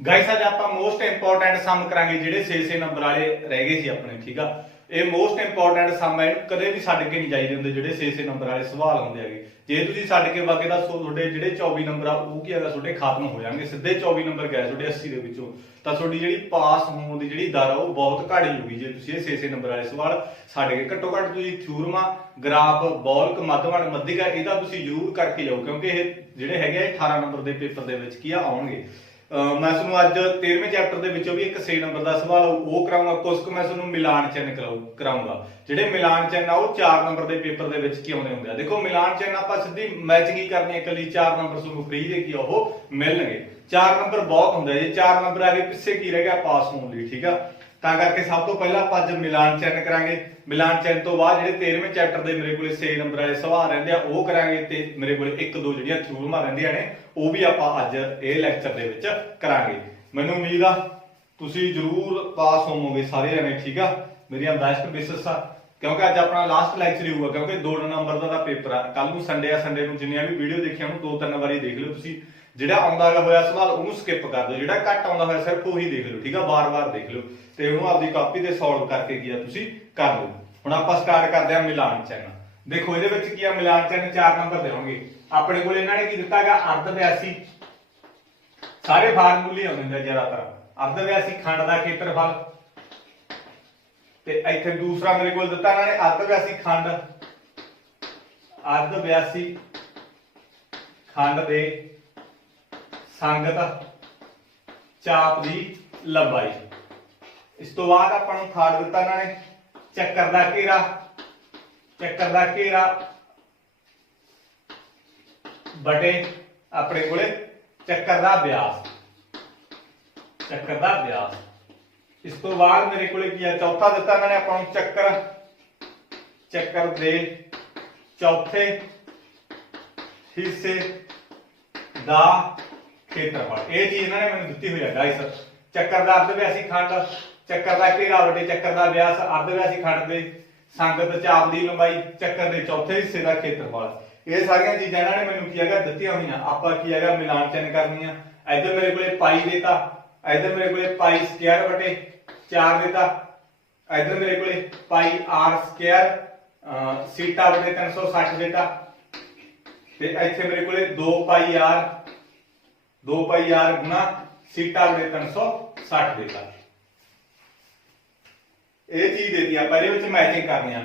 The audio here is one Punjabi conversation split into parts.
ਗਾਇਸ ਅੱਜ ਆਪਾਂ ਮੋਸਟ ਇੰਪੋਰਟੈਂਟ ਸਮ ਕਰਾਂਗੇ ਜਿਹੜੇ 6-6 ਨੰਬਰ ਵਾਲੇ ਰਹਿ ਗਏ ਸੀ ਆਪਣੇ। ਠੀਕ ਆ, ਇਹ ਮੋਸਟ ਇੰਪੋਰਟੈਂਟ ਸਮ ਹੈ, ਇਹਨੂੰ ਕਦੇ ਵੀ ਛੱਡ ਕੇ ਨਹੀਂ ਜਾਈਦੇ ਹੁੰਦੇ ਜਿਹੜੇ 6-6 ਨੰਬਰ ਵਾਲੇ ਸਵਾਲ ਹੁੰਦੇ ਹੈਗੇ। ਜੇ ਤੁਸੀਂ ਛੱਡ ਕੇ ਬਾਕੀ ਦਾ ਤੁਹਾਡੇ ਜਿਹੜੇ 24 ਨੰਬਰ ਆ ਉਹ ਕੀ ਹੈਗਾ ਤੁਹਾਡੇ ਖਤਮ ਹੋ ਜਾਣਗੇ, ਸਿੱਧੇ 24 ਨੰਬਰ ਗਏ ਤੁਹਾਡੇ 80 ਦੇ ਵਿੱਚੋਂ। ਤਾਂ ਤੁਹਾਡੀ ਜਿਹੜੀ ਪਾਸ ਹੋਣ ਦੀ ਜਿਹੜੀ ਦਰ ਆ ਉਹ ਬਹੁਤ ਘੱਟ ਜੂਗੀ ਜੇ ਤੁਸੀਂ ਇਹ 6-6 ਨੰਬਰ ਵਾਲੇ ਸਵਾਲ ਛੱਡ ਕੇ। ਘੱਟੋ ਘੱਟ ਤੁਸੀਂ ਥਿਊਰਮਾ, ਗ੍ਰਾਫ, ਬੌਲਕ, ਮੱਧਵਣ, ਮੱਧਿਕਾ ਇਹਦਾ ਤੁਸੀਂ ਜ਼ਰੂਰ ਕਰਕੇ ਜਾਓ, ਕਿਉਂਕਿ ਇਹ ਜਿਹੜੇ ਹੈਗੇ 18 ਨੰਬਰ ਦੇ ਪੇਪਰ ਦੇ ਵਿੱਚ ਕੀ ਆ ਆਉਣਗੇ। ਮੈਂ ਤੁਹਾਨੂੰ ਅੱਜ 13ਵੇਂ ਚੈਪਟਰ ਦੇ ਵਿੱਚੋਂ ਵੀ ਇੱਕ 6 ਨੰਬਰ ਦਾ ਸਵਾਲ ਉਹ ਕਰਾਉਂਗਾ, ਕੁਝ ਕੁ ਮੈਂ ਤੁਹਾਨੂੰ ਮਿਲਾਨ ਚਿੰਨ ਕਰਾਉਂਗਾ। ਜਿਹੜੇ ਮਿਲਾਨ ਚਿੰਨ ਆ ਉਹ 4 ਨੰਬਰ ਦੇ ਪੇਪਰ ਦੇ ਵਿੱਚ ਕੀ ਆਉਂਦੇ ਹੁੰਦੇ ਆ। ਦੇਖੋ ਮਿਲਾਨ ਚਿੰਨ ਆਪਾਂ ਸਿੱਧੀ ਮੈਚਿੰਗ ਹੀ ਕਰਨੀ ਹੈ, ਇਕੱਲੀ 4 ਨੰਬਰ ਤੁਹਾਨੂੰ ਫ੍ਰੀ ਦੇ ਕੀ ਉਹ ਮਿਲਣਗੇ। 4 ਨੰਬਰ ਬਹੁਤ ਹੁੰਦੇ, ਜੇ 4 ਨੰਬਰ ਆ ਗਏ ਪਿੱਛੇ ਕੀ ਰਹਿ ਗਿਆ ਪਾਸ ਹੋਣ ਲਈ। ਠੀਕ ਆ, ਤਾਂ ਕਰਕੇ ਸਭ ਤੋਂ ਪਹਿਲਾਂ ਆਪਾਂ ਅੱਜ ਮਿਲਾਨ ਚਿੰਨ ਕਰਾਂਗੇ। ਮਿਲਾਨ ਚਿੰਨ ਤੋਂ ਬਾਅਦ ਜਿਹੜੇ 13ਵੇਂ ਚੈਪਟਰ ਦੇ ਮੇਰੇ ਕੋਲੇ 6 ਨੰਬਰ ਵਾਲੇ ਸਵਾਲ ਰਹਿੰਦੇ ਆ ਉਹ ਕਰਾਂਗੇ, ਤੇ ਮੇਰੇ ਕੋਲੇ 1-2 ਜਿਹੜੀਆਂ ਥਿਊਰਮਾਂ ਰਹਿੰਦੀਆਂ ਨੇ ਉਹ ਵੀ ਆਪਾਂ ਅੱਜ ਇਹ ਲੈਕਚਰ ਦੇ ਵਿੱਚ ਕਰਾਂਗੇ। ਮੈਨੂੰ ਉਮੀਦ ਆ ਤੁਸੀਂ ਜ਼ਰੂਰ ਪਾਸ ਹੋਵੋਗੇ ਸਾਰੇ ਜਣੇ। ਠੀਕ ਆ, ਮੇਰੀਆਂ ਬੈਸਟ ਵਿਸ਼ੇਸ ਆ, ਕਿਉਂਕਿ ਅੱਜ ਆਪਣਾ ਲਾਸਟ ਲੈਕਚਰ ਹੀ ਹੋਊਗਾ, ਕਿਉਂਕਿ 2 ਨੰਬਰ ਦਾ ਪੇਪਰ ਆ। ਕੱਲ ਨੂੰ ਸੰਡੇ ਆ, ਸੰਡੇ ਨੂੰ ਜਿੰਨੀਆਂ ਵੀ ਵੀਡੀਓ ਦੇਖੀਆਂ ਉਹਨੂੰ 2-3 ਵਾਰੀ ਦੇਖ ਲਿਓ ਤੁਸੀਂ। ਜਿਹੜਾ ਆਉਂਦਾ ਹੋਇਆ ਸਵਾਲ ਉਹਨੂੰ ਸਕਿਪ ਕਰ ਦਿਓ, ਜਿਹੜਾ ਘੱਟ ਆਉਂਦਾ ਹੋਇਆ ਸਿਰਫ ਉਹੀ ਦੇਖ ਲਿਓ। ਠੀਕ ਆ, ਵਾਰ-ਵਾਰ ਦੇਖ ਲਿਓ ਤੇ ਉਹਨੂੰ ਆਪਦੀ ਕਾਪੀ ਤੇ ਸੋਲਵ ਕਰਕੇ ਕੀ ਆ ਤੁਸੀਂ ਕਰ ਲਓ। ਹੁਣ ਆਪਾਂ ਸਟਾਰਟ ਕਰਦੇ ਹਾਂ ਮਿਲਾਨ ਚਿੰਨ। ਦੇਖੋ ਇਹਦੇ ਵਿੱਚ ਕੀ ਆ, ਮਿਲਾਨ ਚਿੰਨ 4 ਨੰਬਰ ਦੇਵਾਂਗੇ ਆਪਣੇ ਕੋਲ। ਇਹਨਾਂ ਨੇ ਕੀ ਦਿੱਤਾ ਹੈਗਾ ਅਰਧ ਵਿਆਸੀ, ਸਾਰੇ ਫਾਰਮੂਲੇ ਆਉਂਦੇ ਨੇ ਜ਼ਿਆਦਾਤਰ। ਅਰਧ ਵਿਆਸੀ ਖੰਡ ਦਾ ਖੇਤਰਫਲ, ਤੇ ਇੱਥੇ ਦੂਸਰਾ ਮੇਰੇ ਕੋਲ ਦਿੱਤਾ ਇਹਨਾਂ ਨੇ ਅਰਧ ਵਿਆਸੀ ਖੰਡ, ਅਰਧ ਵਿਆਸੀ ਖੰਡ ਦੇ ਸੰਗਤ ਚਾਪ ਦੀ ਲੰਬਾਈ। ਇਸ ਤੋਂ ਬਾਅਦ ਆਪਾਂ ਨੂੰ ਥਰਡ ਦਿੱਤਾ ਇਹਨਾਂ ਨੇ ਚੱਕਰ ਦਾ ਘੇਰਾ, ਚੱਕਰ ਦਾ ਘੇਰਾ ਬਟੇ ਆਪਣੇ ਕੋਲੇ ਚੱਕਰ ਦਾ ਵਿਆਸ, ਚੱਕਰ ਦਾ ਵਿਆਸ। ਇਸ ਤੋਂ ਬਾਅਦ ਮੇਰੇ ਕੋਲੇ ਕੀ ਆ, ਚੌਥਾ ਦਿੱਤਾ ਇਹਨਾਂ ਨੇ ਆਪਾਂ ਨੂੰ ਚੱਕਰ, ਚੱਕਰ ਦੇ ਚੌਥੇ ਹਿੱਸੇ ਦਾ ਖੇਤਰਫਲ। ਇਹ ਚੀਜ਼ ਇਹਨਾਂ ਨੇ ਮੈਨੂੰ ਦਿੱਤੀ ਹੋਈ ਹੈ ਗਾਇਸ। ਚੱਕਰ ਦਾ ਅਰਧ ਵਿਆਸੀ ਖੰਡ, ਚੱਕਰ ਦਾ ਘੇਰਾ ਵਟੇ ਚੱਕਰ ਦਾ ਵਿਆਸ, ਅਰਧ ਵਿਆਸੀ ਖੰਡ ਦੇ ਸੰਗਤ ਚਾਪ ਦੀ ਲੰਬਾਈ, ਚੱਕਰ ਦੇ ਚੌਥੇ ਹਿੱਸੇ ਦਾ ਖੇਤਰਫਲ। ਇਹ ਸਾਰੀਆਂ ਚੀਜ਼ਾਂ ਇਹਨਾਂ ਨੇ ਮੈਨੂੰ ਕੀ ਹੈਗਾ ਦਿੱਤੀਆਂ ਹੋਈਆਂ। ਆਪਾਂ ਕੀ ਹੈਗਾ ਮਿਲਾਨ ਚਿੰਨ ਕਰਨੀ ਆ। ਇੱਧਰ ਮੇਰੇ ਕੋਲੇ ਪਾਈ ਦੇਤਾ, ਇੱਧਰ ਮੇਰੇ ਕੋਲੇ ਪਾਈ ਸਕੁਅਰ ਵਟੇ 4 ਦੇਤਾ, ਇੱਧਰ ਮੇਰੇ ਕੋਲੇ ਪਾਈ r ਸਕੁਅਰ ਸੀਟਾ ਵਟੇ 360 ਦੇਤਾ, ਤੇ ਇੱਥੇ ਮੇਰੇ ਕੋਲੇ 2 ਪਾਈ r ਗੁਣਾ ਸੀਟਾ ਵਟੇ 360 ਦੇਤਾ। ਇਹ ਚੀਜ਼ ਦੇਤੀ ਆਪਾਂ, ਇਹਦੇ ਵਿੱਚ ਮੈਚਿੰਗ ਕਰਨੀ ਆ।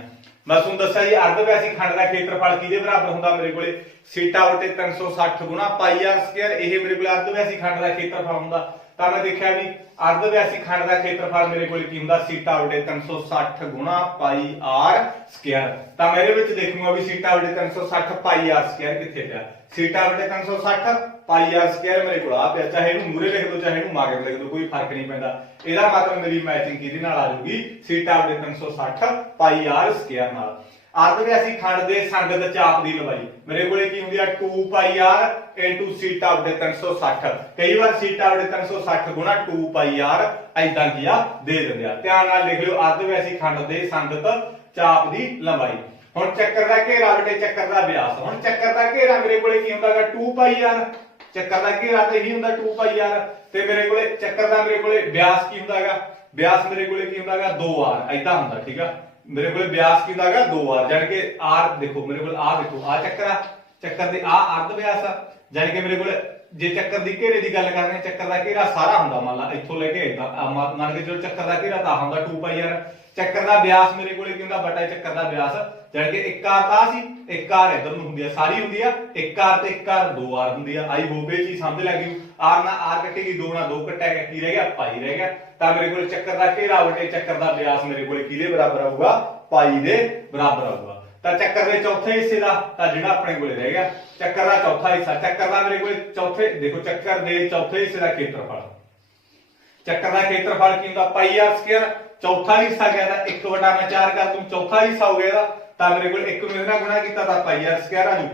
ਮੈਂ ਤੁਹਾਨੂੰ ਦੱਸਿਆ ਜੀ ਅਰਧ ਵਿਆਸੀ ਖੰਡ ਦਾ ਖੇਤਰਫਲ ਕਿਹਦੇ ਬਰਾਬਰ ਹੁੰਦਾ, ਮੇਰੇ ਕੋਲੇ ਸੀਟਾ ਵਟੇ 360 ਗੁਣਾ ਪਾਈ r ਸਕੁਅਰ। ਇਹ ਮੇਰੇ ਕੋਲੇ ਅਰਧ ਵਿਆਸੀ ਖੰਡ ਦਾ ਖੇਤਰਫਲ ਹੁੰਦਾ। ਤਾਂ ਮੈਂ ਦੇਖਿਆ ਵੀ ਅਰਧ ਵਿਆਸੀ ਖੰਡ ਦਾ ਖੇਤਰਫਲ ਮੇਰੇ ਕੋਲੇ ਕੀ ਹੁੰਦਾ, ਸੀਟਾ ਵਟੇ 360 ਗੁਣਾ ਪਾਈ r ਸਕੁਅਰ। ਤਾਂ ਮੇਰੇ ਵਿੱਚ ਦੇਖੂਗਾ ਵੀ ਸੀਟਾ ਵਟੇ 360 ਪਾਈ r ਸਕੁਅਰ ਕਿੱਥੇ ਪਿਆ। ਸੀਟਾ ਵਟੇ 360 ਪਾਈ r ਸਕੁਅਰ ਮੇਰੇ ਕੋਲ ਆ ਪਿਆ। ਚਾਹੇ ਇਹਨੂੰ ਮੂਰੇ ਲਿਖ ਦੋ, ਚਾਹੇ ਇਹਨੂੰ ਮਗਰ ਲਿਖ ਦੋ, ਕੋਈ ਫਰਕ ਨਹੀਂ ਪੈਂਦਾ। ਇਹਦਾ ਮਤਲਬ ਮੇਰੀ ਮੈਚਿੰਗ ਕਿਹਦੇ ਨਾਲ ਆ ਜਾਊਗੀ, ਸੀਟਾ ਵਟੇ 360 ਪਾਈ r ਸਕੁਅਰ ਨਾਲ। ਅਰਧ ਵਿਆਸੀ ਖੰਡ ਦੇ ਸੰਗਤ ਚਾਪ ਦੀ ਲੰਬਾਈ ਮੇਰੇ ਕੋਲੇ ਕੀ ਹੁੰਦੀ ਆ, 2 ਪਾਈ r ਇਨਟੂ ਸੀਟਾ ਵਟੇ 360। ਕਈ ਵਾਰ ਸੀਟਾ ਵਟੇ 360 ਗੁਣਾ 2 ਪਾਈ r ਐਦਾਂ ਕੀ ਆ ਦੇ ਦਿੰਦੇ ਆ। ਧਿਆਨ ਨਾਲ ਲਿਖ ਲਿਓ ਅਰਧ ਵਿਆਸੀ ਖੰਡ ਦੇ ਸੰਗਤ ਚਾਪ ਦੀ ਲੰਬਾਈ। ਹੁਣ ਚੱਕਰ ਦਾ ਘੇਰਾ ਵਟੇ ਚੱਕਰ ਦਾ ਵਿਆਸ। ਹੁਣ ਚੱਕਰ ਦਾ ਘੇਰਾ ਮੇਰੇ ਕੋਲੇ ਕੀ ਹੁੰਦਾਗਾ 2 ਪਾਈ r, ਚੱਕਰ ਦਾ ਘੇਰਾ ਤੇ ਹੀ ਹੁੰਦਾ 2 ਪਾਈ r, ਤੇ ਮੇਰੇ ਕੋਲੇ ਚੱਕਰ ਦਾ ਮੇਰੇ ਕੋਲੇ ਵਿਆਸ ਕੀ ਹੁੰਦਾਗਾ, ਵਿਆਸ ਮੇਰੇ ਕੋਲੇ ਕੀ ਹੁੰਦਾਗਾ 2r ਐਦਾਂ ਹੁੰਦਾ। ਠੀਕ ਆ, ਮੇਰੇ ਕੋਲੇ ਵਿਆਸ ਕੀ ਹੁੰਦਾਗਾ 2r, ਜਾਨੀ ਕਿ r ਦੇਖੋ ਮੇਰੇ ਕੋਲ ਆ ਦੇਖੋ ਆ ਚੱਕਰ ਆ, ਚੱਕਰ ਦੇ ਆ ਅਰਧ ਵਿਆਸ ਆ, ਜਾਨੀ ਕਿ ਮੇਰੇ ਕੋਲ ਜੇ ਚੱਕਰ ਦੀ ਘੇਰੇ ਦੀ ਗੱਲ ਕਰਨੀ, ਚੱਕਰ ਦਾ ਘੇਰਾ ਸਾਰਾ ਹੁੰਦਾ ਮੰਨ ਲਾ ਇੱਥੋਂ ਲੈ ਕੇ ਇਦਾਂ ਮੰਨ ਕੇ ਚਲੋ ਚੱਕਰ ਦਾ ਘੇਰਾ ਤਾਂ ਹੁੰਦਾ 2 ਪਾਈ r। ਚੱਕਰ ਦਾ ਵਿਆਸ ਮੇਰੇ ਕੋਲੇ ਕੀ ਹੁੰਦਾ ਬਟਾ ਚੱਕਰ ਦਾ ਵਿਆਸ, ਜਾਨੀ ਕਿ 1r ਤਾਂ ਸੀ, 1r ਇਧਰ ਨੂੰ ਹੁੰਦੀ ਆ, ਸਾਰੀ ਹੁੰਦੀ ਆ 1r ਤੇ 1r 2r ਹੁੰਦੀ ਆ। ਆਈ ਹੋਪ ਇਹ ਚੀਜ਼ ਸਮਝ ਲੱਗ ਗਈ। r ਨਾਲ r ਕੱਟੇਗੀ, 2 ਨਾਲ 2 ਕੱਟਿਆ ਗਿਆ, ਕੀ ਰਹਿ ਗਿਆ ਪਾਈ ਰਹਿ ਗਿਆ। ਤਾਂ ਮੇਰੇ ਕੋਲ ਚੱਕਰ ਦਾ ਘੇਰਾ ਵਟੇ ਚੱਕਰ ਦਾ ਵਿਆਸ ਮੇਰੇ ਕੋਲੇ ਕਿਹਦੇ ਬਰਾਬਰ ਆਊਗਾ, ਪਾਈ ਦੇ ਬਰਾਬਰ ਆਊਗਾ। ਤਾਂ ਚੱਕਰ ਦੇ ਚੌਥੇ ਹਿੱਸੇ ਦਾ ਤਾਂ ਜਿਹੜਾ ਆਪਣੇ ਕੋਲੇ ਰਹਿ ਗਿਆ ਚੱਕਰ ਦਾ ਚੌਥਾ ਹਿੱਸਾ, ਚੱਕਰ ਦਾ ਮੇਰੇ ਕੋਲੇ ਚੌਥੇ ਦੇਖੋ ਚੱਕਰ ਦੇ ਚੌਥੇ ਹਿੱਸੇ ਦਾ ਖੇਤਰਫਲ, ਚੱਕਰ ਦਾ ਖੇਤਰਫਲ ਕੀ ਹੁੰਦਾ ਪਾਈ r ਸਕੁਅਰ। ਚੌਥਾ ਹਿੱਸਾ ਗਿਆ ਤਾਂ 1/4 ਕਰ ਦੂੰ, ਚੌਥਾ ਹਿੱਸਾ ਹੋ ਗਿਆ ਇਹਦਾ, ਤਾਂ ਮੇਰੇ ਕੋਲ 1 ਨੂੰ ਇਹਦੇ ਨਾਲ ਗੁਣਾ ਕੀਤਾ ਤਾਂ ਪਾਈ r ਸਕੁਅਰ ਆ ਜੂ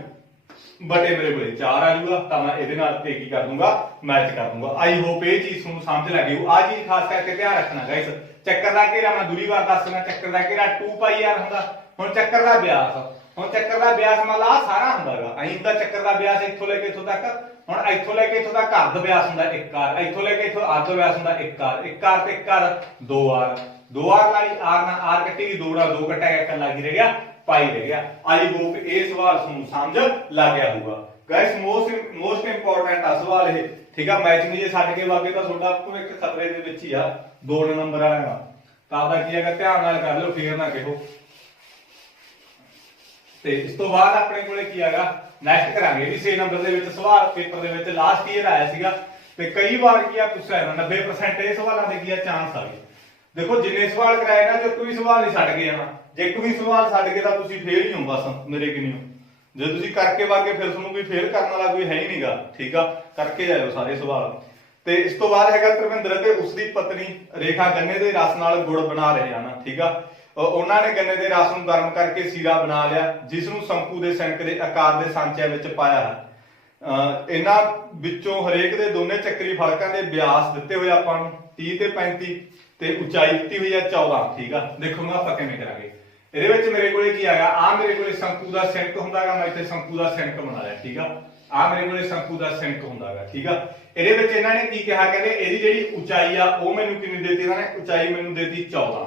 ਬਟੇ ਮੇਰੇ ਕੋਲੇ 4 ਆ ਜੂਗਾ। ਤਾਂ ਮੈਂ ਇਹਦੇ ਨਾਲ ਤੇ ਕੀ ਕਰ ਦੂੰਗਾ, ਮੈਚ ਕਰ ਦੂੰਗਾ। ਆਈ ਹੋਪ ਇਹ ਚੀਜ਼ ਤੁਹਾਨੂੰ ਸਮਝ ਲੱਗ ਗਈ। ਆ ਚੀਜ਼ ਖਾਸ ਕਰਕੇ ਧਿਆਨ ਰੱਖਣਾ ਗਾਇਸ। ਚੱਕਰ ਦਾ ਘੇਰਾ ਮੈਂ ਦੂਰੀ ਵਾਰ ਦੱਸਣਾ, ਚੱਕਰ ਦਾ ਘੇਰਾ 2 ਪਾਈ r ਹੁੰਦਾ। ਹੁਣ ਚੱਕਰ ਦਾ ਵਿਆਸ, ਹੁਣ ਚੱਕਰ ਦਾ ਵਿਆਸ ਮੰਨ ਲਾ ਸਾਰਾ ਹੁੰਦਾਗਾ, ਐਂ ਹੁੰਦਾ ਚੱਕਰ ਦਾ ਵਿਆਸ ਇੱਥੋਂ ਲੈ ਕੇ ਇੱਥੋਂ ਤੱਕ ਹੁਣ ਇੱਥੋਂ ਲੈ ਕੇ ਇੱਥੋਂ ਤੱਕ ਅਰਧ ਵਿਆਸ ਹੁੰਦਾ 1 ਆਰ, ਇੱਥੋਂ ਲੈ ਕੇ ਇੱਥੋਂ ਅਰਧ ਵਿਆਸ ਹੁੰਦਾ 1 ਆਰ, 1 ਆਰ ਤੇ 1 ਆਰ 2 ਆਰ, 2 ਆਰ ਨਾਲ ਆਰ ਨਾਲ ਆਰ ਕੱਟੀ ਗਈ, 2 ਨਾਲ 2 ਕੱਟਿਆ ਗਿਆ, ਇਕੱਲਾ ਕੀ ਰਹਿ ਗਿਆ ਪਾਈ ਰਹਿ ਗਿਆ। ਆਈ ਹੋਪ ਇਹ ਸਵਾਲ ਤੁਹਾਨੂੰ ਸਮਝ ਲੱਗ ਗਿਆ ਹੋਊਗਾ ਗਾਇਸ। ਮੋਸਟ ਇੰਪੋਰਟੈਂਟ ਆ ਸਵਾਲ ਇਹ, ਠੀਕ ਆ। ਮੈਚਿੰਗ ਜੇ ਛੱਡ ਕੇ ਬਾਕੀ ਤਾਂ ਤੁਹਾਡਾ ਕੋਈ ਇੱਕ ਖਤਰੇ ਦੇ ਵਿੱਚ ਹੀ ਆ 2 ਨੰਬਰ ਵਾਲਾ, ਤਾਂ ਆਪਦਾ ਕੀ ਹੈਗਾ ਧਿਆਨ ਨਾਲ ਕਰ ਲਿਓ, ਫੇਰ ਨਾ ਕਹੋ। ਤੇ ਇਸ ਤੋਂ ਬਾਅਦ ਆਪਣੇ ਕੋਲੇ ਕੀ ਹੈਗਾ ਨੈਕਸਟ ਕਰਾਂਗੇ ਵੀ 6 ਨੰਬਰ ਦੇ ਵਿੱਚ ਸਵਾਲ ਪੇਪਰ ਦੇ ਵਿੱਚ ਲਾਸਟ ਈਅਰ ਆਇਆ ਸੀਗਾ ਤੇ ਕਈ ਵਾਰ ਕੀ ਆ ਪੁੱਛਿਆ 90% ਇਹ ਸਵਾਲਾਂ ਦੇ ਕੀ ਆ ਚਾਂਸ ਆ ਗਏ। ਦੇਖੋ ਜਿੰਨੇ ਸਵਾਲ ਕਰਾਏ ਨਾ, ਜੇ ਕੋਈ ਸਵਾਲ ਨਹੀਂ ਛੱਡ ਗਏ ਨਾ, ਜੇ ਕੋਈ ਸਵਾਲ ਛੱਡ ਗਏ ਤਾਂ ਤੁਸੀਂ ਫੇਲ ਹੀ ਹੋ ਬਸ ਮੇਰੇ ਕਿੰਨੀ। ਜੇ ਤੁਸੀਂ ਕਰਕੇ ਵਾਗੇ ਫਿਰ ਤੁਹਾਨੂੰ ਵੀ ਫੇਲ ਕਰਨ ਵਾਲਾ ਕੋਈ ਹੈ ਹੀ ਨਹੀਂਗਾ, ਠੀਕ ਆ। ਕਰਕੇ ਜਾਇਓ ਸਾਰੇ ਸਵਾਲ। ਤੇ ਇਸ ਤੋਂ ਬਾਅਦ ਹੈਗਾ ਧਰਮਿੰਦਰ ਤੇ ਉਸਦੀ ਪਤਨੀ ਰੇਖਾ ਗੰਨੇ ਦੇ ਰਸ ਨਾਲ ਗੁੜ ਬਣਾ ਰਹੇ ਹਨ, ਠੀਕ ਆ। ਉਹਨਾਂ ਨੇ ਗੰਨੇ ਦੇ ਰਸ ਨੂੰ ਗਰਮ ਕਰਕੇ ਸੀਰਾ ਬਣਾ ਲਿਆ, ਜਿਸ ਨੂੰ ਸ਼ੰਕੂ ਦੇ ਸਿਨਕ ਦੇ ਆਕਾਰ ਦੇ ਸਾਂਚਿਆਂ ਵਿੱਚ ਪਾਇਆ ਹੈ। ਇਹਨਾਂ ਵਿੱਚੋਂ ਹਰੇਕ ਦੇ ਦੋਨੇ ਚੱਕਰੀ ਫਲਕਾਂ ਦੇ ਵਿਆਸ ਦਿੱਤੇ ਹੋਏ ਆਪਾਂ ਨੂੰ 30 ਤੇ 35 ਤੇ ਉਚਾਈ ਦਿੱਤੀ ਹੋਈ ਹੈ 14, ਠੀਕ ਆ। ਦੇਖੋ ਆਪਾਂ ਕਿਵੇਂ ਕਰਾਂਗੇ। ਇਹਦੇ ਵਿੱਚ ਮੇਰੇ ਕੋਲੇ ਕੀ ਹੈਗਾ, ਆ ਮੇਰੇ ਕੋਲੇ ਸ਼ੰਕੂ ਦਾ ਸਿਨਕ ਹੁੰਦਾਗਾ, ਮੈਂ ਇੱਥੇ ਸ਼ੰਕੂ ਦਾ ਸਿਨਕ ਬਣਾ ਲਿਆ, ਠੀਕ ਆ। ਆ ਮੇਰੇ ਕੋਲੇ ਸ਼ੰਕੂ ਦਾ ਸਿਨਕ ਹੁੰਦਾਗਾ, ਠੀਕ ਆ। ਇਹਦੇ ਵਿੱਚ ਇਹਨਾਂ ਨੇ ਕੀ ਕਿਹਾ, ਕਹਿੰਦੇ ਇਹਦੀ ਜਿਹੜੀ ਉਚਾਈ ਆ ਉਹ ਮੈਨੂੰ ਕਿੰਨੀ ਦੇਤੀ ਇਹਨਾਂ ਨੇ, ਉਚਾਈ ਮੈਨੂੰ ਦੇਤੀ 14,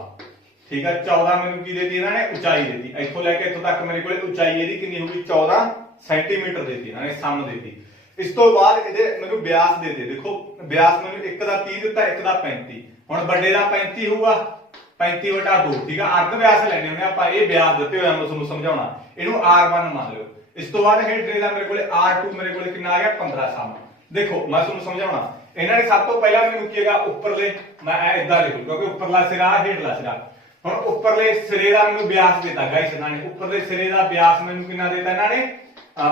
ਠੀਕ ਆ। 14 ਮੈਨੂੰ ਕੀ ਦੇਤੀ ਇਹਨਾਂ ਨੇ, ਉਚਾਈ ਦੇਤੀ। ਇੱਥੋਂ ਲੈ ਕੇ ਇੱਥੋਂ ਤੱਕ ਮੇਰੇ ਕੋਲੇ ਉਚਾਈ ਇਹਦੀ ਕਿੰਨੀ ਹੋਊਗੀ 14 ਸੈਂਟੀਮੀਟਰ ਦੇਤੀ ਇਹਨਾਂ ਨੇ, ਸਮ ਦੇਤੀ। ਇਸ ਤੋਂ ਬਾਅਦ ਇਹਦੇ ਮੈਨੂੰ ਵਿਆਸ ਦੇ ਦੇ। ਦੇਖੋ ਵਿਆਸ ਮੈਨੂੰ ਇੱਕ ਦਾ 30 ਦਿੱਤਾ, ਇੱਕ ਦਾ 35। ਹੁਣ ਵੱਡੇ ਦਾ 35 ਹੋਊਗਾ, 35/2, ਠੀਕ ਆ। ਅਰਧ ਵਿਆਸ ਲੈਣੇ ਹੁੰਦੇ ਆਪਾਂ, ਇਹ ਵਿਆਸ ਦਿੱਤੇ ਹੋਏ ਆ ਮੈਂ ਤੁਹਾਨੂੰ ਸਮਝਾਉਣਾ। ਇਹਨੂੰ R1 ਮੰਨ ਲਿਓ। ਇਸ ਤੋਂ ਬਾਅਦ ਹੇਠਲੇ ਦਾ ਮੇਰੇ ਕੋਲੇ R2 ਮੇਰੇ ਕੋਲੇ ਕਿੰਨਾ ਆ ਗਿਆ 15 ਸਮ। ਦੇਖੋ ਮੈਂ ਤੁਹਾਨੂੰ ਸਮਝਾਉਣਾ। ਇਹਨਾਂ ਨੇ ਸਭ ਤੋਂ ਪਹਿਲਾਂ ਮੈਨੂੰ ਕੀ ਹੈਗਾ ਉੱਪਰਲੇ, ਮੈਂ ਇਦਾਂ ਲਿਖੂ ਕਿਉਂਕਿ ਉੱਪਰਲਾ ਸਿਰਾ ਹੇਠਲਾ ਸਿਰਾ। ਹੁਣ ਉੱਪਰਲੇ ਸਿਰੇ ਦਾ ਮੈਨੂੰ ਵਿਆਸ ਦਿੱਤਾ ਗਾਇਸ ਇਹਨਾਂ ਨੇ, ਉੱਪਰਲੇ ਸਿਰੇ ਦਾ ਵਿਆਸ ਮੈਨੂੰ ਕਿੰਨਾ ਦਿੱਤਾ ਇਹਨਾਂ ਨੇ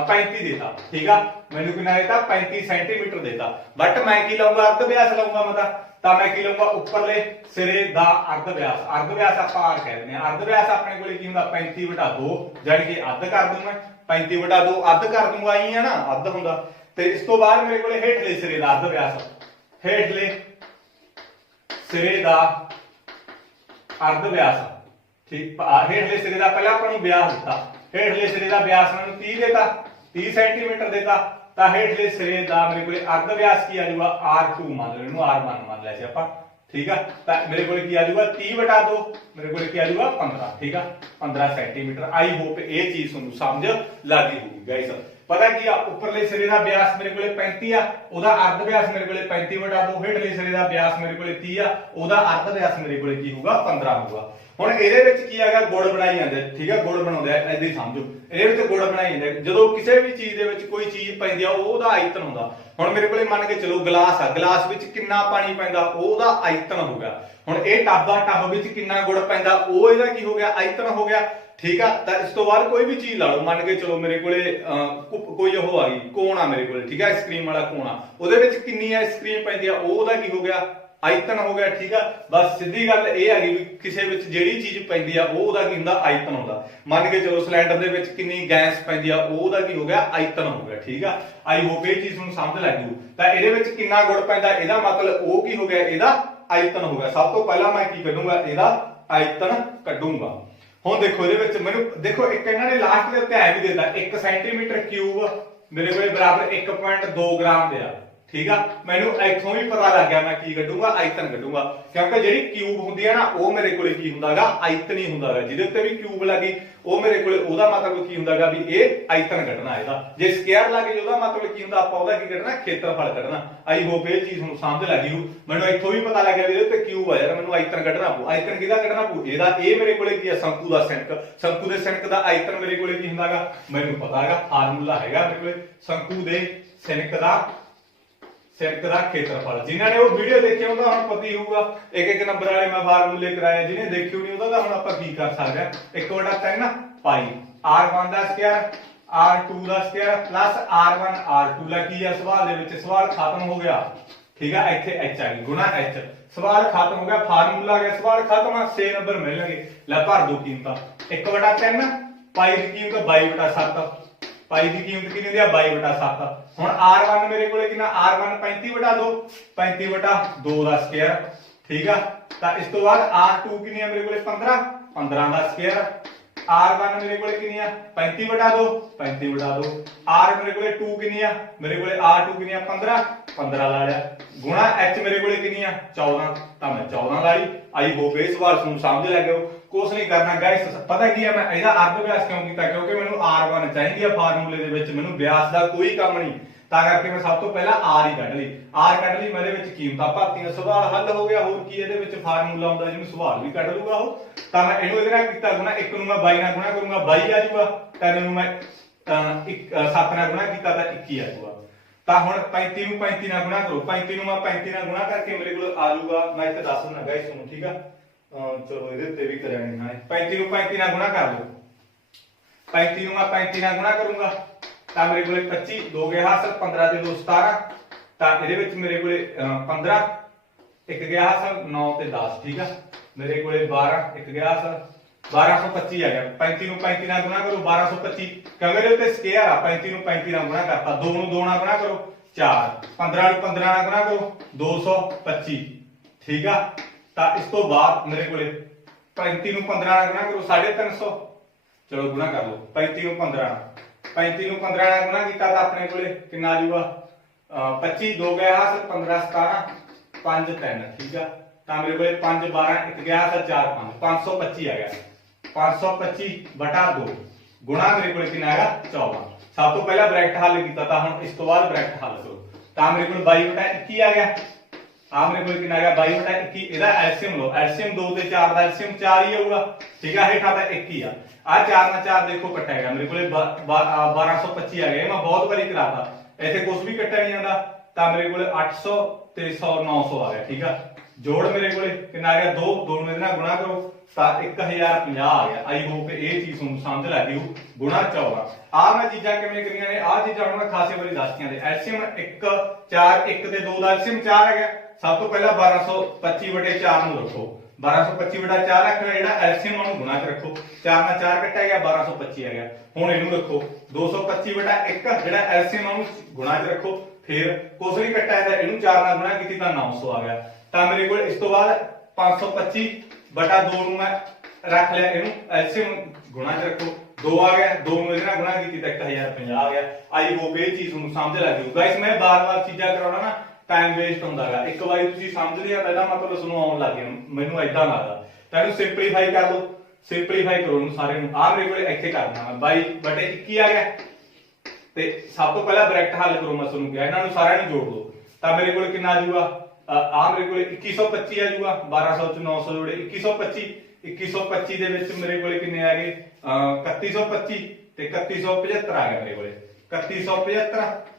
35 ਦਿੱਤਾ, ਠੀਕ ਆ। ਮੈਨੂੰ ਕਿੰਨਾ ਦਿੱਤਾ 35 ਸੈਂਟੀਮੀਟਰ ਦਿੱਤਾ। ਬਟ ਮੈਂ ਕੀ ਲਾਉਂਗਾ ਅਰਧ ਵਿਆਸ ਲਾਉਂਗਾ ਮੈਂ ਤਾਂ ਮੈਂ ਕੀ ਲਾਉਂਗਾ ਉੱਪਰਲੇ ਸਿਰੇ ਦਾ ਅਰਧ ਵਿਆਸ। ਅਰਧ ਵਿਆਸ ਆਪਾਂ ਆਰ ਕਹਿ ਦਿੰਦੇ ਆ। ਅਰਧ ਵਿਆਸ ਆਪਣੇ ਕੋਲੇ ਕੀ ਹੁੰਦਾ 35/2, ਜਾਨੀ ਕਿ ਅੱਧ ਕਰ ਦੂੰ ਮੈਂ 35/2 ਅੱਧ ਕਰ ਦੂੰਗਾ, ਆਈ ਆ ਨਾ ਅੱਧ ਹੁੰਦਾ। ਤੇ ਇਸ ਤੋਂ ਬਾਅਦ ਮੇਰੇ ਕੋਲੇ ਹੇਠਲੇ ਸਿਰੇ ਦਾ ਅਰਧ ਵਿਆਸ, ਹੇਠਲੇ ਸਿਰੇ ਦਾ ਅਰਧ ਵਿਆਸ, ਠੀਕ। ਹੇਠਲੇ ਸਿਰੇ ਦਾ ਪਹਿਲਾਂ ਆਪਾਂ ਨੂੰ ਵਿਆਸ ਦਿੱਤਾ, ਹੇਠਲੇ ਸਿਰੇ ਦਾ ਵਿਆਸ ਮੈਨੂੰ 30 ਦੇਤਾ, 30 ਸੈਂਟੀਮੀਟਰ ਦੇਤਾ। ਤਾਂ ਹੇਠਲੇ ਸਿਰੇ ਦਾ ਮੇਰੇ ਕੋਲੇ ਅਰਧ ਵਿਆਸ ਕੀ ਆ ਜਾਊਗਾ R2 ਮੰਨ ਲਓ, ਇਹਨੂੰ R1 ਮੰਨ ਲਿਆ ਸੀ ਆਪਾਂ, ਠੀਕ ਆ। ਤਾਂ ਮੇਰੇ ਕੋਲੇ ਕੀ ਆ ਜਾਊਗਾ 30/2, ਮੇਰੇ ਕੋਲੇ ਕੀ ਆ ਜਾਊਗਾ 15, ਠੀਕ ਆ, 15 ਸੈਂਟੀਮੀਟਰ। ਆਈ ਹੋਪ ਇਹ ਚੀਜ਼ ਤੁਹਾਨੂੰ ਸਮਝ ਲੱਗੀ ਹੋਊਗੀ ਗਾਇਸ। ਪਤਾ ਕੀ ਆ ਉੱਪਰਲੇ ਸਿਰੇ ਦਾ ਵਿਆਸ ਮੇਰੇ ਕੋਲੇ 35 ਆ, ਉਹਦਾ ਅਰਧ ਵਿਆਸ ਮੇਰੇ ਕੋਲੇ 35/2, ਹੇਠਲੇ ਸਿਰੇ ਦਾ ਵਿਆਸ ਮੇਰੇ ਕੋਲੇ 30 ਆ, ਉਹਦਾ ਅਰਧ ਵਿਆਸ ਮੇਰੇ ਕੋਲੇ ਕੀ ਹੋਊਗਾ 15 ਹੋਊਗਾ। ਹੁਣ ਇਹਦੇ ਵਿੱਚ ਕੀ ਹੈਗਾ ਗੁੜ ਬਣਾਈ ਜਾਂਦੇ, ਠੀਕ ਆ। ਗੁੜ ਬਣਾਉਂਦੇ ਆ ਐਦਾਂ ਹੀ ਸਮਝੋ, ਇਹਦੇ ਵਿੱਚ ਗੁੜ ਬਣਾਈ ਜਾਂਦੇ। ਜਦੋਂ ਕਿਸੇ ਵੀ ਚੀਜ਼ ਦੇ ਵਿੱਚ ਕੋਈ ਚੀਜ਼ ਪੈਂਦੀ ਆ ਉਹਦਾ ਆਇਤਨ ਹੁੰਦਾ। ਹੁਣ ਮੇਰੇ ਕੋਲੇ ਮੰਨ ਕੇ ਚਲੋ ਗਲਾਸ ਆ, ਗਲਾਸ ਵਿੱਚ ਕਿੰਨਾ ਪਾਣੀ ਪੈਂਦਾ ਉਹਦਾ ਆਇਤਨ ਹੋ ਗਿਆ। ਹੁਣ ਇਹ ਟੱਬ ਆ, ਟੱਬ ਵਿੱਚ ਕਿੰਨਾ ਗੁੜ ਪੈਂਦਾ ਉਹ ਇਹਦਾ ਕੀ ਹੋ ਗਿਆ ਆਇਤਨ ਹੋ ਗਿਆ, ਠੀਕ ਆ। ਤਾਂ ਇਸ ਤੋਂ ਬਾਅਦ ਕੋਈ ਵੀ ਚੀਜ਼ ਲਾ ਲਓ, ਮੰਨ ਕੇ ਚਲੋ ਮੇਰੇ ਕੋਲੇ ਕੋਈ ਉਹ ਆ ਗਈ ਕੋਣ ਆ ਮੇਰੇ ਕੋਲੇ, ਠੀਕ ਆ, ਆਈਸਕ੍ਰੀਮ ਵਾਲਾ ਕੋਣ ਆ, ਉਹਦੇ ਵਿੱਚ ਕਿੰਨੀ ਆਈਸਕ੍ਰੀਮ ਪੈਂਦੀ ਆ ਉਹਦਾ ਕੀ ਹੋ ਗਿਆ ਆਇਤਨ ਹੋ ਗਿਆ, ਠੀਕ ਆ। ਬਸ ਸਿੱਧੀ ਗੱਲ ਇਹ ਹੈਗੀ ਵੀ ਕਿਸੇ ਵਿੱਚ ਜਿਹੜੀ ਚੀਜ਼ ਪੈਂਦੀ ਆ ਉਹਦਾ ਕੀ ਹੁੰਦਾ ਆਇਤਨ ਹੁੰਦਾ। ਮੰਨ ਕੇ ਚਲੋ ਸਿਲੰਡਰ ਦੇ ਵਿੱਚ ਕਿੰਨੀ ਗੈਸ ਪੈਂਦੀ ਆ ਉਹਦਾ ਕੀ ਹੋ ਗਿਆ ਆਇਤਨ ਹੋ ਗਿਆ, ਠੀਕ ਆ। ਆਈ ਹੋਪ ਇਹ ਚੀਜ਼ ਨੂੰ ਸਮਝ ਲੱਗ ਜੂ। ਤਾਂ ਇਹਦੇ ਵਿੱਚ ਕਿੰਨਾ ਗੁੜ ਪੈਂਦਾ ਇਹਦਾ ਮਤਲਬ ਉਹ ਕੀ ਹੋ ਗਿਆ ਇਹਦਾ ਆਇਤਨ ਹੋ ਗਿਆ। ਸਭ ਤੋਂ ਪਹਿਲਾਂ ਮੈਂ ਕੀ ਕੱਢੂੰਗਾ ਇਹਦਾ ਆਇਤਨ ਕੱਢੂੰਗਾ। ਹੁਣ ਦੇਖੋ ਇਹਦੇ ਵਿੱਚ ਮੈਨੂੰ ਦੇਖੋ ਇੱਕ ਇਹਨਾਂ ਨੇ ਲਾਸਟ ਦੇ ਉੱਤੇ ਐ ਵੀ ਦਿੱਤਾ 1 ਸੈਂਟੀਮੀਟਰ ਕਿਊਬ ਮੇਰੇ ਕੋਲੇ ਬਰਾਬਰ 1.2 ਗ੍ਰਾਮ ਦੇ ਆ, ਠੀਕ ਆ। ਮੈਨੂੰ ਇੱਥੋਂ ਵੀ ਪਤਾ ਲੱਗ ਗਿਆ ਮੈਂ ਕੀ ਕੱਢੂੰਗਾ ਆਇਤਨ ਕੱਢੂੰਗਾ, ਕਿਉਂਕਿ ਜਿਹੜੀ ਕਿਊਬ ਹੁੰਦੀ ਆ ਨਾ ਉਹ ਮੇਰੇ ਕੋਲੇ ਕੀ ਹੁੰਦਾਗਾ ਆਇਤਨ ਹੀ ਹੁੰਦਾਗਾ। ਜਿਹਦੇ ਉੱਤੇ ਵੀ ਕਿਊਬ ਲੱਗੀ ਉਹ ਮੇਰੇ ਕੋਲੇ ਉਹਦਾ ਮਤਲਬ ਕੀ ਹੁੰਦਾਗਾ ਵੀ ਇਹ ਆਇਤਨ ਕੱਢਣਾ ਇਹਦਾ। ਜੇ ਸਕੁਅਰ ਲੱਗੇ ਉਹਦਾ ਮਤਲਬ ਕੀ ਹੁੰਦਾ ਆਪਾਂ ਉਹਦਾ ਕੀ ਕੱਢਣਾ ਖੇਤਰਫਲ ਕੱਢਣਾ। ਆਈ ਹੋਪ ਇਹ ਚੀਜ਼ ਹੁਣ ਸਮਝ ਲੱਗੀ ਹੋ। ਮੈਨੂੰ ਇੱਥੋਂ ਵੀ ਪਤਾ ਲੱਗਿਆ ਵੀ ਇਹਦੇ ਉੱਤੇ ਕਿਊਬ ਆ ਯਾਰ, ਮੈਨੂੰ ਆਇਤਨ ਕੱਢਣਾ ਪਊ। ਆਇਤਨ ਕਿਹਦਾ ਕੱਢਣਾ ਪਊ ਇਹਦਾ। ਇਹ ਮੇਰੇ ਕੋਲੇ ਕੀ ਆ ਸ਼ੰਕੂ ਦਾ ਸਿਨਕ, ਸ਼ੰਕੂ ਦੇ ਸਿਨਕ ਦਾ ਆਇਤਨ ਮੇਰੇ ਕੋਲੇ ਕੀ ਹੁੰਦਾਗਾ ਮੈਨੂੰ ਪਤਾ ਹੈਗਾ, ਫਾਰਮੂਲਾ ਹੈਗਾ ਮੇਰੇ ਕੋਲੇ ਸ਼ੰਕੂ ਦੇ ਸਿਨਕ ਦਾ ਖੇਤਰਫਲ। ਜਿਨ੍ਹਾਂ ਨੇ ਉਹ ਵੀਡੀਓ ਦੇਖੀ ਉਹਦਾ ਹੁਣ ਪਤਾ ਹੀ ਹੋਊਗਾ, ਇੱਕ ਨੰਬਰ ਵਾਲੇ ਮੈਂ ਫਾਰਮੂਲੇ ਕਰਾਏ। ਜਿਹਨੇ ਦੇਖਿਓ ਨਹੀਂ ਉਹਦਾ ਤਾਂ ਹੁਣ ਆਪਾਂ ਕੀ ਕਰ ਸਕਦੇ ਆ 1/3 ਪਾਈ R1 ਦਾ ਸਕੁਅਰ R2 ਦਾ ਸਕੁਅਰ ਪਲੱਸ R1 R2 ਦਾ ਕੀ ਆ ਸਵਾਲ ਦੇ ਵਿੱਚ। ਸਵਾਲ ਖਤਮ ਹੋ ਗਿਆ, ਠੀਕ ਆ। ਇੱਥੇ H ਆ ਗਈ ਗੁਣਾ H, ਸਵਾਲ ਖਤਮ ਹੋ ਗਿਆ, ਫਾਰਮੂਲਾ ਆ ਗਿਆ, ਸਵਾਲ ਖਤਮ ਆ। 6 ਨੰਬਰ ਮਿਲਣਗੇ। ਲੈ ਭਰ ਦੋ ਕੀਮਤਾਂ 1/3 ਪਾਈ ਦੀ ਕੀਮਤ 22/7, ਪਾਈ ਦੀ ਕੀਮਤ ਕਿੰਨੀ ਹੁੰਦੀ ਆ 22/7। ਹੁਣ R1 ਮੇਰੇ ਕੋਲੇ ਕਿੰਨਾ R1 35/2, 35/2 ਦਾ ਸਕੁਅਰ, ਠੀਕ ਆ। ਤਾਂ ਇਸ ਤੋਂ ਬਾਅਦ R2 ਕਿੰਨੀ ਆ ਮੇਰੇ ਕੋਲੇ 15 ਦਾ ਸਕੁਅਰ, R1 मेरे को कितनी है 35 बटा 2 35 बटा 2 R मेरे को 2 कितनी है मेरे को R2 कितनी है 15 15 ला लिया गुणा H मेरे को कितनी है 14 ਤਾਂ मैं 14 ਲਾ ਲਈ आई होप इस सवाल ਨੂੰ ਸਮਝ ਲੈ ਗਏ ਕੁਝ ਨਹੀਂ ਕਰਨਾ ਗਾਇਸ ਪਤਾ ਕੀ ਹੈ ਮੈਂ ਇਹਦਾ ਅਰਧ ਵਿਆਸ ਕਿਉਂ ਕੀਤਾ ਕਿਉਂਕਿ ਮੈਨੂੰ R1 ਚਾਹੀਦੀ ਹੈ ਫਾਰਮੂਲੇ ਦੇ ਵਿੱਚ ਮੈਨੂੰ ਵਿਆਸ ਦਾ ਕੋਈ ਕੰਮ ਨਹੀਂ ਤਾਂ ਕਰਕੇ ਮੈਂ ਸਭ ਤੋਂ ਪਹਿਲਾਂ R ਹੀ ਕੱਢ ਲਈ R ਕੱਢ ਲਈ ਮੇਰੇ ਵਿੱਚ ਕੀਮਤਾਂ ਭਰਤੀਆਂ ਸਵਾਲ ਹੱਲ ਹੋ ਗਿਆ ਹੋਰ ਕੀ ਇਹਦੇ ਵਿੱਚ ਫਾਰਮੂਲਾ ਹੁੰਦਾ ਜਿਹਨੂੰ ਸਵਾਲ ਵੀ ਕੱਢ ਲੂਗਾ ਉਹ ਤਾਂ ਮੈਂ ਇਹਨੂੰ ਇਹਦੇ ਨਾਲ ਕੀਤਾ ਗੁਣਾ ਇੱਕ ਨੂੰ ਮੈਂ 22 ਨਾਲ ਗੁਣਾ ਕਰੂੰਗਾ 22 ਆ ਜਾਊਗਾ ਤਿੰਨ ਨੂੰ ਮੈਂ 7 ਨਾਲ ਗੁਣਾ ਕੀਤਾ ਤਾਂ 21 ਆ ਜਾਊਗਾ ਤਾਂ ਹੁਣ 35 ਨੂੰ 35 ਨਾਲ ਗੁਣਾ ਕਰੋ 35 ਨੂੰ ਮੈਂ 35 ਨਾਲ ਗੁਣਾ ਕਰਕੇ ਮੇਰੇ ਕੋਲ ਆ ਜਾਊਗਾ ਮੈਂ ਇੱਥੇ ਦੱਸ ਦਿੰਦਾ ਗਾਇਸ ਤੁਹਾਨੂੰ ਠੀਕ ਆ ਚਲੋ ਇਹਦੇ ਉੱਤੇ ਵੀ ਕਰਾਂਗੇ ਨਾ 35 ਨੂੰ 35 ਨਾਲ ਗੁਣਾ ਕਰ ਲਓ 35 ਨੂੰ ਮੈਂ 35 ਨਾਲ ਗੁਣਾ ਕਰੂੰਗਾ ਤਾਂ ਮੇਰੇ ਕੋਲੇ 25 2 ਗਿਆ ਹਾਸਲ 15 ਤੇ 2 17 ਤਾਂ ਇਹਦੇ ਵਿੱਚ ਮੇਰੇ ਕੋਲੇ 15 ਇੱਕ ਗਿਆ ਹਾਸਲ 9 ਤੇ 10 ਠੀਕ ਆ ਮੇਰੇ ਕੋਲੇ 12 ਇੱਕ ਗਿਆ ਹਾਸਲ 1225 ਆ ਗਿਆ 35 ਨੂੰ 35 ਨਾਲ ਗੁਣਾ ਕਰੋ 1225 ਕਿਉਂਕਿ ਇਹਦੇ ਉੱਤੇ ਸਕੁਅਰ ਆ 35 ਨੂੰ 35 ਨਾਲ ਗੁਣਾ ਕਰਤਾ 2 ਨੂੰ 2 ਨਾਲ ਗੁਣਾ ਕਰੋ 4 15 ਨੂੰ 15 ਨਾਲ ਗੁਣਾ ਕਰੋ 225 ਠੀਕ ਆ ਤਾਂ ਇਸ ਤੋਂ ਬਾਅਦ ਮੇਰੇ ਕੋਲੇ 35 ਨੂੰ 15 ਨਾਲ ਗੁਣਾ ਕਰੋ 350 ਚਲੋ ਗੁਣਾ ਕਰ ਲਓ 35 ਨੂੰ 15 ਨਾਲ 35 ਨੂੰ 15 ਨਾਲ ਗੁਣਾ ਕੀਤਾ ਤਾਂ ਆਪਣੇ ਕੋਲੇ ਕਿੰਨਾ ਆ ਜਾਊਗਾ 25 2 ਗਿਆ ਹਾਸਲ 15 17 5 3 ਠੀਕ ਆ ਤਾਂ ਮੇਰੇ ਕੋਲੇ 5 12 1 ਗਿਆ ਹਾਸਲ 4 5 525 ਆ ਗਿਆ 525 ਬਟਾ 2 ਗੁਣਾ ਮੇਰੇ ਕੋਲੇ ਕਿੰਨਾ ਆਇਆ 14 ਸਭ ਤੋਂ ਪਹਿਲਾਂ ਬ੍ਰੈਕਟ ਹੱਲ ਕੀਤਾ ਤਾਂ ਹੁਣ ਇਸ ਤੋਂ ਬਾਅਦ ਬ੍ਰੈਕਟ ਹੱਲ ਕਰੋ ਤਾਂ ਮੇਰੇ ਕੋਲ 22 ਬਟਾ 21 ਆ ਗਿਆ ਆ ਮੇਰੇ ਕੋਲ ਕਿੰਨਾ ਆ ਗਿਆ 22 ਬਟਾ 21 ਇਹਦਾ ਐਲਸੀਐਮ ਲਓ ਐਲਸੀਐਮ 2 ਤੇ 4 ਦਾ ਐਲਸੀਐਮ 4 ਹੀ ਆਊਗਾ ਠੀਕ ਆ ਹੇਠਾਂ ਤਾਂ 1 ਹੀ ਆ ਆ 4 ਨਾਲ 4 ਦੇਖੋ ਕੱਟਿਆ ਗਿਆ ਮੇਰੇ ਕੋਲੇ 1225 ਆ ਗਿਆ ਮੈਂ ਬਹੁਤ ਵਾਰੀ ਕਰਾਤਾ ਇੱਥੇ ਕੁਝ ਵੀ ਕੱਟਿਆ ਨਹੀਂ ਜਾਂਦਾ ਤਾਂ ਮੇਰੇ ਕੋਲੇ 800 ਤੇ 100 900 ਆ ਗਿਆ ਠੀਕ ਆ ਜੋੜ ਮੇਰੇ ਕੋਲੇ ਕਿੰਨਾ ਆ ਗਿਆ 2 2 ਨੂੰ ਇਹਦੇ ਨਾਲ ਗੁਣਾ ਕਰੋ ਤਾਂ 1050 ਆ ਗਿਆ ਆਈ ਹੋਪ ਇਹ ਚੀਜ਼ ਤੁਹਾਨੂੰ ਸਮਝ ਲੱਗ ਗਈ ਗੁਣਾ 14 ਆ ਮੈਂ ਚੀਜ਼ਾਂ ਕਿਵੇਂ ਕਰੀਆਂ ਨੇ ਆ ਚੀਜ਼ਾਂ ਹੁਣ ਮੈਂ ਖਾਸੇ ਵਾਰੀ ਦੱਸਤੀਆਂ ਨੇ ਐਲਸੀਐਮ 1 4 1 ਤੇ 2 ਦਾ ਐਲਸੀਐਮ 4 ਆ ਗਿਆ ਸਭ ਤੋਂ ਪਹਿਲਾਂ 1225 ਬਟੇ 4 ਨੂੰ ਰੱਖੋ 1225 ਬਟਾ 4 ਰੱਖਣਾ ਜਿਹੜਾ ਐਲਸੀਐਮ ਨੂੰ ਗੁਣਾ ਚ ਰੱਖੋ 4 ਨਾਲ 4 ਕੱਟਿਆ ਗਿਆ 1225 ਆ ਗਿਆ ਹੁਣ ਇਹਨੂੰ ਰੱਖੋ 225 ਬਟਾ 1 ਜਿਹੜਾ ਐਲਸੀਐਮ ਨੂੰ ਗੁਣਾ ਚ ਰੱਖੋ ਫਿਰ ਕੁਛ ਨਹੀਂ ਕੱਟਿਆ ਤਾਂ ਇਹਨੂੰ 4 ਨਾਲ ਗੁਣਾ ਕੀਤੀ ਤਾਂ 900 ਆ ਗਿਆ ਤਾਂ ਮੇਰੇ ਕੋਲ ਇਸ ਤੋਂ ਬਾਅਦ 525 ਬਟਾ 2 ਨੂੰ ਮੈਂ ਰੱਖ ਲਿਆ ਇਹਨੂੰ ਐਲਸੀਐਮ ਗੁਣਾ ਚ ਰੱਖੋ 2 ਆ ਗਿਆ 2 ਨੂੰ ਇਹਦੇ ਨਾਲ ਗੁਣਾ ਕੀਤੀ ਤਾਂ 1050 ਆ ਗਿਆ ਆਈ ਹੋਪ ਇਹ ਚੀਜ਼ ਨੂੰ ਸਮਝ ਲੱਗ ਜੂ ਗਾਇਸ ਮੈਂ ਬਾਰ-ਬਾਰ ਚੀਜ਼ਾਂ ਕਰਾਉਣਾ ਨਾ ਟਾਈਮ ਵੇਸਟ ਹੁੰਦਾਗਾ ਇੱਕ ਵਾਰੀ ਤੁਸੀਂ ਸਮਝ ਲਿਆ ਪਹਿਲਾਂ ਮਤਲਬ ਤੁਹਾਨੂੰ ਆਉਣ ਲੱਗ ਗਿਆ ਮੈਨੂੰ ਐਦਾਂ ਲੱਗਦਾ ਤਾਂ ਇਹਨੂੰ ਸਿੰਪਲੀਫਾਈ ਕਰ ਲਓ ਸਿੰਪਲੀਫਾਈ ਕਰੋ ਇਹਨੂੰ ਸਾਰੇ ਨੂੰ ਆ ਮੇਰੇ ਕੋਲ ਇੱਥੇ ਕਰਨਾ ਮੈਂ 22 ਬਟੇ 21 ਆ ਗਿਆ ਤੇ ਸਭ ਤੋਂ ਪਹਿਲਾਂ ਬ੍ਰੈਕਟ ਹੱਲ ਕਰੋ ਮੈਂ ਤੁਹਾਨੂੰ ਕਿਹਾ ਇਹਨਾਂ ਨੂੰ ਸਾਰਿਆਂ ਨੂੰ ਜੋੜ ਲਓ ਤਾਂ ਮੇਰੇ ਕੋਲ ਕਿੰਨਾ ਆ ਜਾਊਗਾ ਆ ਮੇਰੇ ਕੋਲ 2125 ਆ ਜਾਊਗਾ 1200 ਚ 900 ਜੋੜੇ 2125 ਦੇ ਵਿੱਚ ਮੇਰੇ ਕੋਲ ਕਿੰਨੇ ਆ ਗਏ 3125 ਤੇ 3175 ਆ ਗਿਆ ਮੇਰੇ ਕੋਲ 3175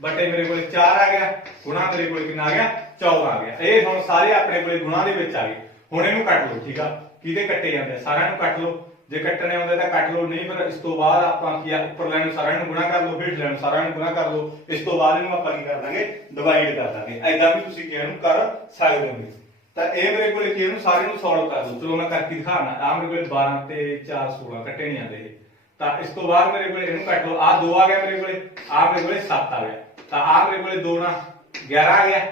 ਬਟੇ ਮੇਰੇ ਕੋਲ 4 ਆ ਗਿਆ ਗੁਣਾ ਮੇਰੇ ਕੋਲ ਕਿੰਨਾ ਆ ਗਿਆ 14 ਆ ਗਿਆ ਇਹ ਹੁਣ ਸਾਰੇ ਆਪਣੇ ਕੋਲੇ ਗੁਣਾ ਦੇ ਵਿੱਚ ਆ ਗਏ ਹੁਣ ਇਹਨੂੰ ਕੱਟ ਲਓ ਠੀਕ ਆ ਕਿਹਦੇ ਕੱਟੇ ਜਾਂਦੇ ਸਾਰਿਆਂ ਨੂੰ ਕੱਟ ਲਓ ਜੇ ਕੱਟਣੇ ਹੁੰਦੇ ਤਾਂ ਕੱਟ ਲਓ ਨਹੀਂ ਪਰ ਇਸ ਤੋਂ ਬਾਅਦ ਆਪਾਂ ਕੀ ਆ ਉੱਪਰ ਲਾਈਨ ਸਾਰਿਆਂ ਨੂੰ ਗੁਣਾ ਕਰ ਲਓ ਹੇਠ ਲਾਈਨ ਸਾਰਿਆਂ ਨੂੰ ਗੁਣਾ ਕਰ ਲਓ ਇਸ ਤੋਂ ਬਾਅਦ ਇਹਨੂੰ ਆਪਾਂ ਕੀ ਕਰ ਦਾਂਗੇ ਡਿਵਾਈਡ ਕਰ ਦਾਂਗੇ ਐਦਾਂ ਵੀ ਤੁਸੀਂ ਕਿਹਨੂੰ ਨੂੰ ਕਰ ਸਕਦੇ ਹੋ ਤਾਂ ਇਹ ਮੇਰੇ ਕੋਲੇ ਕੀ ਇਹਨੂੰ ਸਾਰੇ ਨੂੰ ਸੋਲਵ ਕਰ ਲਓ ਚਲੋ ਮੈਂ ਕਰਕੇ ਦਿਖਾਣਾ ਆ ਮੇਰੇ ਕੋਲੇ 12 ਤੇ 4 16 ਕੱਟੇ ਨਹੀਂ ਆਉਂਦੇ ਤਾਂ ਇਸ ਤੋਂ ਬਾਅਦ ਮੇਰੇ ਕੋਲੇ ਇਹਨੂੰ ਕੱਟ ਲਓ ਆ 2 ਆ ਗਿਆ ਮੇਰੇ ਕੋਲੇ ਆ ਮੇਰੇ ਕੋਲੇ 7 ਆ ਗਿਆ ਤਾਂ ਆ ਮੇਰੇ ਕੋਲੇ 2 ਨਾਲ 11 ਆ ਗਿਆ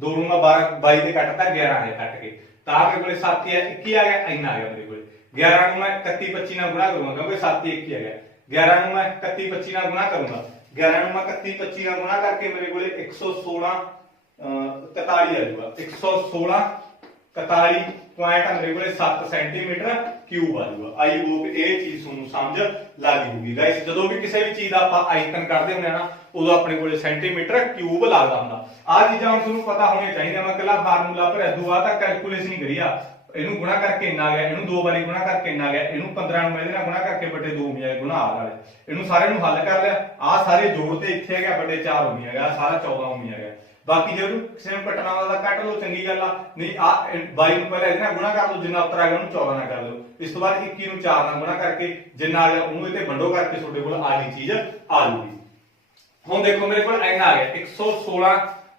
2 ਨੂੰ ਮੈਂ 22 ਤੇ ਕੱਟਤਾ 11 ਆ ਗਿਆ ਕੱਟ ਕੇ ਤਾਂ ਆ ਮੇਰੇ ਕੋਲੇ 7 ਆ 21 ਆ ਗਿਆ ਇੰਨਾ ਆ ਗਿਆ ਮੇਰੇ ਕੋਲੇ 11 ਨੂੰ ਮੈਂ 31 25 ਨਾਲ ਗੁਣਾ ਕਰੂੰਗਾ ਕਿਉਂਕਿ 7 21 ਆ ਗਿਆ 11 ਨੂੰ ਮੈਂ 31 25 ਨਾਲ ਗੁਣਾ ਕਰੂੰਗਾ 11 ਨੂੰ ਮੈਂ 31 25 ਨਾਲ ਗੁਣਾ ਕਰਕੇ ਮੇਰੇ ਕੋਲੇ 116 41 ਆ ਜਾਊਗਾ 116 41 ਪੁਆਇੰਟ ਮੇਰੇ ਕੋਲੇ 7 ਸੈਂਟੀਮੀਟਰ ਕਿਊਬ ਆ ਜਾਊਗਾ ਆਈ ਹੋਪ ਇਹ ਚੀਜ਼ ਤੁਹਾਨੂੰ ਸਮਝ ਲੱਗ ਜੂਗੀ ਗਾਇਸ ਜਦੋਂ ਵੀ ਕਿਸੇ ਵੀ ਚੀਜ਼ ਦਾ ਆਪਾਂ ਆਇਤਨ ਕੱਢਦੇ ਹੁੰਦੇ ਆ ਨਾ ਉਦੋਂ ਆਪਣੇ ਕੋਲੇ ਸੈਂਟੀਮੀਟਰ ਕਿਊਬ ਲੱਗਦਾ ਹੁੰਦਾ ਆ ਚੀਜ਼ਾਂ ਹੁਣ ਤੁਹਾਨੂੰ ਪਤਾ ਹੋਣੀਆਂ ਚਾਹੀਦੀਆਂ ਮੈਂ ਕੱਲਾ ਫਾਰਮੂਲਾ ਭਰਿਆ ਦੂਆ ਤਾਂ ਕੈਲਕੂਲੇਸ਼ਨ ਨਹੀਂ ਕਰੀ ਆ ਇਹਨੂੰ ਗੁਣਾ ਕਰਕੇ ਇੰਨਾ ਆ ਗਿਆ ਇਹਨੂੰ 2 ਵਾਰੀ ਗੁਣਾ ਕਰਕੇ ਇੰਨਾ ਆ ਗਿਆ ਇਹਨੂੰ 15 ਨੂੰ ਇਹਦੇ ਨਾਲ ਗੁਣਾ ਕਰਕੇ ਬਟੇ 2 ਮਿਲਿਆ ਗੁਣਾ ਆ ਵਾਲੇ ਇਹਨੂੰ ਸਾਰੇ ਨੂੰ ਹੱਲ ਕਰ ਲਿਆ ਆ ਸਾਰੇ ਜੋੜ ਤੇ ਇੱਥੇ ਹੈਗਾ ਬਟੇ 4 ਹੋ ਗਿਆ ਸਾਰਾ 14 ਹੋ ਗਿਆ ਬਾਕੀ ਜੇ ਕਿਸੇ ਨੂੰ ਕੱਟਣਾ ਹੁੰਦਾ ਤਾਂ ਕੱਟ ਲਓ ਚੰਗੀ ਗੱਲ ਆ ਨਹੀਂ ਆ 22 ਨੂੰ ਪਹਿਲਾਂ ਇਹਦੇ ਨਾਲ ਗੁਣਾ ਕਰ ਲਓ ਜਿੰਨਾ ਉੱਤਰ ਆ ਗਿਆ ਉਹਨੂੰ 14 ਨਾਲ ਕਰ ਲਓ ਇਸ ਤੋਂ ਬਾਅਦ 21 ਨੂੰ 4 ਨਾਲ ਗੁਣਾ ਕਰਕੇ ਜਿੰਨਾ ਆ ਗਿਆ ਉਹਨੂੰ ਇੱਥੇ ਵੰਡੋ ਕਰਕੇ ਤੁਹਾਡੇ ਕੋਲ ਆਹੀ ਚੀਜ਼ ਆ ਜੂਗੀ ਹੁਣ ਦੇਖੋ ਮੇਰੇ ਕੋਲ ਇੰਨਾ ਆ ਗਿਆ 116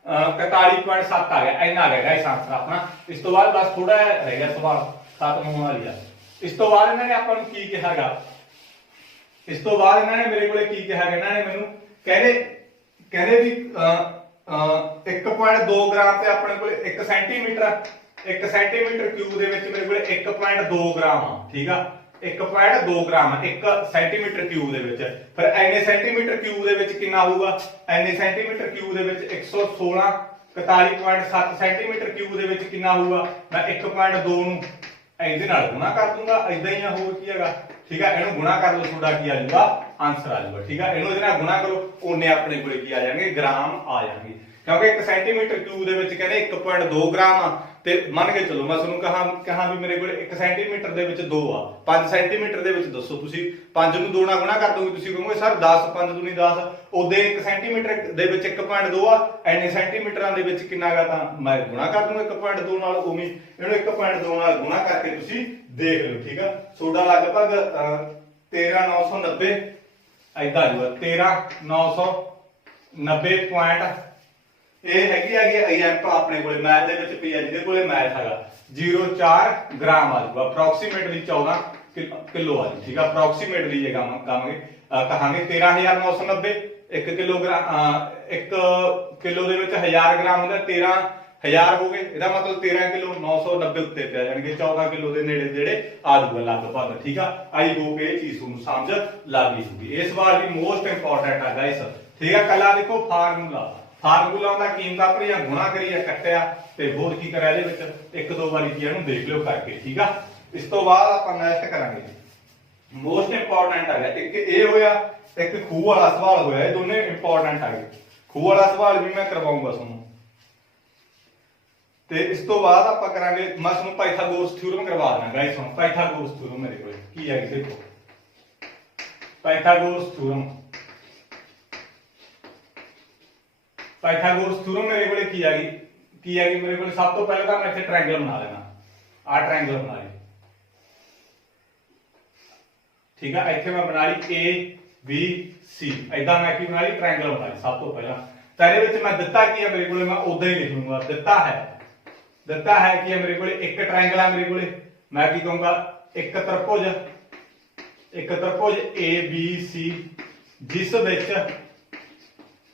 41.7 ਆ ਗਿਆ ਇੰਨਾ ਆ ਗਿਆ ਗਾਇਸ ਆਨਸਰ ਆਪਣਾ ਇਸ ਤੋਂ ਬਾਅਦ ਬਸ ਥੋੜਾ ਰਹਿ ਗਿਆ ਸਵਾਲ ਖਤਮ ਹੋਣ ਵਾਲੀ ਆ ਇਸ ਤੋਂ ਬਾਅਦ ਇਹਨਾਂ ਨੇ ਆਪਾਂ ਨੂੰ ਕੀ ਕਿਹਾਗਾ ਇਸ ਤੋਂ ਬਾਅਦ ਇਹਨਾਂ ਨੇ ਮੇਰੇ ਕੋਲੇ ਕੀ ਕਿਹਾਗਾ ਇਹਨਾਂ ਨੇ ਮੈਨੂੰ ਕਹਿੰਦੇ ਵੀ 1.2 ਗ੍ਰਾਮ ਤੇ ਆਪਣੇ ਕੋਲੇ 1 ਸੈਂਟੀਮੀਟਰ ਕਿਊਬ ਦੇ ਵਿੱਚ ਮੇਰੇ ਕੋਲੇ 1.2 ਗ੍ਰਾਮ ਆ ਠੀਕ ਆ 1.2 ग्राम 1 सेंटीमीटर क्यूब ਦੇ ਵਿੱਚ ਫਿਰ ਐਨੇ ਸੈਂਟੀਮੀਟਰ ਕਿਊਬ ਦੇ ਵਿੱਚ ਕਿੰਨਾ ਹੋਊਗਾ ਐਨੇ ਸੈਂਟੀਮੀਟਰ ਕਿਊਬ ਦੇ ਵਿੱਚ 116 41.7 ਸੈਂਟੀਮੀਟਰ ਕਿਊਬ ਦੇ ਵਿੱਚ ਕਿੰਨਾ ਹੋਊਗਾ ਮੈਂ 1.2 ਨੂੰ ਇਹਦੇ ਨਾਲ ਗੁਣਾ ਕਰ ਦੂੰਗਾ ਇਦਾਂ ਹੀ ਆ ਹੋਰ ਕੀ ਹੈਗਾ ਠੀਕ ਹੈ ਇਹਨੂੰ ਗੁਣਾ ਕਰ ਲਓ ਤੁਹਾਡਾ ਕੀ ਆ ਜਾਊਗਾ ਆਨਸਰ ਆ ਜਾਊਗਾ ਠੀਕ ਹੈ ਇਹਨੂੰ ਇਹਦੇ ਨਾਲ ਗੁਣਾ ਕਰੋ ਉਹਨੇ ਆਪਣੇ ਕੋਲੇ ਕੀ ਆ ਜਾਣਗੇ ਗ੍ਰਾਮ ਆ ਜਾਣਗੇ क्योंकि 1 सेंटीमीटर क्यूब ਦੇ ਵਿੱਚ ਕਹਿੰਦੇ 1.2 ਗ੍ਰਾਮ ਆ ਤੇ ਮੰਨ ਕੇ ਚੱਲੋ ਮੈਂ ਤੁਹਾਨੂੰ ਕਹਾ ਵੀ ਮੇਰੇ ਕੋਲ 1 ਸੈਂਟੀਮੀਟਰ ਦੇ ਵਿੱਚ 2 ਆ 5 ਸੈਂਟੀਮੀਟਰ ਦੇ ਵਿੱਚ ਦੱਸੋ ਤੁਸੀਂ 5 ਨੂੰ 2 ਨਾਲ ਗੁਣਾ ਕਰ ਦੋਗੇ ਤੁਸੀਂ ਕਹੋਗੇ ਸਰ 10 5 ਦੂਣੀ 10 ਉਹਦੇ 1 ਸੈਂਟੀਮੀਟਰ ਦੇ ਵਿੱਚ 1.2 ਆ ਐਨੇ ਸੈਂਟੀਮੀਟਰਾਂ ਦੇ ਵਿੱਚ ਕਿੰਨਾਗਾ ਤਾਂ ਮੈਂ ਗੁਣਾ ਕਰ ਦੂੰਗਾ 1.2 ਨਾਲ ਉਵੇਂ ਇਹਨੂੰ 1.2 ਨਾਲ ਗੁਣਾ ਕਰਕੇ ਤੁਸੀਂ ਦੇਖ ਲਓ ਠੀਕ ਆ ਤੁਹਾਡਾ ਲਗਭਗ 13990 ਐਦਾਂ ਆ ਜਾਊਗਾ 13990 ਇਹ ਹੈਗੀ ਐਗਜ਼ਾਮਪਲ ਆਪਣੇ ਕੋਲੇ ਮੈਥ ਦੇ ਵਿੱਚ ਪਈ ਆ ਜਿਹਦੇ ਕੋਲੇ ਮੈਥ ਹੈਗਾ 0.4 ਗ੍ਰਾਮ ਆ ਜਾਊਗਾ ਅਪਰੋਕਸੀਮੇਟਲੀ 14 ਕਿਲੋ ਆ ਜੀ ਠੀਕ ਆ ਅਪਰੋਕਸੀਮੇਟਲੀ ਜੇ ਕਹਾਂਗੇ 13990 1 ਕਿਲੋਗ੍ਰਾਮ 1 ਕਿਲੋ ਦੇ ਵਿੱਚ 1000 ਗ੍ਰਾਮ ਹੁੰਦਾ 13000 ਹੋ ਗਏ ਇਹਦਾ ਮਤਲਬ 13 ਕਿਲੋ 990 ਉੱਤੇ ਪੈ ਜਾਣਗੇ 14 ਕਿਲੋ ਦੇ ਨੇੜੇ ਜਿਹੜੇ ਆ ਜਾਊਗਾ ਲਗਭਗ ਠੀਕ ਆ ਆਈ ਹੋਪ ਇਹ ਚੀਜ਼ ਤੁਹਾਨੂੰ ਸਮਝ ਲੱਗ ਗਈ ਹੋਊਗੀ ਇਸ ਵਾਰ ਦੀ ਮੋਸਟ ਇੰਪੋਰਟੈਂਟ ਆ ਗਾਇਸ ਠੀਕ ਆ ਕੱਲਾ ਦੇਖੋ ਫਾਰਮੂਲਾ ਦਾ ਕੀਮਤਾਂ ਭਰੀਆਂ ਗੁਣਾ ਕਰੀਆ ਕੱਟਿਆ ਤੇ ਹੋਰ ਕੀ ਕਰਿਆ ਇਹਦੇ ਵਿੱਚ ਇੱਕ ਦੋ ਵਾਰੀ ਕੀ ਇਹਨੂੰ ਦੇਖ ਲਿਓ ਕਰਕੇ ਠੀਕ ਆ ਇਸ ਤੋਂ ਬਾਅਦ ਆਪਾਂ ਨੈਕਸਟ ਕਰਾਂਗੇ ਮੋਸਟ ਇੰਪੋਰਟੈਂਟ ਹੈਗਾ ਇੱਕ ਇਹ ਹੋਇਆ ਇੱਕ ਖੂਹ ਵਾਲਾ ਸਵਾਲ ਹੋਇਆ ਇਹ ਦੋਨੇ ਇੰਪੋਰਟੈਂਟ ਹੈਗੇ ਖੂਹ ਵਾਲਾ ਸਵਾਲ ਵੀ ਮੈਂ ਕਰਵਾਉਂਗਾ ਤੁਹਾਨੂੰ ਤੇ ਇਸ ਤੋਂ ਬਾਅਦ ਆਪਾਂ ਕਰਾਂਗੇ ਮੈਂ ਤੁਹਾਨੂੰ ਪਾਇਥਾਗੋਰਸ ਥਿਊਰਮ ਕਰਵਾ ਦੇਣਾ ਗਾਇਸ ਹੁਣ ਪਾਇਥਾਗੋਰਸ ਥਿਊਰਮ ਮੇਰੇ ਕੋਲ ਕੀ ਹੈ ਦੇਖੋ ਪਾਇਥਾਗੋਰਸ ਥਿਊਰਮ ਪਾਇਥਾਗੋਰਸ ਥਿਊਰਮ ਮੇਰੇ ਕੋਲੇ ਕੀ ਹੈਗੀ ਮੇਰੇ ਕੋਲੇ ਸਭ ਤੋਂ ਪਹਿਲਾਂ ਤਾਂ ਮੈਂ ਇੱਥੇ ਟ੍ਰਾਇੰਗਲ ਬਣਾ ਲੈਣਾ ਆ ਟ੍ਰਾਇੰਗਲ ਬਣਾ ਲਈ ਠੀਕ ਆ ਇੱਥੇ ਮੈਂ ਬਣਾ ਲਈ A B C ਐਦਾਂ ਮੈਂ ਕੀ ਬਣਾ ਲਈ ਟ੍ਰਾਇੰਗਲ ਬਣਾ ਲਈ ਸਭ ਤੋਂ ਪਹਿਲਾਂ ਤਾਂ ਇਹਦੇ ਵਿੱਚ ਮੈਂ ਦਿੱਤਾ ਕੀ ਹੈ ਮੇਰੇ ਕੋਲੇ ਮੈਂ ਉਦਾਂ ਹੀ ਲਿਖ ਲੂੰਗਾ ਦਿੱਤਾ ਹੈ ਕਿ ਮੇਰੇ ਕੋਲੇ ਇੱਕ ਟ੍ਰਾਇੰਗਲ ਆ ਮੇਰੇ ਕੋਲੇ ਮੈਂ ਕੀ ਕਹੂੰਗਾ ਇੱਕ ਤਰਭੁਜ ABC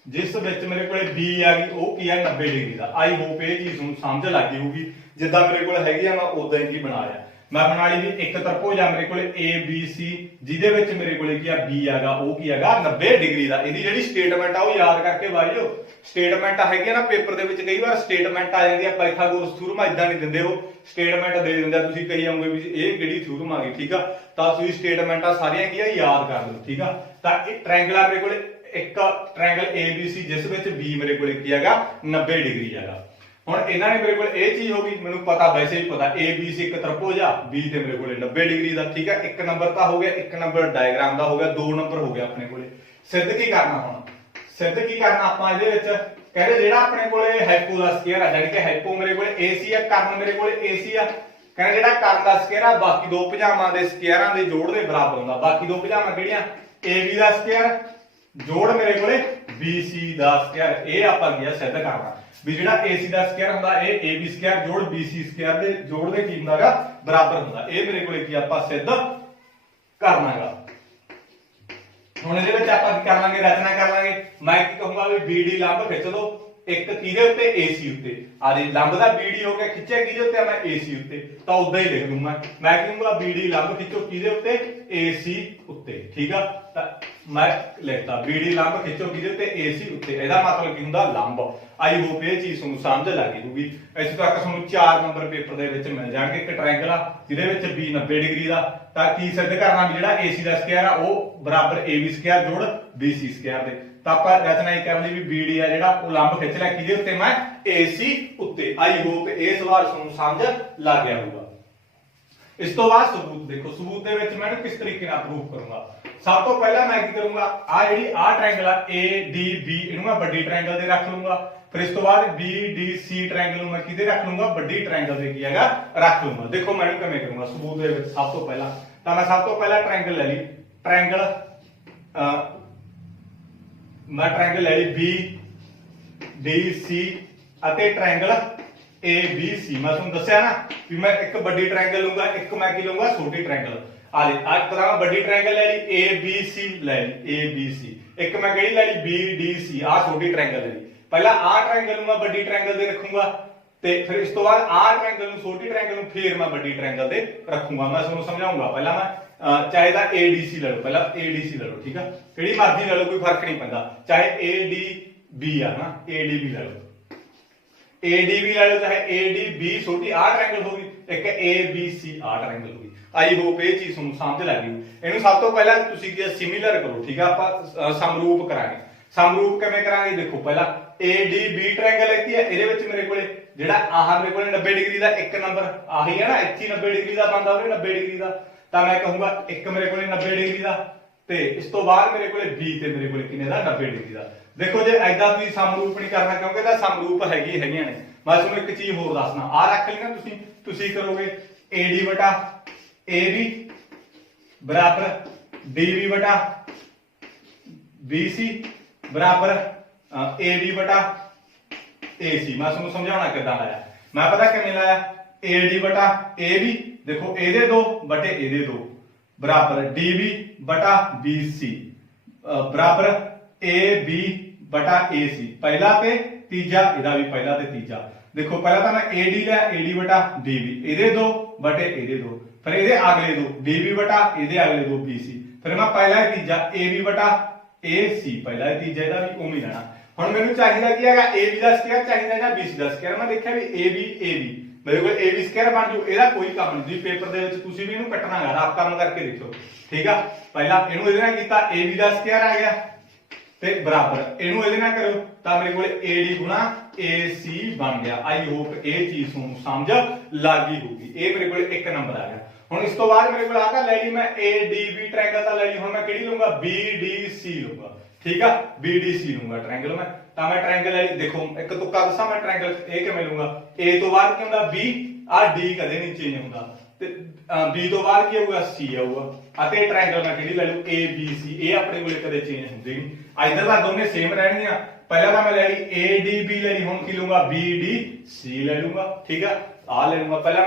ਜਿਸ ਵਿੱਚ ਮੇਰੇ ਕੋਲੇ B ਆ ਗਈ ਉਹ ਕੀ ਆ 90 ਡਿਗਰੀ ਦਾ ਆਈ ਹੋਪ ਇਹ ਚੀਜ਼ ਨੂੰ ਸਮਝ ਲੱਗ ਗਈ ਹੋਊਗੀ ਜਿੱਦਾਂ ਮੇਰੇ ਕੋਲ ਹੈਗੀ ਆ ਮੈਂ ਉਦਾਂ ਹੀ ਬਣਾਇਆ ਮੈਂ ਬਣਾ ਲਈ ਵੀ ਇੱਕ ਤਰਭੁਜ ਆ ਮੇਰੇ ਕੋਲੇ ABC ਜਿਹਦੇ ਵਿੱਚ ਮੇਰੇ ਕੋਲੇ ਕੀ ਆ B ਆਗਾ ਉਹ ਕੀ ਹੈਗਾ 90 ਡਿਗਰੀ ਦਾ ਇਹਦੀ ਜਿਹੜੀ ਸਟੇਟਮੈਂਟ ਆ ਉਹ ਯਾਦ ਕਰਕੇ ਵਾਰਿਓ ਸਟੇਟਮੈਂਟ ਹੈਗੀ ਆ ਨਾ ਪੇਪਰ ਦੇ ਵਿੱਚ ਕਈ ਵਾਰ ਸਟੇਟਮੈਂਟ ਆ ਜਾਂਦੀ ਆ ਪਾਇਥਾਗੋਰਸ ਥਿਊਰਮ ਇਦਾਂ ਨਹੀਂ ਦਿੰਦੇ ਉਹ ਸਟੇਟਮੈਂਟ ਦੇ ਦਿੰਦੇ ਆ ਤੁਸੀਂ ਕਹੀ ਜਾਓਗੇ ਵੀ ਇਹ ਕਿਹੜੀ ਥਿਊਰਮ ਆ ਗਈ ਠੀਕ ਆ ਤਾਂ ਤੁਸੀਂ ਸਟੇਟਮੈਂਟਾਂ ਸਾਰੀਆਂ ਕੀ ਆ ਯਾਦ ਕਰ ਲਓ ਠੀਕ ਆ ਤਾਂ ਇਹ ਟ੍ਰਾਇੰਗਲ ਆ ਮੇਰੇ ਕੋਲੇ ਇੱਕ ਟ੍ਰਾਇੰਗਲ ABC ਜਿਸ ਵਿੱਚ B ਮੇਰੇ ਕੋਲੇ ਕੀ ਹੈਗਾ 90 ਡਿਗਰੀ ਹੈਗਾ ਹੁਣ ਇਹਨਾਂ ਨੇ ਮੇਰੇ ਕੋਲ ਇਹ ਚੀਜ਼ ਹੋ ਗਈ ਮੈਨੂੰ ਪਤਾ ਵੈਸੇ ਹੀ ਪਤਾ ABC ਇੱਕ ਤਰਭੁਜ ਆ B ਤੇ ਮੇਰੇ ਕੋਲੇ 90 ਡਿਗਰੀ ਦਾ ਠੀਕ ਹੈ ਇੱਕ ਨੰਬਰ ਤਾਂ ਹੋ ਗਿਆ ਇੱਕ ਨੰਬਰ ਡਾਇਗਰਾਮ ਦਾ ਹੋ ਗਿਆ ਦੋ ਨੰਬਰ ਹੋ ਗਿਆ ਆਪਣੇ ਕੋਲੇ ਸਿੱਧ ਕੀ ਕਰਨਾ ਆਪਾਂ ਇਹਦੇ ਵਿੱਚ ਕਹਿੰਦੇ ਜਿਹੜਾ ਆਪਣੇ ਕੋਲੇ ਹਾਈਪੋ ਦਾ ਸਕੁਅਰ ਆ ਜਾਨੀ ਕਿ ਹਾਈਪੋ ਮੇਰੇ ਕੋਲੇ AC ਆ ਕਰਨ ਮੇਰੇ ਕੋਲੇ AC ਆ ਕਹਿੰਦੇ ਜਿਹੜਾ ਕਰਨ ਦਾ ਸਕੁਅਰ ਆ ਬਾਕੀ ਦੋ ਭੁਜਾਵਾਂ ਦੇ ਸਕੁਅਰਾਂ ਦੇ ਜੋੜ ਦੇ ਬਰਾਬਰ ਹੁੰਦਾ ਬਾਕੀ ਦੋ ਭੁਜਾਵਾਂ ਕਿਹੜੀਆਂ AB ਦਾ ਸਕੁਅਰ ਜੋੜ ਮੇਰੇ ਕੋਲੇ BC ਦਾ ਸਕੁਅਰ ਇਹ ਆਪਾਂ ਗਿਆ ਸਿੱਧ ਕਰਨਾ ਵੀ ਜਿਹੜਾ AC ਦਾ ਸਕੁਅਰ ਹੁੰਦਾ ਇਹ AB ਸਕੁਅਰ ਜੋੜ BC ਸਕੁਅਰ ਦੇ ਜੋੜ ਦੇ ਕੀ ਹੁੰਦਾਗਾ ਬਰਾਬਰ ਹੁੰਦਾ ਇਹ ਮੇਰੇ ਕੋਲੇ ਕੀ ਆਪਾਂ ਸਿੱਧ ਕਰਨਾਗਾ ਹੁਣ ਇਹਦੇ ਵਿੱਚ ਆਪਾਂ ਕੀ ਕਰ ਲਾਂਗੇ ਰਚਨਾ ਕਰ ਲਾਂਗੇ ਮੈਂ ਕੀ ਕਹੂੰਗਾ ਵੀ BD ਲੰਬ ਖਿੱਚ ਦੋ ਇੱਕ ਕਿਹਦੇ ਉੱਤੇ AC ਉੱਤੇ ਆਦੇ ਲੰਬ ਦਾ BD ਹੋ ਗਿਆ ਖਿੱਚਿਆ ਕਿਹਦੇ ਉੱਤੇ ਮੈਂ AC ਉੱਤੇ ਤਾਂ ਉਦਾਂ ਹੀ ਲਿਖ ਦੂੰਗਾ ਮੈਂ ਕਹੂੰਗਾ BD ਲੰਬ ਖਿੱਚੋ ਕਿਹਦੇ ਉੱਤੇ AC ਉੱਤੇ ਠੀਕ ਆ ਤਾਂ ਮੈਂ ਲਿਖਤਾ BD ਲੰਬ ਖਿੱਚੋ ਕਿਹਦੇ ਉੱਤੇ AC ਉੱਤੇ ਇਹਦਾ ਮਤਲਬ ਕੀ ਹੁੰਦਾ ਲੰਬ ਆਈ ਹੋਪ ਇਹ ਚੀਜ਼ ਤੁਹਾਨੂੰ ਸਮਝ ਲੱਗ ਗਈ ਹੋਊਗੀ ਇਸ ਤੱਕ ਤੁਹਾਨੂੰ 4 ਨੰਬਰ ਪੇਪਰ ਦੇ ਵਿੱਚ ਮਿਲ ਜਾਣਗੇ ਇੱਕ ਟ੍ਰਾਇੰਗਲ ਆ ਜਿਹਦੇ ਵਿੱਚ B 90 ਡਿਗਰੀ ਦਾ ਤਾਂ ਕੀ ਸਿੱਧ ਕਰਨਾ ਵੀ ਜਿਹੜਾ AC ਦਾ ਸਕੁਅਰ ਆ ਉਹ ਬਰਾਬਰ AB ਸਕੁਅਰ ਜੋੜ BC ਸਕੁਅਰ ਦੇ ਤਾਂ ਆਪਾਂ ਰਚਨਾ ਇਹ ਕਰ ਲਈ ਵੀ BD ਆ ਜਿਹੜਾ ਉਹ ਲੰਬ ਖਿੱਚ ਲਿਆ ਕਿਹਦੇ ਉੱਤੇ ਮੈਂ AC ਉੱਤੇ ਆਈ ਹੋਪ ਇਹ ਸਵਾਲ ਤੁਹਾਨੂੰ ਸਮਝ ਲੱਗ ਗਿਆ ਹੋਊਗਾ ਇਸ ਤੋਂ ਬਾਅਦ ਸਬੂਤ ਦੇਖੋ ਸਬੂਤ ਦੇ ਵਿੱਚ ਮੈਂ ਇਹਨੂੰ ਕਿਸ ਤਰੀਕੇ ਨਾਲ ਪ੍ਰੂਫ ਕਰੂੰਗਾ ਸਭ ਤੋਂ ਪਹਿਲਾਂ ਮੈਂ ਕੀ ਕਰੂੰਗਾ ਆ ਜਿਹੜੀ ਆ ਟ੍ਰਾਇੰਗਲ ਆ ADB ਇਹਨੂੰ ਮੈਂ ਵੱਡੀ ਟ੍ਰਾਇੰਗਲ ਦੇ ਰੱਖ ਲੂੰਗਾ ਫਿਰ ਇਸ ਤੋਂ ਬਾਅਦ BDC ਟ੍ਰਾਇੰਗਲ ਨੂੰ ਮੈਂ ਕਿਹਦੇ ਰੱਖ ਲੂੰਗਾ ਵੱਡੀ ਟ੍ਰਾਇੰਗਲ ਦੇ ਕੀ ਹੈਗਾ ਰੱਖ ਲੂੰਗਾ ਦੇਖੋ ਮੈਂ ਇਹਨੂੰ ਕਿਵੇਂ ਕਰੂੰਗਾ ਸਬੂਤ ਦੇ ਵਿੱਚ ਸਭ ਤੋਂ ਪਹਿਲਾਂ ਤਾਂ ਮੈਂ ਸਭ ਤੋਂ ਪਹਿਲਾਂ ਟ੍ਰਾਇੰਗਲ ਲੈ ਲਈ ਟ੍ਰਾਇੰਗਲ ਮੈਂ ਟ੍ਰਾਇੰਗਲ ਲੈ ਲਈ BDC ਅਤੇ ਟ੍ਰਾਇੰਗਲ ABC ਮੈਂ ਤੁਹਾਨੂੰ ਦੱਸਿਆ ਨਾ ਵੀ ਮੈਂ ਇੱਕ ਵੱਡੀ ਟ੍ਰਾਇੰਗਲ ਲੂੰਗਾ ਇੱਕ ਮੈਂ ਕੀ ਲੂੰਗਾ ਛੋਟੀ ਟ੍ਰਾਇੰਗਲ ਆ ਲੈ ਅੱਜ ਤਰ੍ਹਾਂ ਵੱਡੀ ਟ੍ਰਾਇੰਗਲ ਲੈ ਲਈ ABC ਲੈ ਲਈ ABC ਇੱਕ ਮੈਂ ਕਿਹੜੀ ਲੈ ਲਈ BDC ਆ ਛੋਟੀ ਟ੍ਰਾਇੰਗਲ ਲੈ ਲਈ ਪਹਿਲਾਂ ਆ ਟ੍ਰਾਇੰਗਲ ਨੂੰ ਮੈਂ ਵੱਡੀ ਟ੍ਰਾਇੰਗਲ ਦੇ ਰੱਖੂੰਗਾ ਤੇ ਫਿਰ ਇਸ ਤੋਂ ਬਾਅਦ ਆਹ ਟ੍ਰਾਇੰਗਲ ਨੂੰ ਛੋਟੀ ਟ੍ਰਾਇੰਗਲ ਨੂੰ ਫੇਰ ਮੈਂ ਵੱਡੀ ਟ੍ਰਾਇੰਗਲ ਤੇ ਰੱਖੂਗਾ। ਮੈਂ ਤੁਹਾਨੂੰ ਸਮਝਾਉਂਗਾ। ਪਹਿਲਾਂ ਮੈਂ ਚਾਹੇ ਤਾਂ ADC ਲੈ ਲਓ, ਪਹਿਲਾਂ ADC ਲੈ ਲਓ, ਠੀਕ ਆ, ਕਿਹੜੀ ਮਰਜ਼ੀ ਲੈ ਲਓ, ਕੋਈ ਫਰਕ ਨਹੀਂ ਪੈਂਦਾ। ਚਾਹੇ ADB ਆ ਨਾ, ADB ਲੈ ਲਓ, ADB ਲੈ ਲਓ, ਚਾਹੇ ADB ਛੋਟੀ ਆਹ ਟ੍ਰਾਇੰਗਲ ਹੋ ਗਈ, ਇੱਕ ABC ਆਹ ਟ੍ਰਾਇੰਗਲ ਹੋ ਗਈ। ਆਈ ਹੋਪ ਇਹ ਚੀਜ਼ ਤੁਹਾਨੂੰ ਸਮਝ ਲੱਗ ਗਈ। ਇਹਨੂੰ ਸਭ ਤੋਂ ਪਹਿਲਾਂ ਤੁਸੀਂ ਕੀ ਸਿਮਿਲਰ ਕਰੋ, ਠੀਕ ਆ, ਆਪਾਂ ਸਮਰੂਪ ਕਰਾਂਗੇ। ਸਮਰੂਪ ਕਿਵੇਂ ਕਰਾਂਗੇ? ਦੇਖੋ ਪਹਿਲਾਂ ADB ਟ੍ਰਾਇੰਗਲ ਲੈਤੀ ਹੈ, ਇਹਦੇ ਵਿੱਚ ਮੇਰੇ ਕੋਲੇ ਜਿਹੜਾ ਆਹ ਮੇਰੇ ਕੋਲੇ 90 ਡਿਗਰੀ ਦਾ ਇੱਕ ਨੰਬਰ ਆਹੀ ਹੈ ਨਾ, ਇੱਥੇ 90 ਡਿਗਰੀ ਦਾ ਬਣਦਾ, ਉਹਨੇ 90 ਡਿਗਰੀ ਦਾ, ਤਾਂ ਮੈਂ ਕਹੂੰਗਾ ਇੱਕ ਮੇਰੇ ਕੋਲੇ 90 ਡਿਗਰੀ ਦਾ, ਤੇ ਇਸ ਤੋਂ ਬਾਅਦ ਮੇਰੇ ਕੋਲੇ B ਤੇ ਮੇਰੇ ਕੋਲੇ ਕਿੰਨੇ ਦਾ 90 ਡਿਗਰੀ ਦਾ। ਦੇਖੋ ਜੇ ਐਦਾਂ ਤੁਸੀਂ ਸਮਰੂਪ ਨਹੀਂ ਕਰਨਾ, ਕਿਉਂਕਿ ਇਹਦਾ ਸਮਰੂਪ ਹੈਗੀਆਂ ਨੇ। ਮੈਂ ਤੁਹਾਨੂੰ ਇੱਕ ਚੀਜ਼ ਹੋਰ ਦੱਸਣਾ, ਆਹ ਰੱਖ ਲਈ ਨਾ ਤੁਸੀਂ ਕਰੋਗੇ AD ਬਟਾ AB ਬਰਾਬਰ DB ਬਟਾ BC ਬਰਾਬਰ AB ਬਟਾ AC। ਮੈਂ ਤੁਹਾਨੂੰ ਸਮਝਾਉਣਾ ਕਿੱਦਾਂ ਲਾਇਆ। ਮੈਂ ਪਤਾ ਕਿਵੇਂ ਲਾਇਆ? AD ਬਟਾ AB, ਦੇਖੋ ਇਹਦੇ 2 ਬਟੇ ਇਹਦੇ 2 ਬਰਾਬਰ DB ਬਟਾ BC ਬਰਾਬਰ AB ਬਟਾ AC। ਪਹਿਲਾ ਤੇ ਤੀਜਾ, ਇਹਦਾ ਵੀ ਪਹਿਲਾ ਤੇ ਤੀਜਾ। ਦੇਖੋ ਪਹਿਲਾਂ ਤਾਂ ਮੈਂ AD ਲਿਆ, AD ਬਟਾ DB, ਇਹਦੇ 2 ਬਟੇ ਇਹਦੇ 2, ਫਿਰ ਇਹਦੇ ਅਗਲੇ 2 DB ਬਟਾ ਇਹਦੇ ਅਗਲੇ 2 BC, ਫਿਰ ਮੈਂ ਪਹਿਲਾ ਤੇ ਤੀਜਾ AB ਬਟਾ AC, ਪਹਿਲਾ ਤੇ ਤੀਜਾ ਇਹਦਾ ਵੀ ਉਵੇਂ ਲੈਣਾ। ਹੁਣ ਮੈਨੂੰ ਚਾਹੀਦਾ ਕੀ ਹੈਗਾ? AB ਦਾ ਸਕੁਅਰ ਚਾਹੀਦਾ ਜਾਂ BC ਦਾ ਸਕੁਅਰ। ਮੈਂ ਦੇਖਿਆ ਵੀ AB ਮੇਰੇ ਕੋਲ AB ਸਕੁਅਰ ਬਣ ਜੂ, ਇਹਦਾ ਕੋਈ ਕੰਮ ਨਹੀਂ। ਤੁਸੀਂ ਪੇਪਰ ਦੇ ਵਿੱਚ ਤੁਸੀਂ ਵੀ ਇਹਨੂੰ ਕੱਟਣਾ ਹੈਗਾ, ਆਪ ਕੰਮ ਕਰਕੇ ਦੇਖੋ, ਠੀਕ ਆ। ਪਹਿਲਾਂ ਇਹਨੂੰ ਇਹਦੇ ਨਾਲ ਕੀਤਾ, AB ਦਾ ਸਕੁਅਰ ਆ ਗਿਆ ਤੇ ਬਰਾਬਰ ਇਹਨੂੰ ਇਹਦੇ ਨਾਲ ਕਰੋ ਤਾਂ ਮੇਰੇ ਕੋਲ AD ਗੁਣਾ AC ਬਣ ਗਿਆ। ਆਈ ਹੋਪ ਇਹ ਚੀਜ਼ ਤੁਹਾਨੂੰ ਸਮਝ ਲੱਗ ਗਈ ਹੋਊਗੀ। ਇਹ ਮੇਰੇ ਕੋਲ ਇੱਕ ਨੰਬਰ ਆ ਗਿਆ। ਹੁਣ ਇਸ ਤੋਂ ਬਾਅਦ ਮੇਰੇ ਕੋਲ ਆ ਤਾਂ ਲੈ ਲਈ ਮੈਂ ADB ਟ੍ਰਾਇੰਗਲ ਤਾਂ ਲੈ ਲਈ। ਹੁਣ ਮੈਂ ਕਿਹੜੀ ਲਊਂਗਾ? BDC ਲਊਂਗਾ, ਠੀਕ ਆ, BDC ਲਊਂਗਾ ਟ੍ਰਾਇੰਗਲ ਮੈਂ। ਤਾਂ ਮੈਂ ਟ੍ਰਾਇੰਗਲ ਲੈ ਲਈ। ਦੇਖੋ ਇੱਕ ਤੁੱਕਾ ਦੱਸਾਂ ਮੈਂ ਟ੍ਰਾਇੰਗਲ ਇਹ ਕਿਵੇਂ ਲਊਂਗਾ? A ਤੋਂ ਬਾਅਦ ਕੀ ਹੁੰਦਾ? B, ਆ D ਕਦੇ ਨਹੀਂ ਚੇਂਜ ਹੁੰਦਾ, ਤੇ B ਤੋਂ ਬਾਅਦ ਕੀ ਆਊਗਾ? C ਆਊਗਾ। ਅਤੇ ਟ੍ਰਾਇੰਗਲ ਮੈਂ ਕਿਹੜੀ ਲੈ ਲਊ? ABC। ਇਹ ਆਪਣੇ ਕੋਲੇ ਕਦੇ ਚੇਂਜ ਹੁੰਦੇ ਨਹੀਂ। ਇਧਰ ਤਾਂ ਦੋਨੇ ਸੇਮ ਰਹਿਣਗੀਆਂ। ਪਹਿਲਾਂ ਤਾਂ ਮੈਂ ਲੈ ਲਈ ADB ਲੈ ਲਈ, ਹੁਣ ਕੀ ਲਊਂਗਾ? BDC ਲੈ ਲਊਂਗਾ, ਠੀਕ ਆ। ਆ ਲੈ ਲਊਂਗਾ। ਪਹਿਲਾਂ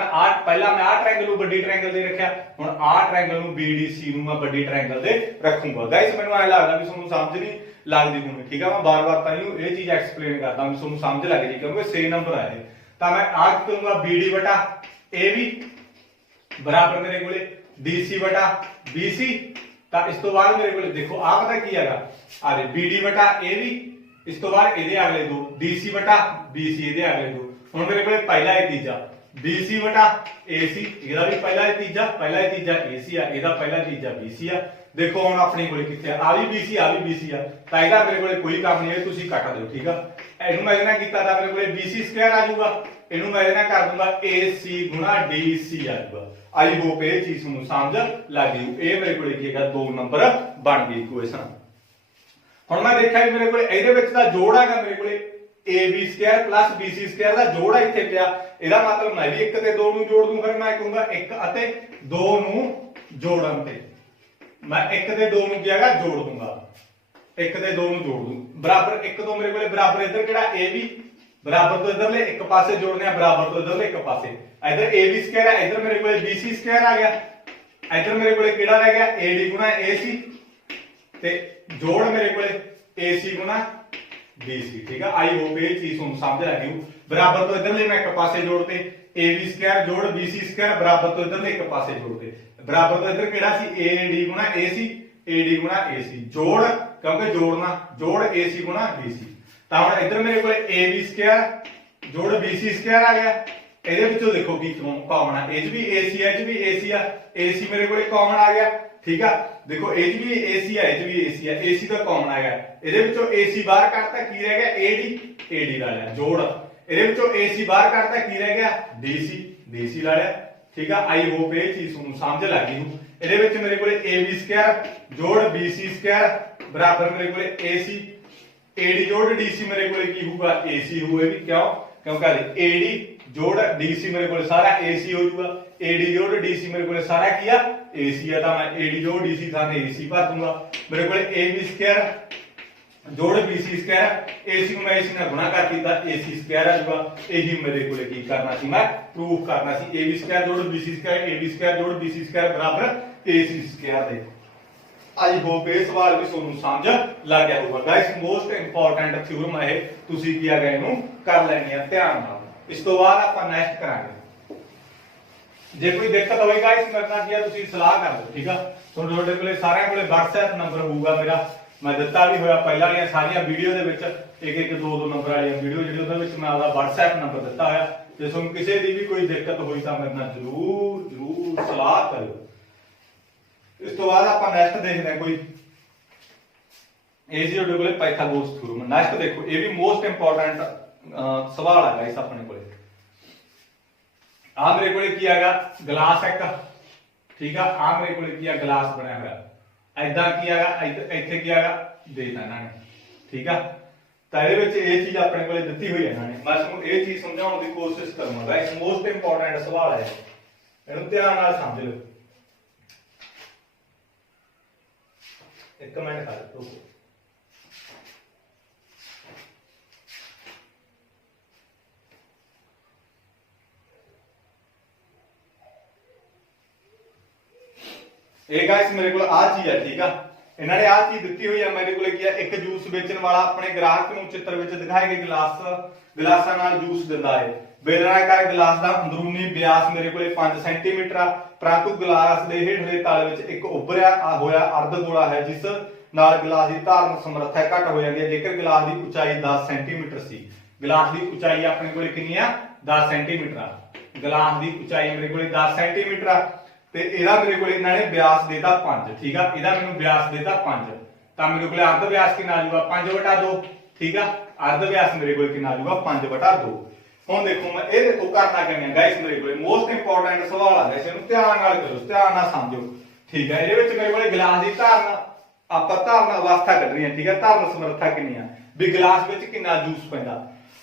ਮੈਂ ਆ ਟ੍ਰਾਇੰਗਲ ਨੂੰ ਵੱਡੀ ਟ੍ਰਾਇੰਗਲ ਦੇ ਰੱਖਿਆ, ਹੁਣ ਆ ਟ੍ਰਾਇੰਗਲ ਨੂੰ BDC ਨੂੰ ਮੈਂ ਵੱਡੀ ਟ੍ਰਾਇੰਗਲ ਦੇ ਰੱਖੂੰਗਾ। ਗਾਇਸ ਮੈਨੂੰ ਐ ਲੱਗਦਾ ਵੀ ਤੁਹਾਨੂੰ ਸਮਝ ਨਹੀਂ ਲੱਗਦੀ ਹੋਣੀ, ਠੀਕ ਆ। ਮੈਂ ਬਾਰ-ਬਾਰ ਤਾਂ ਇਹ ਚੀਜ਼ ਐਕਸਪਲੇਨ ਕਰਦਾ ਵੀ ਤੁਹਾਨੂੰ ਸਮਝ ਲੱਗ ਜੀ, ਕਿਉਂਕਿ ਸੇਮ ਨੰਬਰ ਆਏ। ਤਾਂ ਮੈਂ ਆ ਕੀ ਕਰੂੰਗਾ? BD ਬਟਾ AB ਬਰਾਬਰ ਮੇਰੇ ਕੋਲੇ DC ਬਟਾ BC। ਤਾਂ ਇਸ ਤੋਂ ਬਾਅਦ ਮੇਰੇ ਕੋਲੇ ਦੇਖੋ ਆ ਪਤਾ ਕੀ ਹੈਗਾ? ਆਰੇ BD ਬਟਾ AB, ਇਸ ਤੋਂ ਬਾਅਦ ਇਹਦੇ ਅਗਲੇ 2 DC ਬਟਾ BC, ਇਹਦੇ ਅਗਲੇ 2। ਹੁਣ ਮੇਰੇ ਕੋਲੇ ਪਹਿਲਾ ਹੈ ਤੀਜਾ BC ਬਟਾ AC, ਇਹਦਾ ਵੀ ਪਹਿਲਾ ਹੈ ਤੀਜਾ AC ਆ, ਇਹਦਾ ਪਹਿਲਾ ਤੀਜਾ BC ਆ। ਦੇਖੋ ਹੁਣ ਆਪਣੇ ਕੋਲੇ ਕਿੱਥੇ ਆ ਵੀ BC ਆ ਵੀ BC ਆ, ਤਾਂ ਇਹਦਾ ਮੇਰੇ ਕੋਲੇ ਕੋਈ ਕੰਮ ਨਹੀਂ ਹੈ, ਤੁਸੀਂ ਕੱਟ ਦਿਓ, ਠੀਕ ਆ। ਇਹਨੂੰ ਮੈਂ ਇਹਦੇ ਨਾਲ ਕੀਤਾ ਤਾਂ ਮੇਰੇ ਕੋਲੇ BC ਸਕੁਅਰ ਆ ਜਾਊਗਾ, ਇਹਨੂੰ ਮੈਂ ਇਹਦੇ ਨਾਲ ਕਰ ਦੂੰਗਾ AC ਗੁਣਾ DC ਆ ਜਾਊਗਾ। ਆਈ ਹੋਪ ਇਹ ਚੀਜ਼ ਨੂੰ ਸਮਝ ਲੱਗ ਗਈ। ਇਹ ਮੇਰੇ ਕੋਲੇ ਕੀ ਹੈਗਾ? 2 ਨੰਬਰ ਬਣ ਗਈ ਇਕੁਏਸ਼ਨ। ਹੁਣ ਮੈਂ ਦੇਖਿਆ ਵੀ ਮੇਰੇ ਕੋਲੇ ਇਹਦੇ ਵਿੱਚ ਦਾ ਜੋੜ ਹੈਗਾ, ਮੇਰੇ ਕੋਲੇ AB square plus BC square ਦਾ ਜੋੜ ਇੱਥੇ ਪਿਆ। ਇਹਦਾ ਮਤਲਬ ਮੈਂ ਵੀ 1 ਤੇ 2 ਨੂੰ ਜੋੜ ਦੂੰ, ਫਿਰ ਮੈਂ ਕਹੂੰਗਾ 1 ਅਤੇ 2 ਨੂੰ ਜੋੜਨ ਤੇ ਮੈਂ 1 ਤੇ 2 ਨੂੰ ਕੀ ਹੈਗਾ? ਜੋੜ ਦੂੰਗਾ। 1 ਤੇ 2 ਨੂੰ ਜੋੜ ਦੂੰ ਬਰਾਬਰ 1 ਤੋਂ ਮੇਰੇ ਕੋਲੇ ਬਰਾਬਰ ਇੱਧਰ ਕਿਹੜਾ AB ਬਰਾਬਰ ਤੋਂ ਇਧਰਲੇ ਇੱਕ ਪਾਸੇ ਜੋੜਨੇ ਆ, ਬਰਾਬਰ ਤੋਂ ਇਧਰਲੇ ਇੱਕ ਪਾਸੇ। ਇਧਰ AB ਸਕੁਅਰ ਹੈ, ਇਧਰ ਮੇਰੇ ਕੋਲੇ BC ਸਕੁਅਰ ਆ ਗਿਆ। ਇਧਰ ਮੇਰੇ ਕੋਲੇ ਕਿਹੜਾ ਰਹਿ ਗਿਆ? AD ਗੁਣਾ AC ਤੇ ਜੋੜ ਮੇਰੇ ਕੋਲੇ AC ਗੁਣਾ BC, ਠੀਕ ਆ। ਆਈ ਹੋਪ ਇਹ ਚੀਜ਼ ਤੁਹਾਨੂੰ ਸਮਝ ਲੱਗ ਗਈ। ਬਰਾਬਰ ਤੋਂ ਇਧਰਲੇ ਮੈਂ ਇੱਕ ਪਾਸੇ ਜੋੜਤੇ AB ਸਕੁਅਰ ਜੋੜ BC ਸਕੁਅਰ, ਬਰਾਬਰ ਤੋਂ ਇਧਰਲੇ ਇੱਕ ਪਾਸੇ ਜੋੜਤੇ। ਬਰਾਬਰ ਤੋਂ ਇਧਰ ਕਿਹੜਾ ਸੀ? AD ਗੁਣਾ AD ਗੁਣਾ AC ਜੋੜ, ਕਿਉਂਕਿ ਜੋੜਨਾ ਜੋੜ AC ਗੁਣਾ BC। ਤਾਂ ਹੁਣ ਇਧਰ ਮੇਰੇ ਕੋਲੇ AB ਸਕੁਅਰ ਜੋੜ BC ਸਕੁਅਰ ਆ ਗਿਆ। ਇਹਦੇ ਵਿੱਚੋਂ ਦੇਖੋ ਕੀ ਕਾਮਨ ਆ? ਇਹ 'ਚ ਵੀ AC ਹੈ, ਇਹ 'ਚ ਵੀ AC ਆ। AC ਮੇਰੇ ਕੋਲੇ ਕਾਮਨ ਆ ਗਿਆ, ਠੀਕ ਆ। ਦੇਖੋ ਇਹ 'ਚ ਵੀ AC ਆ, ਇਹ 'ਚ ਵੀ AC ਆ, AC ਤਾਂ ਕਾਮਨ ਆ ਗਿਆ। ਇਹਦੇ ਵਿੱਚੋਂ AC ਬਾਹਰ ਕੱਢਤਾ, ਕੀ ਰਹਿ ਗਿਆ? AD ਲਾ ਲਿਆ ਜੋੜ। ਇਹਦੇ ਵਿੱਚੋਂ AC ਬਾਹਰ ਕੱਢਤਾ, ਕੀ ਰਹਿ ਗਿਆ? DC ਲਾ ਲਿਆ, ਠੀਕ ਆ। ਆਈ ਹੋਪ ਇਹ ਚੀਜ਼ ਨੂੰ ਸਮਝ ਲੱਗ ਗਈ। ਇਹਦੇ ਵਿੱਚ ਮੇਰੇ ਕੋਲੇ AB ਸਕੁਅਰ ਜੋੜ BC ਸਕੁਅਰ ਬਰਾਬਰ ਮੇਰੇ ਕੋਲੇ AC AD ਜੋੜ DC ਮੇਰੇ ਕੋਲੇ ਕੀ ਹੋਊਗਾ? AC ਹੋਊਗਾ। ਵੀ ਕਿਉਂ? ਕਿਉਂਕਿ AD ਜੋੜ DC ਮੇਰੇ ਕੋਲੇ ਸਾਰਾ AC ਹੋ ਜਾਊਗਾ। AD ਜੋੜ DC ਮੇਰੇ ਕੋਲੇ ਸਾਰਾ ਕੀ ਆ? AC ਆ। ਤਾਂ ਮੈਂ AD ਜੋੜ DC ਥਾਂ ਤੇ AC ਭਰ ਦੂੰਗਾ। ਮੇਰੇ ਕੋਲੇ AB ਸਕੁਅਰ ਜੋੜ BC ਸਕੁਅਰ AC ਨੂੰ ਮੈਂ AC ਨਾਲ ਗੁਣਾ ਕਰ ਦਿੱਤਾ, AC ਸਕੁਅਰ ਆ ਜਾਊਗਾ। ਇਹੀ ਮੇਰੇ ਕੋਲੇ ਕੀ ਕਰਨਾ ਸੀ? ਮੈਂ ਪ੍ਰੂਫ ਕਰਨਾ ਸੀ। AB ਸਕੁਅਰ ਜੋੜ BC ਸਕੁਅਰ AB ਸਕੁਅਰ ਜੋੜ BC ਸਕੁਅਰ ਬਰਾਬਰ AC ਸਕੁਅਰ ਦੇ। आई होप ਇਹ ਸਵਾਲ ਵੀ ਤੁਹਾਨੂੰ ਸਮਝ ਲੱਗ ਗਿਆ ਹੋਊਗਾ। ਗਾਇਸ ਮੋਸਟ ਇੰਪੋਰਟੈਂਟ ਥਿਊਰਮ ਹੈ, ਤੁਸੀਂ ਕੀ ਆ ਗਏ ਇਹਨੂੰ ਕਰ ਲੈਣੀ ਆ ਧਿਆਨ ਨਾਲ। ਇਸ ਤੋਂ ਬਾਅਦ ਆਪਾਂ ਨੈਕਸਟ ਕਰਾਂਗੇ। ਜੇ ਕੋਈ ਦਿੱਕਤ ਹੋਵੇਗਾ ਇਸ ਮੇਰੇ ਨਾਲ ਕੀ ਆ ਤੁਸੀਂ ਸਲਾਹ ਕਰ ਲਓ, ਠੀਕ ਆ। ਤੁਹਾਡੇ ਕੋਲੇ ਸਾਰਿਆਂ ਕੋਲੇ WhatsApp ਨੰਬਰ ਹੋਊਗਾ ਮੇਰਾ, ਮੈਂ ਦਿੱਤਾ ਵੀ ਹੋਇਆ ਪਹਿਲਾਂ ਵਾਲੀਆਂ ਸਾਰੀਆਂ ਵੀਡੀਓ ਦੇ ਵਿੱਚ, ਇੱਕ ਦੋ ਨੰਬਰ ਵਾਲੀਆਂ ਵੀਡੀਓ ਜਿਹੜੀ ਉਹਦੇ ਵਿੱਚ ਮੈਂ ਆਪਦਾ WhatsApp ਨੰਬਰ ਦਿੱਤਾ ਹੋਇਆ। ਜੇ ਤੁਹਾਨੂੰ ਕਿਸੇ ਦੀ ਵੀ ਕੋਈ ਦਿੱਕਤ ਹੋਈ ਤਾਂ ਮੇਰੇ ਨਾਲ ਜ਼ਰੂਰ ਸਲਾਹ ਕਰਿਓ। ਇਸ ਤੋਂ ਬਾਅਦ ਆਪਾਂ ਨੈਕਸਟ ਦੇਖਦੇ ਹਾਂ ਕੋਈ ਇਹ ਜੀ ਤੁਹਾਡੇ ਕੋਲੇ ਪਾਇਥਾਗੋਰਸ ਥਿਊਰਮ। ਨੈਕਸਟ ਦੇਖੋ, ਇਹ ਵੀ ਮੋਸਟ ਇੰਪੋਰਟੈਂਟ ਸਵਾਲ ਆ ਗਾਇਸ ਆਪਣੇ ਕੋਲੇ। ਆ ਮੇਰੇ ਕੋਲੇ ਕੀ ਹੈਗਾ, ਗਲਾਸ ਇੱਕ, ਠੀਕ ਆ। ਆ ਮੇਰੇ ਕੋਲੇ ਕੀ ਆ, ਗਲਾਸ ਬਣਿਆ ਹੋਇਆ, ਐਦਾਂ ਕੀ ਹੈਗਾ, ਇੱਥੇ ਕੀ ਹੈਗਾ ਦੇ ਦਿੱਤਾ ਇਹਨਾਂ ਨੇ, ਠੀਕ ਆ। ਤਾਂ ਇਹਦੇ ਵਿੱਚ ਇਹ ਚੀਜ਼ ਆਪਣੇ ਕੋਲੇ ਦਿੱਤੀ ਹੋਈ ਹੈ ਇਹਨਾਂ ਨੇ। ਮੈਂ ਤੁਹਾਨੂੰ ਇਹ ਚੀਜ਼ ਸਮਝਾਉਣ ਦੀ ਕੋਸ਼ਿਸ਼ ਕਰੂੰਗਾ ਗਾਇਸ, ਮੋਸਟ ਇੰਪੋਰਟੈਂਟ ਸਵਾਲ ਹੈ, ਇਹਨੂੰ ਧਿਆਨ ਨਾਲ ਸਮਝ ਲਓ। ਇੱਕ ਮਿੰਟ ਖੜ ਰੁਕੋ। ਇਹ ਗਾਇਸ ਮੇਰੇ ਕੋਲ ਆ ਚੀਜ਼ ਹੈ, ਠੀਕ ਆ। ਇਹਨਾਂ ਨੇ ਆ ਚੀਜ਼ ਦਿੱਤੀ ਹੋਈ ਆ ਮੇਰੇ ਕੋਲੇ ਕੀ ਆ, ਇੱਕ ਜੂਸ ਵੇਚਣ ਵਾਲਾ ਆਪਣੇ ਗ੍ਰਾਹਕ ਨੂੰ ਚਿੱਤਰ ਵਿੱਚ ਦਿਖਾਏ ਗਏ ਗਲਾਸਾਂ ਨਾਲ ਜੂਸ ਦਿੰਦਾ ਹੈ। ਬੇਲਨਾਕਾਰ ਗਲਾਸ ਦਾ ਅੰਦਰੂਨੀ ਵਿਆਸ ਮੇਰੇ ਕੋਲੇ 5 ਸੈਂਟੀਮੀਟਰ ਆ, ਪਰੰਤੂ ਗਲਾਸ ਦੇ ਹੇਠਲੇ ਤਲ ਵਿੱਚ ਇੱਕ ਉੱਭਰਿਆ ਹੋਇਆ ਅਰਧ ਗੋਲਾ ਹੈ, ਜਿਸ ਨਾਲ ਗਲਾਸ ਦੀ ਧਾਰਨ ਸਮਰੱਥਾ ਘੱਟ ਹੋ ਜਾਂਦੀ ਹੈ। ਜੇਕਰ ਗਲਾਸ ਦੀ ਉਚਾਈ 10 ਸੈਂਟੀਮੀਟਰ ਸੀ, ਗਲਾਸ ਦੀ ਉਚਾਈ ਆਪਣੇ ਕੋਲੇ ਕਿੰਨੀ ਆ, 10 ਸੈਂਟੀਮੀਟਰ ਆ। ਗਲਾਸ ਦੀ ਉਚਾਈ ਮੇਰੇ ਕੋਲੇ 10 ਸੈਂਟੀਮੀਟਰ ਆ ਤੇ ਇਹਦਾ ਮੇਰੇ ਕੋਲੇ ਇਹਨਾਂ ਨੇ ਵਿਆਸ ਦੇਤਾ 5, ਠੀਕ ਆ। ਇਹਦਾ ਮੈਨੂੰ ਵਿਆਸ ਦੇਤਾ 5, ਤਾਂ ਮੇਰੇ ਕੋਲੇ ਅਰਧ ਵਿਆਸ ਕਿੰਨਾ ਆ ਜਾਊਗਾ, 5/2, ਠੀਕ ਆ। ਅਰਧ ਵਿਆਸ ਮੇਰੇ ਕੋਲੇ ਕਿੰਨਾ ਆ ਜਾਊਗਾ, 5/2। ਹੁਣ ਦੇਖੋ ਮੈਂ ਇਹ ਦੇਖੋ ਕਰਨਾ ਕਿਵੇਂ ਆ ਗਾਇਸ, ਮੇਰੇ ਕੋਲੇ ਮੋਸਟ ਇੰਪੋਰਟੈਂਟ ਸਵਾਲ ਆ ਗਾਇਸ, ਇਹਨੂੰ ਧਿਆਨ ਨਾਲ ਕਰੋ, ਧਿਆਨ ਨਾਲ ਸਮਝੋ, ਠੀਕ ਆ। ਇਹਦੇ ਵਿੱਚ ਮੇਰੇ ਕੋਲੇ ਗਲਾਸ ਦੀ ਧਾਰਨ, ਆਪਾਂ ਧਾਰਨ ਅਵਸਥਾ ਕੱਢਣੀ ਹੈ, ਠੀਕ ਆ। ਧਾਰਨ ਸਮਰੱਥਾ ਕਿੰਨੀ ਆ, ਵੀ ਗਲਾਸ ਵਿੱਚ ਕਿੰਨਾ ਜੂਸ ਪੈਂਦਾ।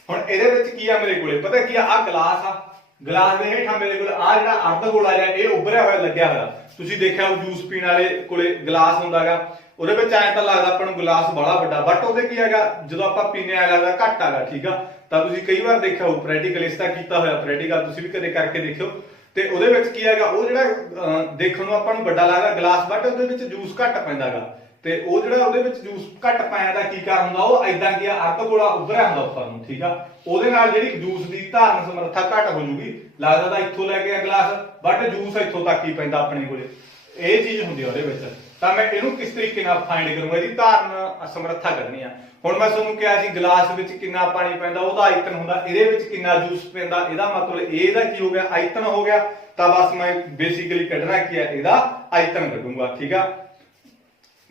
ਹੁਣ ਇਹਦੇ ਵਿੱਚ ਕੀ ਆ ਮੇਰੇ ਕੋਲੇ, ਪਤਾ ਕੀ ਆ ਗਲਾਸ ਆ, ਗਲਾਸ ਦੇ ਹੇਠਾਂ ਮੇਰੇ ਕੋਲ ਆ ਜਿਹੜਾ ਅਰਧ ਗੋਲਾ ਜਿਹਾ ਇਹ ਉੱਭਰਿਆ ਹੋਇਆ ਲੱਗਿਆ ਹੋਇਆ। ਤੁਸੀਂ ਦੇਖਿਆ ਉਹ ਜੂਸ ਪੀਣ ਵਾਲੇ ਕੋਲੇ ਗਲਾਸ ਹੁੰਦਾਗਾ, ਉਹਦੇ ਵਿੱਚ ਐਂ ਤਾਂ ਲੱਗਦਾ ਆਪਾਂ ਨੂੰ ਗਲਾਸ ਬੜਾ ਵੱਡਾ, ਬਟ ਉਹਦੇ ਕੀ ਹੈਗਾ ਜਦੋਂ ਆਪਾਂ ਪੀਨੇ ਆ ਲੱਗਦਾ ਘੱਟ ਹੈਗਾ, ਠੀਕ ਆ। ਤਾਂ ਤੁਸੀਂ ਕਈ ਵਾਰ ਦੇਖਿਆ ਹੋ ਪ੍ਰੈਕਟੀਕਲ, ਇਸ ਦਾ ਕੀਤਾ ਹੋਇਆ ਪ੍ਰੈਕਟੀਕਲ, ਤੁਸੀਂ ਵੀ ਕਦੇ ਕਰਕੇ ਦੇਖਿਓ। ਤੇ ਉਹਦੇ ਵਿੱਚ ਕੀ ਹੈਗਾ, ਉਹ ਜਿਹੜਾ ਦੇਖਣ ਨੂੰ ਆਪਾਂ ਨੂੰ ਵੱਡਾ ਲੱਗਦਾ ਗਲਾਸ, ਬਟ ਉਹਦੇ ਵਿੱਚ ਜੂਸ ਘੱਟ ਪੈਂਦਾਗਾ। ਤੇ ਉਹ ਜਿਹੜਾ ਉਹਦੇ ਵਿੱਚ ਜੂਸ ਘੱਟ ਪਾਇਆ ਦਾ ਕੀ ਕਾਰਨ ਹੁੰਦਾ, ਉਹ ਐਦਾਂ ਕੀ ਅਰਧ ਗੋਲਾ ਉੱਭਰਿਆ ਹੁੰਦਾ ਉੱਪਰ ਨੂੰ, ਠੀਕ ਆ। ਉਹਦੇ ਨਾਲ ਜਿਹੜੀ ਜੂਸ ਦੀ ਧਾਰਨ ਸਮਰੱਥਾ ਘੱਟ ਹੋ ਜੂਗੀ, ਲੱਗਦਾ ਤਾਂ ਇੱਥੋਂ ਲੈ ਕੇ ਆ ਗਲਾਸ, ਬਟ ਜੂਸ ਇੱਥੋਂ ਤੱਕ ਹੀ ਪੈਂਦਾ ਆਪਣੇ ਕੋਲੇ, ਇਹ ਚੀਜ਼ ਹੁੰਦੀ ਆ ਉਹਦੇ ਵਿੱਚ। ਤਾਂ ਮੈਂ ਇਹਨੂੰ ਕਿਸ ਤਰੀਕੇ ਨਾਲ ਫਾਈਂਡ ਕਰੂੰਗਾ, ਇਹਦੀ ਧਾਰਨ ਸਮਰੱਥਾ ਕਰਨੀ ਆ। ਹੁਣ ਮੈਂ ਤੁਹਾਨੂੰ ਕਿਹਾ ਸੀ ਗਲਾਸ ਵਿੱਚ ਕਿੰਨਾ ਪਾਣੀ ਪੈਂਦਾ, ਉਹਦਾ ਆਇਤਨ ਹੁੰਦਾ, ਇਹਦੇ ਵਿੱਚ ਕਿੰਨਾ ਜੂਸ ਪੈਂਦਾ, ਇਹਦਾ ਮਤਲਬ ਇਹਦਾ ਕੀ ਹੋ ਗਿਆ, ਆਇਤਨ ਹੋ ਗਿਆ। ਤਾਂ ਬਸ ਮੈਂ ਬੇਸਿਕਲੀ ਕੱਢਣਾ ਕੀ ਹੈ, ਇਹਦਾ ਆਇਤਨ ਕੱਢੂੰਗਾ, ਠੀਕ ਆ।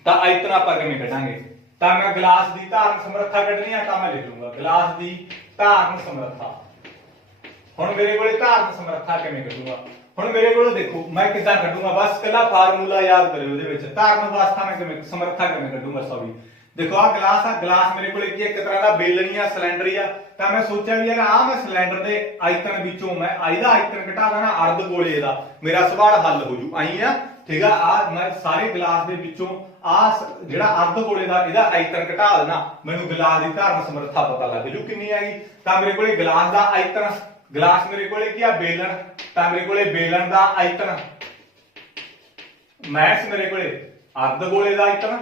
ਤਾਂ ਆਇਤਨ ਆਪਾਂ ਕਿਵੇਂ ਕੱਢਾਂਗੇ, ਤਾਂ ਮੈਂ ਗਲਾਸ ਦੀ ਧਾਰਨ ਸਮਰੱਥਾ ਕੱਢਣੀ ਆ, ਤਾਂ ਮੈਂ ਲਿਖ ਲੂੰਗਾ ਗਲਾਸ ਦੀ ਧਾਰਨ ਸਮਰੱਥਾ। ਹੁਣ ਮੇਰੇ ਕੋਲੇ ਧਾਰਨ ਸਮਰੱਥਾ ਕਿਵੇਂ ਕੱਢੂੰਗਾ, ਹੁਣ ਮੇਰੇ ਕੋਲ ਦੇਖੋ ਮੈਂ ਕਿੱਦਾਂ ਕੱਢੂੰਗਾ, ਬਸ ਕੱਲਾ ਫਾਰਮੂਲਾ ਯਾਦ ਕਰਿਓ। ਉਹਦੇ ਵਿੱਚ ਧਾਰਨ ਅਵਸਥਾ ਮੈਂ ਕਿਵੇਂ ਸਮਰੱਥਾ ਕਿਵੇਂ ਕੱਢੂੰਗਾ, ਸੌਰੀ ਦੇਖੋ ਆ ਗਲਾਸ ਆ, ਗਲਾਸ ਮੇਰੇ ਕੋਲੇ ਕੀ ਇੱਕ ਤਰ੍ਹਾਂ ਦਾ ਬੇਲਣੀ ਆ, ਸਿਲੰਡਰ ਹੀ ਆ। ਤਾਂ ਮੈਂ ਸੋਚਿਆ ਵੀ ਯਾਰ ਆ ਮੈਂ ਸਿਲੰਡਰ ਦੇ ਆਇਤਨ ਵਿੱਚੋਂ ਮੈਂ ਇਹਦਾ ਆਇਤਨ ਘਟਾ ਦੇਣਾ ਅਰਧ ਗੋਲੇ ਦਾ, ਮੇਰਾ ਸਵਾਲ ਹੱਲ ਹੋ ਜੂ ਆਈ ਆ, ਠੀਕ ਆ। ਆ ਮੈਂ ਸਾਰੇ ਗਲਾਸ ਦੇ ਵਿੱਚੋਂ ਆ ਜਿਹੜਾ ਅਰਧ ਗੋਲੇ ਦਾ ਇਹਦਾ ਆਇਤਨ ਘਟਾ ਦੇਣਾ, ਮੈਨੂੰ ਗਲਾਸ ਦੀ ਧਾਰਨ ਸਮਰੱਥਾ ਪਤਾ ਲੱਗ ਜੂ ਕਿੰਨੀ ਹੈਗੀ। ਤਾਂ ਮੇਰੇ ਕੋਲੇ ਗਲਾਸ ਦਾ ਆਇਤਨ, ਗਲਾਸ ਮੇਰੇ ਕੋਲੇ ਕੀ ਆ ਬੇਲਣ, ਤਾਂ ਮੇਰੇ ਕੋਲੇ ਬੇਲਣ ਦਾ ਆਇਤਨ ਮੈਥ ਮੇਰੇ ਕੋਲੇ ਅਰਧ ਗੋਲੇ ਦਾ ਆਇਤਨ,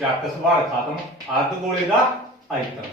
ਚੱਕ ਸਵਾਲ ਖਤਮ, ਅਰਧ ਗੋਲੇ ਦਾ ਆਇਤਨ।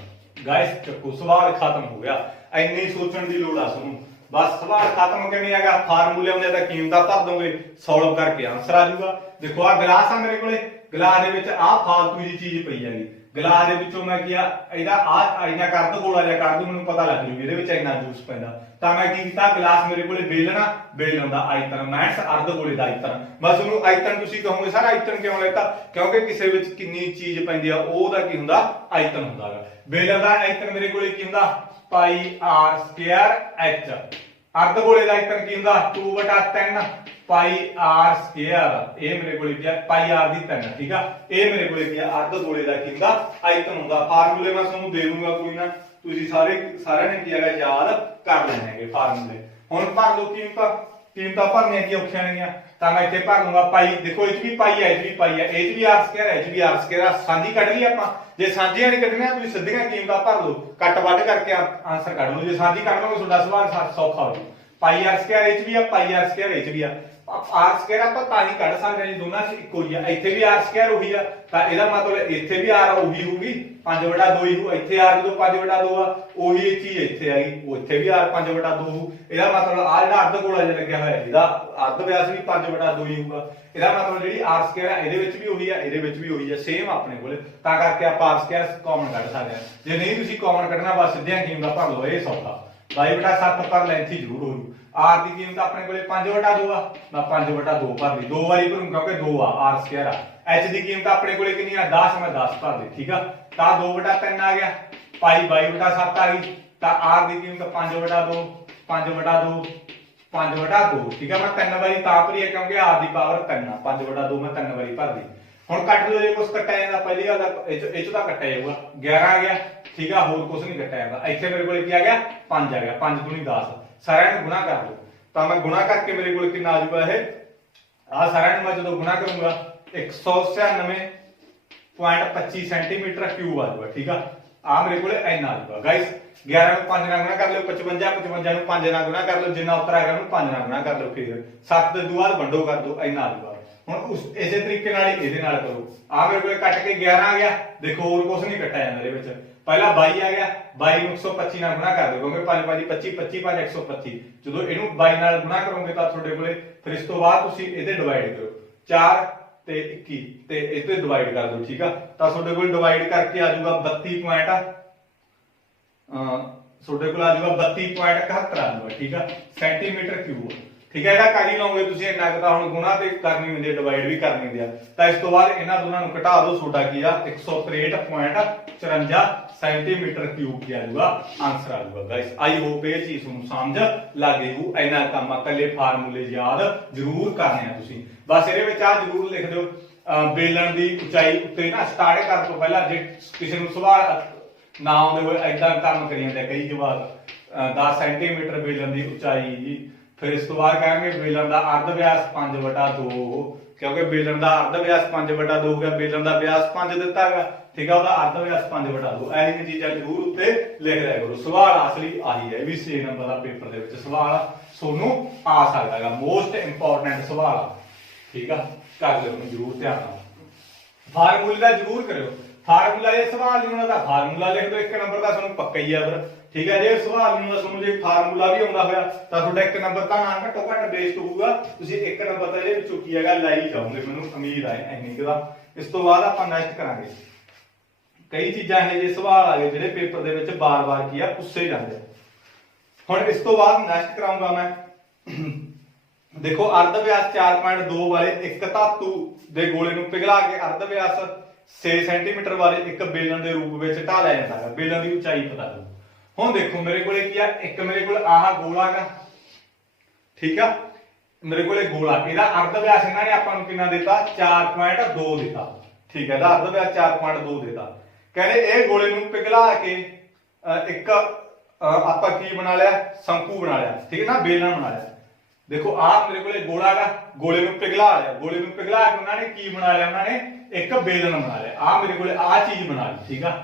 ਗਾਇਸ ਚੱਕੋ ਸਵਾਲ ਖਤਮ ਹੋ ਗਿਆ, ਇੰਨੀ ਸੋਚਣ ਦੀ ਲੋੜ ਆ ਤੁਹਾਨੂੰ, ਬਸ ਸਵਾਲ ਖਤਮ ਕਿਵੇਂ ਹੈਗਾ, ਫਾਰਮੂਲੇ ਹੁੰਦੇ ਤਾਂ ਕੀਮਤਾਂ ਭਰ ਦੋਗੇ, ਸੋਲਵ ਕਰਕੇ ਆਨਸਰ ਆ ਜਾਊਗਾ। ਦੇਖੋ ਆ ਗਲਾਸ ਆ ਮੇਰੇ ਕੋਲੇ, ਗਲਾਸ ਦੇ ਵਿੱਚ ਆ ਫਾਲਤੂ ਜੀ ਚੀਜ਼ ਪਈ ਹੈਗੀ, ਗਲਾਸ ਦੇ ਵਿੱਚੋਂ ਮੈਂ ਕੀ ਆ ਇਹਦਾ ਆ ਇੰਨਾ ਕਰ ਦੋ ਗੋਲਾ ਜਿਹਾ ਕਰ ਦੂੰ, ਮੈਨੂੰ ਪਤਾ ਲੱਗ ਜੂ ਇਹਦੇ ਵਿੱਚ ਇੰਨਾ ਜੂਸ ਪੈਂਦਾ। ਤਾਂ ਮੈਂ ਕੀ ਕੀਤਾ, ਗਲਾਸ ਮੇਰੇ ਕੋਲੇ ਬੇਲਣਾ, ਬੇਲਣ ਦਾ ਆਇਤਨ ਮੈਥ ਅਰਧ ਗੋਲੇ ਦਾ ਆਇਤਨ। ਬਸ ਉਹਨੂੰ ਆਇਤਨ ਤੁਸੀਂ ਕਹੋਗੇ ਸਰ ਆਇਤਨ ਕਿਉਂ ਲੈਤਾ, ਕਿਉਂਕਿ ਕਿਸੇ ਵਿੱਚ ਕਿੰਨੀ ਚੀਜ਼ ਪੈਂਦੀ ਆ ਉਹਦਾ ਕੀ ਹੁੰਦਾ, ਆਇਤਨ ਹੁੰਦਾ ਗਾ। ਬੇਲਣ ਦਾ ਆਇਤਨ ਮੇਰੇ ਕੋਲੇ ਕੀ ਹੁੰਦਾ, ਪਾਈ ਆਰ ਸਕੁਅਰ ਐਚ। ਅਰਧ ਗੋਲੇ ਦਾ ਆਇਤਨ ਕੀ ਹੁੰਦਾ, 2/3 ਪਾਈ ਆਰ ਸਕੁਅਰ, ਇਹ ਮੇਰੇ ਕੋਲੇ ਕੀ ਆ ਪਾਈ ਆਰ ਦੀ 3, ਠੀਕ ਆ। ਇਹ ਮੇਰੇ ਕੋਲੇ ਕੀ ਆ ਅਰਧ ਗੋਲੇ ਦਾ ਕੀ ਹੁੰਦਾ, ਆਇਤਨ ਹੁੰਦਾ। ਫਾਰਮੂਲੇ ਮੈਂ ਤੁਹਾਨੂੰ ਦੇ ਦੂੰਗਾ, ਕੋਈ ਨਾ ਤੁਸੀਂ ਸਾਰਿਆਂ ਨੇ ਕੀ ਹੈਗਾ ਯਾਦ ਕਰ ਲੈਣੇ ਹੈਗੇ ਫਾਰਮੂਲੇ। ਹੁਣ ਭਰ ਲਓ ਕੀਮਤਾਂ ਭਰਨੀਆਂ ਕੀ ਔਖੀਆਂ ਨੇਗੀਆਂ, ਤਾਂ ਮੈਂ ਇੱਥੇ ਭਰ ਲੂੰਗਾ ਪਾਈ, ਦੇਖੋ ਇਹ ਚ ਵੀ ਪਾਈ ਹੈ, ਇਹ ਚ ਵੀ ਪਾਈ ਹੈ, ਇਹ ਚ ਵੀ ਆਰ ਸਕੁਅਰ ਹੈ, ਇਹ ਚ ਵੀ ਆਰ ਸਕੁਅਰ, ਸਾਂਝੀ ਕੱਢ ਲਈ ਆਪਾਂ। ਜੇ ਸਾਂਝੀਆਂ ਨਹੀਂ ਕੱਢਣੀਆਂ ਤੁਸੀਂ ਸਿੱਧੀਆਂ ਕੀਮਤਾਂ ਭਰ ਲਓ, ਕੱਟ ਵੱਢ ਕਰਕੇ ਆਨਸਰ ਕੱਢ ਲਓ। ਜੇ ਸਾਂਝੀ ਕੱਢ ਲਓਗੇ ਤੁਹਾਡਾ ਸਵਾਲ ਸੌਖਾ ਹੋ ਜੂ। ਪਾਈ ਆਰ ਸਕੁਅਰ ਇਹ ਚ ਵੀ ਆ, ਪਾਈ ਆਰ ਸਕੁਅਰ ਇਹ ਚ ਵੀ ਆ, ਆਰ ਸਕੁਅਰ ਆਪਾਂ ਤਾਂ ਹੀ ਕੱਢ ਸਕਦੇ ਹਾਂ ਜੀ ਦੋਨਾਂ 'ਚ ਇੱਕੋ ਹੀ ਆ। ਇੱਥੇ ਵੀ ਆਰ ਸਕੁਅਰ ਉਹੀ ਆ ਤਾਂ ਇਹਦਾ ਮਤਲਬ ਇੱਥੇ ਵੀ ਆਰ ਉਹੀ ਹੋਊਗੀ 5/2 ਹੀ ਹੋਊ। ਇੱਥੇ ਆਰ ਜਦੋਂ 5/2 ਆ ਉਹੀ ਚੀਜ਼ ਇੱਥੇ ਆ ਗਈ, ਉਹ ਇੱਥੇ ਵੀ ਆਰ 5/2 ਹੋਊ। ਇਹਦਾ ਮਤਲਬ ਆ ਜਿਹੜਾ ਅਰਧ ਗੋਲਾ ਜਿਹਾ ਲੱਗਿਆ ਹੋਇਆ ਇਹਦਾ ਅਰਧ ਵਿਆਸ ਵੀ 5/2 ਹੀ ਹੋਊਗਾ। ਇਹਦਾ ਮਤਲਬ ਜਿਹੜੀ ਆਰ ਸਕੁਅਰ ਆ ਇਹਦੇ ਵਿੱਚ ਵੀ ਉਹੀ ਆ, ਇਹਦੇ ਵਿੱਚ ਵੀ ਉਹੀ ਆ, ਸੇਮ ਆਪਣੇ ਕੋਲੇ। ਤਾਂ ਕਰਕੇ ਆਪਾਂ ਆਰ ਸਕੁਅਰ ਕਾਮਨ ਕੱਢ ਸਕਦੇ ਹਾਂ। ਜੇ ਨਹੀਂ ਤੁਸੀਂ ਕਾਮਨ ਕੱਢਣਾ ਬਸ ਸਿੱਧੀਆਂ ਕੀਮਤਾਂ ਭਰ ਲਓ, ਇਹ ਸੌਖਾ। 22/7 ਪਰ ਲੈਂਥ ਹੀ ਜ਼ਰੂਰ ਹੋਊ। ਆਰ ਦੀ ਕੀਮਤ ਆਪਣੇ ਕੋਲੇ 5/2 ਆ, ਮੈਂ 5/2 ਭਰ ਲਈ, 2 ਵਾਰੀ ਭਰੂੰ ਕਿਉਂਕਿ 2 ਆ ਆਰ ਸਕੁਅਰ ਆ। ਐਚ ਦੀ ਕੀਮਤ ਆਪਣੇ ਕੋਲੇ ਕਿੰਨੀ ਆ 10, ਮੈਂ 10 ਭਰ ਲਈ, ਠੀਕ ਆ। ਤਾਂ 2/3 ਆ ਗਿਆ, ਪਾਈ 22/7 ਆ ਗਈ। ਤਾਂ ਆਰ ਦੀ ਕੀਮਤ 5/2 5/2 5/2, ਠੀਕ ਆ। ਮੈਂ 3 ਵਾਰੀ ਤਾਂ ਭਰੀ ਹੈ ਕਿਉਂਕਿ ਆਰ ਦੀ ਪਾਵਰ 3 ਆ, 5/2 ਮੈਂ 3 ਵਾਰੀ ਭਰ ਲਈ। ਹੁਣ ਕੱਟ ਲਓ, ਜੇ ਕੁਝ ਕੱਟਿਆ ਜਾਂਦਾ ਪਹਿਲੀ ਗੱਲ ਇਹ ਚੋਂ ਤਾਂ ਕੱਟਿਆ ਜਾਊਗਾ, 11 ਆ ਗਿਆ, ਠੀਕ ਆ। ਹੋਰ ਕੁਝ ਨਹੀਂ ਕੱਟਿਆ ਜਾਂਦਾ। ਇੱਥੇ ਮੇਰੇ ਕੋਲੇ ਕੀ ਆ ਗਿਆ 5 ਆ ਗਿਆ, 5 ਦੂਣੀ 10। ਸਾਰਿਆਂ ਨੂੰ ਗੁਣਾ ਕਰ ਲਓ ਤਾਂ ਮੈਂ ਗੁਣਾ ਕਰਕੇ ਮੇਰੇ ਕੋਲ ਕਿੰਨਾ ਆ ਜਾਊਗਾ ਇਹ ਆ ਸਾਰਿਆਂ ਨੂੰ ਮੈਂ ਜਦੋਂ ਗੁਣਾ ਕਰੂੰਗਾ 196.25 ਸੈਂਟੀਮੀਟਰ ਕਿਊਬ ਆ ਜਾਊਗਾ, ਠੀਕ ਆ। ਆ ਮੇਰੇ ਕੋਲੇ ਇੰਨਾ ਆ ਜਾਊਗਾ ਗਾਇਸ। 11 ਨੂੰ 5 ਨਾਲ ਗੁਣਾ ਕਰ ਲਿਓ 55, 55 ਨੂੰ 5 ਨਾਲ ਗੁਣਾ ਕਰ ਲਿਓ, ਜਿੰਨਾ ਉੱਤਰ ਆ ਗਿਆ ਉਹਨੂੰ 5 ਨਾਲ ਗੁਣਾ ਕਰ ਲਿਓ, ਫਿਰ 7 ਦੇ ਦੁਆਰ ਵੰਡੋ ਕਰ ਦਿਓ, ਇੰਨਾ ਆ ਜਾਊਗਾ। ਹੁਣ ਇਸੇ ਤਰੀਕੇ ਨਾਲ ਹੀ ਇਹਦੇ ਨਾਲ ਕਰੋ। ਆ ਮੇਰੇ ਕੋਲੇ ਕੱਟ ਕੇ 11 ਆ ਗਿਆ, ਦੇਖੋ ਹੋਰ ਕੁਝ ਨਹੀਂ ਕੱਟਿਆ ਜਾਂਦਾ ਇਹਦੇ ਵਿੱਚ। ਪਹਿਲਾ 22 ਆ ਗਿਆ, 22 ਨੂੰ 125 ਨਾਲ ਗੁਣਾ ਕਰ ਦਿਓ ਕਿਉਂਕਿ 5 5 25 25 5 125। ਜਦੋਂ ਇਹਨੂੰ 22 ਨਾਲ ਗੁਣਾ ਕਰੋਗੇ ਤਾਂ ਤੁਹਾਡੇ ਕੋਲੇ ਫਿਰ ਇਸ ਤੋਂ ਬਾਅਦ ਤੁਸੀਂ ਇਹਦੇ ਡਿਵਾਈਡ ਕਰੋ 4 ਤੇ 21 ਤੇ ਇਹ ਤੇ ਡਿਵਾਈਡ ਕਰ ਦਿਓ, ਠੀਕ ਆ। ਤਾਂ ਤੁਹਾਡੇ ਕੋਲ ਡਿਵਾਈਡ ਕਰਕੇ ਆ ਜਾਊਗਾ 32 ਪੁਆਇੰਟ ਤੁਹਾਡੇ ਕੋਲ ਆ ਜਾਊਗਾ 32.71 ਆ ਜਾਊਗਾ, ਠੀਕ ਆ, ਸੈਂਟੀਮੀਟਰ ਕਿਊਬ, ਠੀਕ ਹੈ। ਇਹਦਾ ਕਰ ਹੀ ਲਓਗੇ ਤੁਸੀਂ ਇੰਨਾ ਕੁ ਤਾਂ ਹੁਣ ਗੁਣਾ ਤੇ ਕਰਨੀ ਹੁੰਦੀ ਹੈ, ਡਿਵਾਈਡ ਵੀ ਕਰਨੀ ਹੁੰਦੀ ਆ। ਤਾਂ ਇਸ ਤੋਂ ਬਾਅਦ ਇਹਨਾਂ ਦੋਨਾਂ ਨੂੰ ਘਟਾ ਦਿਓ, ਤੁਹਾਡਾ ਕੀ ਆ 163.54 ਸੈਂਟੀਮੀਟਰ ਕਿਊਬ ਕੀ ਆ ਜਾਊਗਾ ਆਨਸਰ ਆ ਜਾਊਗਾ ਗਾਇਸ। ਆਈ ਹੋਪ ਇਹ ਚੀਜ਼ ਨੂੰ ਸਮਝ ਲੱਗ ਗਈ ਹੋ। ਇੰਨਾ ਕੰਮ ਆ, ਕੱਲੇ ਫਾਰਮੂਲੇ ਯਾਦ ਜ਼ਰੂਰ ਕਰਨੇ ਆ ਤੁਸੀਂ। ਬਸ ਇਹਦੇ ਵਿੱਚ ਆ ਜ਼ਰੂਰ ਲਿਖ ਦਿਓ ਬੇਲਣ ਦੀ ਉਚਾਈ ਉੱਤੇ ਨਾ ਸਟਾਰਟ ਕਰਨ ਤੋਂ ਪਹਿਲਾਂ ਜੇ ਕਿਸੇ ਨੂੰ ਸਵਾਲ ਨਾ ਆਉਂਦੇ ਹੋਏ ਐਦਾਂ ਕੰਮ ਕਰੀ ਜਾਂਦੇ ਕਈ ਜਵਾਬ 10 ਸੈਂਟੀਮੀਟਰ ਬੇਲਣ ਦੀ ਉਚਾਈ ਜੀ। ਫਿਰ ਇਸ ਤੋਂ ਬਾਅਦ ਕਹਾਂਗੇ ਬੇਲਣ ਦਾ ਅਰਧ ਵਿਆਸ 5/2 ਕਿਉਂਕਿ ਬੇਲਣ ਦਾ ਅਰਧ ਵਿਆਸ 5/2 ਹੋ ਗਿਆ, ਬੇਲਣ ਦਾ ਵਿਆਸ 5 ਦਿੱਤਾ ਹੈਗਾ, ਠੀਕ ਆ। ਉਹਦਾ ਅਰਧ ਵਿਆਸ 5/2। ਇਹ ਚੀਜ਼ਾਂ ਜ਼ਰੂਰ ਉੱਤੇ ਲਿਖ ਲਿਆ ਕਰੋ। ਸਵਾਲ ਅਸਲੀ ਆਹੀ ਹੈ, ਵੀ 6 ਨੰਬਰ ਦਾ ਪੇਪਰ ਦੇ ਵਿੱਚ ਸਵਾਲ ਤੁਹਾਨੂੰ ਆ ਸਕਦਾ ਹੈਗਾ, ਮੋਸਟ ਇੰਪੋਰਟੈਂਟ ਸਵਾਲ ਆ, ਠੀਕ ਆ। ਕਰ ਲਿਓ ਜ਼ਰੂਰ ਧਿਆਨ ਨਾਲ। ਫਾਰਮੂਲੇ ਦਾ ਜ਼ਰੂਰ ਕਰਿਓ। ਫਾਰਮੂਲਾ ਇਹ ਸਵਾਲ ਨਹੀਂ ਹੁੰਦਾ ਤਾਂ ਫਾਰਮੂਲਾ ਲਿਖ ਦਿਓ, 1 ਨੰਬਰ ਦਾ ਤੁਹਾਨੂੰ ਪੱਕਾ ਹੀ ਆ ਫਿਰ, ਠੀਕ ਹੈ। ਜੇ ਸਵਾਲ ਨਹੀਂ ਹੁੰਦਾ ਤੁਹਾਨੂੰ ਜੇ ਫਾਰਮੂਲਾ ਵੀ ਆਉਂਦਾ ਹੋਇਆ ਤਾਂ ਤੁਹਾਡਾ 1 ਨੰਬਰ ਤਾਂ ਨਾ ਘੱਟੋ ਘੱਟ ਬੇਸਟ ਹੋਊਗਾ। ਤੁਸੀਂ 1 ਨੰਬਰ ਤਾਂ ਇਹਦੇ ਵਿੱਚੋਂ ਕੀ ਹੈਗਾ ਲੈ ਹੀ ਜਾਓਗੇ, ਮੈਨੂੰ ਉਮੀਦ ਹੈ ਇੰਨੀ ਕੁ ਦਾ। ਇਸ ਤੋਂ ਬਾਅਦ ਆਪਾਂ ਨੈਕਸਟ ਕਰਾਂਗੇ ਕਈ ਚੀਜ਼ਾਂ ਇਹ ਜਿਹੇ ਸਵਾਲ ਆ ਗਏ ਜਿਹੜੇ ਪੇਪਰ ਦੇ ਵਿੱਚ ਬਾਰ-ਬਾਰ ਕੀ ਆ ਪੁੱਛੇ ਜਾਂਦੇ ਆ। ਹੁਣ ਇਸ ਤੋਂ ਬਾਅਦ ਨੈਕਸਟ ਕਰਾਉਂਗਾ ਮੈਂ ਦੇਖੋ ਅਰਧ ਵਿਆਸ 4.2 ਵਾਲੇ ਇੱਕ ਧਾਤੂ ਦੇ ਗੋਲੇ ਨੂੰ ਪਿਘਲਾ ਕੇ ਅਰਧ ਵਿਆਸ 6 ਸੈਂਟੀਮੀਟਰ ਵਾਲੇ ਇੱਕ ਬੇਲਣ ਦੇ ਰੂਪ ਵਿੱਚ ਢਾਲਿਆ ਜਾਂਦਾ ਹੈ। ਬੇਲਣ ਦੀ ਉਚਾਈ ਪਤਾ ਕਰੋ। ਹੁਣ ਦੇਖੋ ਮੇਰੇ ਕੋਲੇ ਕੀ ਆ, ਇੱਕ ਮੇਰੇ ਕੋਲ ਆਹ ਗੋਲਾ ਗਾ, ਠੀਕ ਆ। ਮੇਰੇ ਕੋਲੇ ਗੋਲਾ, ਇਹਦਾ ਅਰਧ ਵਿਆਸ ਇਹਨਾਂ ਨੇ ਆਪਾਂ ਨੂੰ ਕਿੰਨਾ ਦਿੱਤਾ 4.2 ਦਿੱਤਾ, ਠੀਕ ਹੈ। ਇਹਦਾ ਅਰਧ ਵਿਆਸ 4.2 ਦਿੱਤਾ। ਕਹਿੰਦੇ ਇਹ ਗੋਲੇ ਨੂੰ ਪਿਘਲਾ ਕੇ ਇੱਕ ਆਪਾਂ ਕੀ ਬਣਾ ਲਿਆ ਸ਼ੰਕੂ ਬਣਾ ਲਿਆ, ਠੀਕ ਹੈ ਨਾ, ਬੇਲਣ ਬਣਾ ਲਿਆ। ਦੇਖੋ ਆਹ ਮੇਰੇ ਕੋਲੇ ਗੋਲਾ ਗਾ, ਗੋਲੇ ਨੂੰ ਪਿਘਲਾ ਲਿਆ, ਗੋਲੇ ਨੂੰ ਪਿਘਲਾ ਕੇ ਉਹਨਾਂ ਨੇ ਕੀ ਬਣਾ ਲਿਆ, ਉਹਨਾਂ ਨੇ ਇੱਕ ਬੇਲਣ ਬਣਾ ਲਿਆ। ਆਹ ਮੇਰੇ ਕੋਲੇ ਆਹ ਚੀਜ਼ ਬਣਾ ਲਈ, ਠੀਕ ਆ,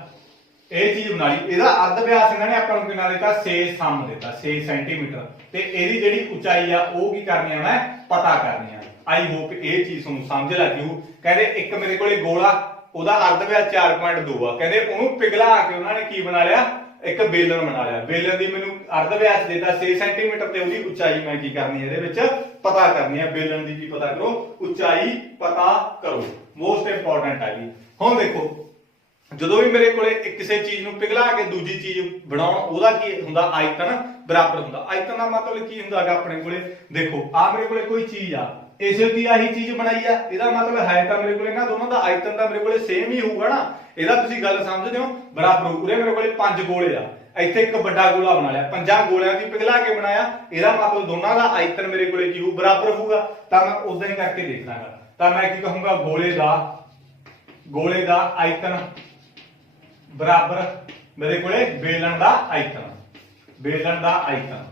ਇਹ ਚੀਜ਼ ਬਣਾ ਲਈ। ਇਹਦਾ ਅਰਧ ਵਿਆਸ ਇਹਨਾਂ ਨੇ ਆਪਾਂ ਨੂੰ ਕਿੰਨਾ ਦਿੱਤਾ 6 ਸਮ ਦਿੱਤਾ, 6 ਸੈਂਟੀਮੀਟਰ। ਤੇ ਇਹਦੀ ਜਿਹੜੀ ਉਚਾਈ ਆ ਉਹ ਕੀ ਕਰਨੀ ਆ ਮੈਂ ਪਤਾ ਕਰਨੀ ਆ। ਆਈ ਹੋਪ ਇਹ ਚੀਜ਼ ਤੁਹਾਨੂੰ ਸਮਝ ਲੱਗੀ ਹੋ। ਕਹਿੰਦੇ ਇੱਕ ਮੇਰੇ ਕੋਲੇ ਗੋਲਾ, ਉਹਦਾ ਅਰਧ ਵਿਆਸ 4.2 ਆ, ਕਹਿੰਦੇ ਉਹਨੂੰ ਪਿਘਲਾ ਕੇ ਉਹਨਾਂ ਨੇ ਕੀ ਬਣਾ ਲਿਆ ਇੱਕ ਬੇਲਣ ਬਣਾ ਲਿਆ। ਬੇਲਣ ਦੀ ਮੈਨੂੰ ਅਰਧ ਵਿਆਸ ਦਿੱਤਾ 6 ਸੈਂਟੀਮੀਟਰ ਤੇ ਉਹਦੀ ਉਚਾਈ ਮੈਂ ਕੀ ਕਰਨੀ ਹੈ ਇਹਦੇ ਵਿੱਚ ਪਤਾ ਕਰਨੀ ਹੈ। ਬੇਲਣ ਦੀ ਕੀ ਪਤਾ ਕਰੋ, ਉਚਾਈ ਪਤਾ ਕਰੋ, ਮੋਸਟ ਇੰਪੋਰਟੈਂਟ ਹੈ ਜੀ। ਹੁਣ ਦੇਖੋ ਜਦੋਂ ਵੀ ਮੇਰੇ ਕੋਲੇ ਕਿਸੇ ਚੀਜ਼ ਨੂੰ ਪਿਘਲਾ ਕੇ ਦੂਜੀ ਚੀਜ਼ ਬਣਾਉਣ, ਉਹਦਾ ਕੀ ਹੁੰਦਾ ਆਇਤਨ ਬਰਾਬਰ ਹੁੰਦਾ। ਆਇਤਨ ਦਾ ਮਤਲਬ ਕੀ ਹੁੰਦਾ ਹੈਗਾ ਆਪਣੇ ਕੋਲੇ, ਦੇਖੋ ਆ ਮੇਰੇ ਕੋਲੇ ਕੋਈ ਚੀਜ਼ ਆ, ਇਸੇ ਦੀ ਆਹੀ ਚੀਜ਼ ਬਣਾਈ ਆ, ਇਹਦਾ ਮਤਲਬ ਹੈ ਤਾਂ ਮੇਰੇ ਕੋਲੇ ਇਹਨਾਂ ਦੋਨਾਂ ਦਾ ਆਇਤਨ ਤਾਂ ਮੇਰੇ ਕੋਲੇ ਸੇਮ ਹੀ ਹੋਊਗਾ ਨਾ। ਇਹਦਾ ਤੁਸੀਂ ਗੱਲ ਸਮਝਦੇ ਹੋ ਬਰਾਬਰ। ਉਰੇ ਮੇਰੇ ਕੋਲੇ 5 ਗੋਲੇ ਆ, ਇੱਥੇ ਇੱਕ ਵੱਡਾ ਗੋਲਾ ਬਣਾ ਲਿਆ, 5 ਗੋਲਿਆਂ ਦੀ ਪਿਘਲਾ ਕੇ ਬਣਾਇਆ, ਇਹਦਾ ਮਤਲਬ ਦੋਨਾਂ ਦਾ ਆਇਤਨ ਮੇਰੇ ਕੋਲੇ ਕੀ ਹੋਊ ਬਰਾਬਰ ਹੋਊਗਾ। ਤਾਂ ਮੈਂ ਉਦਾਂ ਹੀ ਕਰਕੇ ਦੇਖ ਲਾਂਗਾ। ਤਾਂ ਮੈਂ ਕੀ ਕਹੂੰਗਾ ਗੋਲੇ ਦਾ ਆਇਤਨ ਬਰਾਬਰ ਮੇਰੇ ਕੋਲੇ ਬੇਲਣ ਦਾ ਆਇਤਨ। ਬੇਲਣ ਦਾ ਆਇਤਨ,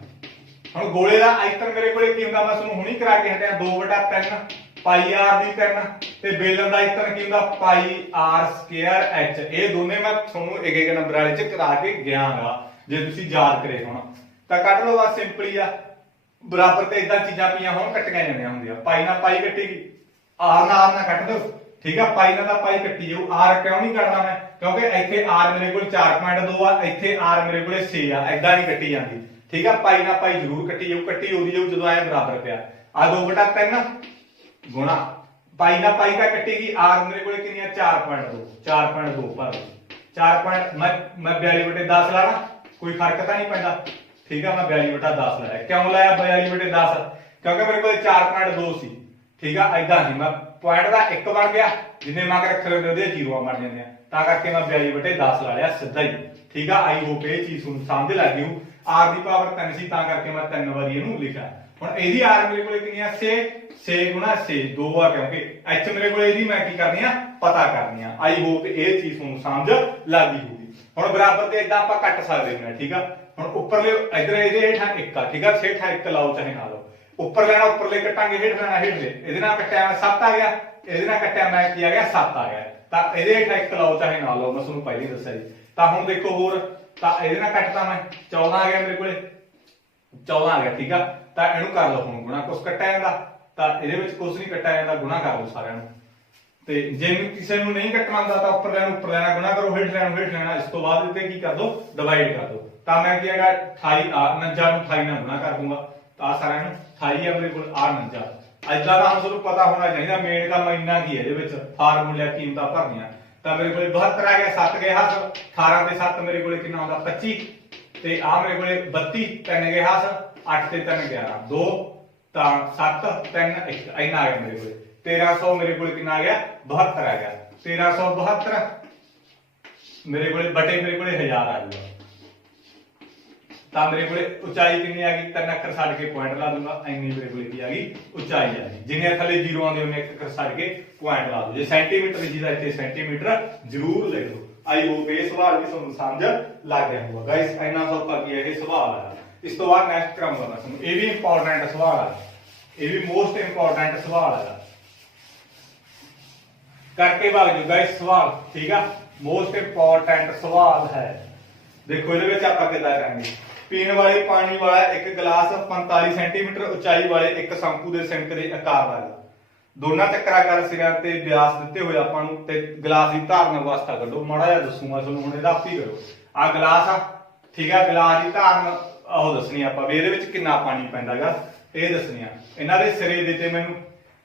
ਹੁਣ ਗੋਲੇ ਦਾ ਆਇਤਨ ਮੇਰੇ ਕੋਲੇ ਕੀ ਹੁੰਦਾ, ਮੈਂ ਤੁਹਾਨੂੰ ਹੁਣੀ ਕਰਾ ਕੇ ਹਟਿਆ 2/3 ਪਾਈ ਆਰ ਦੀ 3 ਤੇ ਬੇਲਣ ਦਾ ਆਇਤਨ ਕੀ ਹੁੰਦਾ ਪਾਈ ਆਰ ਸਕੁਅਰ ਐਚ। ਇਹ ਦੋਨੇ ਮੈਂ ਤੁਹਾਨੂੰ ਇੱਕ ਇੱਕ ਨੰਬਰ ਵਾਲੇ ਚ ਕਰਾ ਕੇ ਗਿਆਗਾ, ਜੇ ਤੁਸੀਂ ਯਾਦ ਕਰੇ ਹੋਣਾ ਤਾਂ ਕੱਢ ਲਓ। ਬਸ ਸਿੰਪਲੀ ਆ ਬਰਾਬਰ ਤੇ ਇਦਾਂ ਚੀਜ਼ਾਂ ਪਈਆਂ ਹੋਣ ਕੱਟੀਆਂ ਜਾਂਦੀਆਂ ਹੁੰਦੀਆਂ। ਪਾਈ ਨਾਲ ਪਾਈ ਕੱਟੇਗੀ, ਆਰ ਨਾਲ ਕੱਟ ਦਿਓ, ਠੀਕ ਆ। ਪਾਈ ਨਾਲ ਤਾਂ ਪਾਈ ਕੱਟੀ ਜਾਊ। ਆਰ ਕਿਉਂ ਨਹੀਂ ਕਰਨਾ ਮੈਂ, ਕਿਉਂਕਿ ਇੱਥੇ ਆਰ ਮੇਰੇ ਕੋਲ 4.2 ਆ, ਇੱਥੇ ਆਰ ਮੇਰੇ ਕੋਲੇ 6 ਆ, ਏਦਾਂ ਨਹੀਂ ਕੱਟੀ ਜਾਂਦੀ, ਠੀਕ ਆ। ਪਾਈ ਨਾਲ ਪਾਈ ਜ਼ਰੂਰ ਕੱਟੀ ਜਾਊ, ਕੱਟੀ ਉਹਦੀ ਜਾਊ ਜਦੋਂ ਐ ਬਰਾਬਰ ਪਿਆ। ਆ 2/3 ਗੁਣਾ ਪਾਈ ਨਾਲ ਪਾਈ ਤਾਂ ਕੱਟੇਗੀ। ਆਰ ਮੇਰੇ ਕੋਲੇ ਕਿੰਨੀ ਆ 4.2, 4.2 ਭਰ 4. ਮੈਂ 42/10 ਲਾਣਾ, ਕੋਈ ਫਰਕ ਤਾਂ ਨਹੀਂ ਪੈਂਦਾ, ਠੀਕ ਆ। ਮੈਂ 42/10 ਲਾਇਆ। ਕਿਉਂ ਲਾਇਆ 42/10? ਕਿਉਂਕਿ ਮੇਰੇ ਕੋਲ 4.2 ਸੀ, ਠੀਕ ਆ। ਏਦਾਂ ਸੀ ਮੈਂ ਪੁਆਇੰਟ ਦਾ 1 ਬਣ ਗਿਆ, ਜਿੰਨੇ ਮਗਰ ਅੱਖਰ ਹੁੰਦੇ ਉਹਦੇ ਜ਼ੀਰੋਆਂ ਬਣ ਜਾਂਦੇ ਆ, ਤਾਂ ਕਰਕੇ ਮੈਂ 42/10 ਲਾ ਲਿਆ ਸਿੱਧਾ ਹੀ, ਠੀਕ ਆ। ਆਈ ਹੋਪ ਇਹ ਚੀਜ਼ ਤੁਹਾਨੂੰ ਸਮਝ ਲੱਗ ਗਈ ਹੋ। ਆਰ ਦੀ ਪਾਵਰ 3 ਸੀ, ਤਾਂ ਕਰਕੇ ਮੈਂ 3 ਵਾਰੀ ਇਹਨੂੰ ਲਿਖਿਆ। ਹੁਣ ਇਹਦੀ ਆਰ ਮੇਰੇ ਕੋਲੇ ਕਿੰਨੀ ਆ 6, 6 ਗੁਣਾ 6 2 ਆ, ਕਿਉਂਕਿ ਐਚ ਮੇਰੇ ਕੋਲੇ ਇਹਦੀ ਮੈਂ ਕੀ ਕਰਨੀ ਆ ਪਤਾ ਕਰਨੀ ਆ। ਆਈ ਹੋਪ ਇਹ ਚੀਜ਼ ਤੁਹਾਨੂੰ ਸਮਝ ਲੱਗ ਗਈ ਹੋਊਗੀ। ਹੁਣ ਬਰਾਬਰ ਤੇ ਇਦਾਂ ਆਪਾਂ ਕੱਟ ਸਕਦੇ ਹਾਂ, ਠੀਕ ਆ। ਹੁਣ ਉੱਪਰਲੇ ਇਧਰ ਇਹਦੇ ਹੇਠਾਂ 1 ਆ, ਠੀਕ ਆ। ਹੇਠਾਂ 1 ਲਾਓ ਚਾਹੇ ਨਾ ਲਾਓ, ਉੱਪਰ ਲੈਣਾ ਉੱਪਰਲੇ ਕੱਟਾਂਗੇ, ਹੇਠ ਲੈਣਾ ਹੇਠਲੇ। ਇਹਦੇ ਨਾਲ ਕੱਟਿਆ ਮੈਂ 7 ਆ ਗਿਆ, ਇਹਦੇ ਨਾਲ ਕੱਟਿਆ ਮੈਂ ਕੀ ਆ ਗਿਆ 7 ਆ ਗਿਆ। ਤਾਂ ਇਹਦੇ ਹੇਠਾਂ 1 ਲਾਓ ਚਾਹੇ ਨਾ ਲਾਓ, ਮੈਂ ਤੁਹਾਨੂੰ ਪਹਿਲਾਂ ਹੀ ਦੱਸਿਆ ਜੀ। ਤਾਂ ਹੁਣ ਦੇਖੋ ਹੋਰ, ਤਾਂ ਇਹਦੇ ਨਾਲ ਕੱਟਦਾ ਮੈਂ 14 ਆ ਗਿਆ ਮੇਰੇ ਕੋਲੇ, 14 ਆ ਗਿਆ, ਠੀਕ ਆ। ਤਾਂ ਇਹਨੂੰ ਕਰ ਲਓ ਹੁਣ ਗੁਣਾ, ਕੁਛ ਕੱਟਿਆ ਜਾਂਦਾ ਤਾਂ ਇਹਦੇ ਵਿੱਚ ਕੁਛ ਨਹੀਂ ਕੱਟਿਆ ਜਾਂਦਾ, ਗੁਣਾ ਕਰ ਲਓ ਸਾਰਿਆਂ ਨੂੰ। ਤੇ ਜੇ ਕਿਸੇ ਨੂੰ ਨਹੀਂ ਕੱਟਣਾ ਆਉਂਦਾ ਤਾਂ ਉੱਪਰ ਲੈਣਾ ਗੁਣਾ ਕਰੋ, ਹੇਠ ਲੈਣਾ। ਇਸ ਤੋਂ ਬਾਅਦ ਇੱਥੇ ਕੀ ਕਰ ਦੋ ਡਿਵਾਈਡ ਕਰ ਦੋ। ਤਾਂ ਮੈਂ ਕੀ ਹੈਗਾ 28 ਆ 49 ਨੂੰ 28 ਨਾਲ ਗੁਣਾ ਕਰ ਦੂੰਗਾ, ਤਾਂ ਸਾਰਿਆਂ ਨੂੰ 28 ਆ ਮੇਰੇ ਕੋਲ ਆ 49। ਏਦਾਂ ਦਾ ਤੁਹਾਨੂੰ ਪਤਾ ਹੋਣਾ ਚਾਹੀਦਾ। ਮੇਨ ਕੰਮ ਇੰਨਾ ਕੀ ਹੈ ਇਹਦੇ ਵਿੱਚ, ਫਾਰਮੂਲੇ ਕੀਮਤਾਂ ਭਰਨੀਆਂ। ਤਾਂ ਮੇਰੇ ਕੋਲੇ 72 ਆ ਗਿਆ, 7 ਗਏ ਹੱਸ, 18 ਤੇ 7 ਮੇਰੇ ਕੋਲੇ ਕਿੰਨਾ ਆਉਂਦਾ 25, ਤੇ ਆ ਮੇਰੇ ਕੋਲੇ 32, 3 ਗਏ ਹੱਸ, 8 ਤੇ 3 11 2, ਤਾਂ 7 3 1 ਇੰਨਾ ਆ ਗਿਆ ਮੇਰੇ ਕੋਲੇ। 1300 ਮੇਰੇ ਕੋਲੇ ਕਿੰਨਾ ਆ ਗਿਆ 72 ਆ ਗਿਆ। 1372 ਮੇਰੇ ਕੋਲੇ ਬਟੇ ਮੇਰੇ ਕੋਲੇ 1000 ਆ ਜਾਊਗਾ। ਤਾਂ ਮੇਰੇ ਕੋਲੇ ਉਚਾਈ ਕਿੰਨੀ ਆ ਗਈ, 3 ਅੱਖਰ ਛੱਡ ਕੇ ਪੁਆਇੰਟ ਲਾ ਦੂੰਗਾ, ਇੰਨੀ ਮੇਰੇ ਕੋਲੇ ਕੀ ਆ ਗਈ ਉਚਾਈ ਆ ਗਈ। ਜਿੰਨੇ ਥੱਲੇ ਜ਼ੀਰੋ ਆਉਂਦੇ ਉਹਨੇ 1 ਅੱਖਰ ਛੱਡ ਕੇ ਪੁਆਇੰਟ ਲਾ ਦੋ। ਜੇ ਸੈਂਟੀਮੀਟਰ ਜਿਹਦਾ ਇੱਥੇ ਸੈਂਟੀਮੀਟਰ ਜ਼ਰੂਰ ਲਿਖ ਲਓ। ਆਈ ਹੋਪ ਇਹ ਸਵਾਲ ਵੀ ਤੁਹਾਨੂੰ ਸਮਝ ਲੱਗ ਗਿਆ ਹੋਊਗਾ ਗਾਇਸ। ਇੰਨਾ ਸੌਖਾ ਕੀ ਹੈ ਇਹ ਸਵਾਲ ਆ। ਇਸ ਤੋਂ ਬਾਅਦ ਨੈਕਸਟ ਕਰਾਂਗਾ ਮੈਂ ਤੁਹਾਨੂੰ, ਇਹ ਵੀ ਇੰਪੋਰਟੈਂਟ ਸਵਾਲ ਆ, ਇਹ ਵੀ ਮੋਸਟ ਇੰਪੋਰਟੈਂਟ ਸਵਾਲ ਆ। करके भाग जो गाइस सवाल, ठीक है। मोस्ट इंपॉर्टेंट सवाल है। देखो ये आप करेंगे, पीने वाले पानी वाला एक गिलास 45 सेंटीमीटर ऊंचाई वाले एक शंकु के सिंक के आकार वाला, दोनों चक्राकार सिरों ते व्यास दिते हुए आपां नूं ते गिलास की धारण अवस्था कढो। माड़ा जिहा दसूंगा तुहानूं, हुण इहदा आप ही करो। आ गिलास आ, ठीक है। गिलास की धारण ओह दसनी आपां भी इहदे विच किन्ना पानी पैंदा गा, इह दसनी आ। इन्हां दे सिरे दिते मैनूं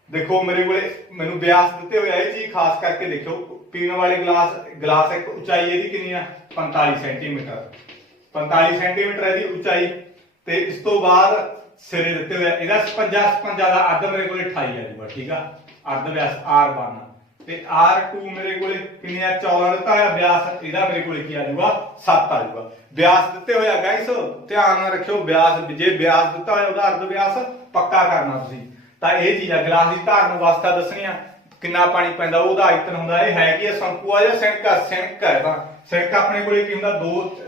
देखो, मेरे को मैनू व्यास दिते हुए ये चीज खास करके देखो। पीने वाले गिलास एक ऊंचाई ਇਹਦੀ ਕਿੰਨੀ ਆ 45 सेंटीमीटर, 45 सेंटीमीटर ਇਹਦੀ ऊंचाई। ਤੇ ਇਸ ਤੋਂ ਬਾਅਦ ਸਿਰੇ ਦਿੱਤੇ ਹੋਏ ਇਹਦਾ 56 ਦਾ ਅੱਧ ਮੇਰੇ ਕੋਲੇ 28 ਆ ਜੂਗਾ, ਠੀਕ ਆ। ਅੱਧ ਵਿਆਸ R1 ਤੇ R2 ਮੇਰੇ ਕੋਲੇ ਕਿੰਨੀ ਆ 14 ਦਿੱਤਾ ਹੋਇਆ ਵਿਆਸ, ਇਹਦਾ ਮੇਰੇ ਕੋਲੇ ਕੀ ਆ ਜੂਗਾ 7 ਆ ਜੂਗਾ। ਵਿਆਸ ਦਿੱਤੇ ਹੋਇਆ ਗਾਇਸ ਧਿਆਨ ਨਾਲ ਰੱਖਿਓ, ਵਿਆਸ ਜੇ ਵਿਆਸ ਦਿੱਤਾ ਹੋਇਆ ਉਹਦਾ ਅੱਧ ਵਿਆਸ ਪੱਕਾ ਕਰਨਾ ਤੁਸੀਂ। ਤਾਂ ਇਹ ਚੀਜ਼ ਆ, ਗਿਲਾਸ ਦੀ ਧਾਰਨ ਅਵਸਥਾ ਦੱਸਣੀ ਆ, ਕਿੰਨਾ ਪਾਣੀ ਪੈਂਦਾ ਉਹਦਾ ਆਇਤਨ ਹੁੰਦਾ। ਇਹ ਹੈ ਕਿ ਸ਼ੰਕੂ ਆ ਜਾਂ ਸਿੰਕ ਆ, ਸਿੰਕ ਹੈ। ਤਾਂ ਸਿੰਕ ਆਪਣੇ ਕੋਲੇ ਕੀ ਹੁੰਦਾ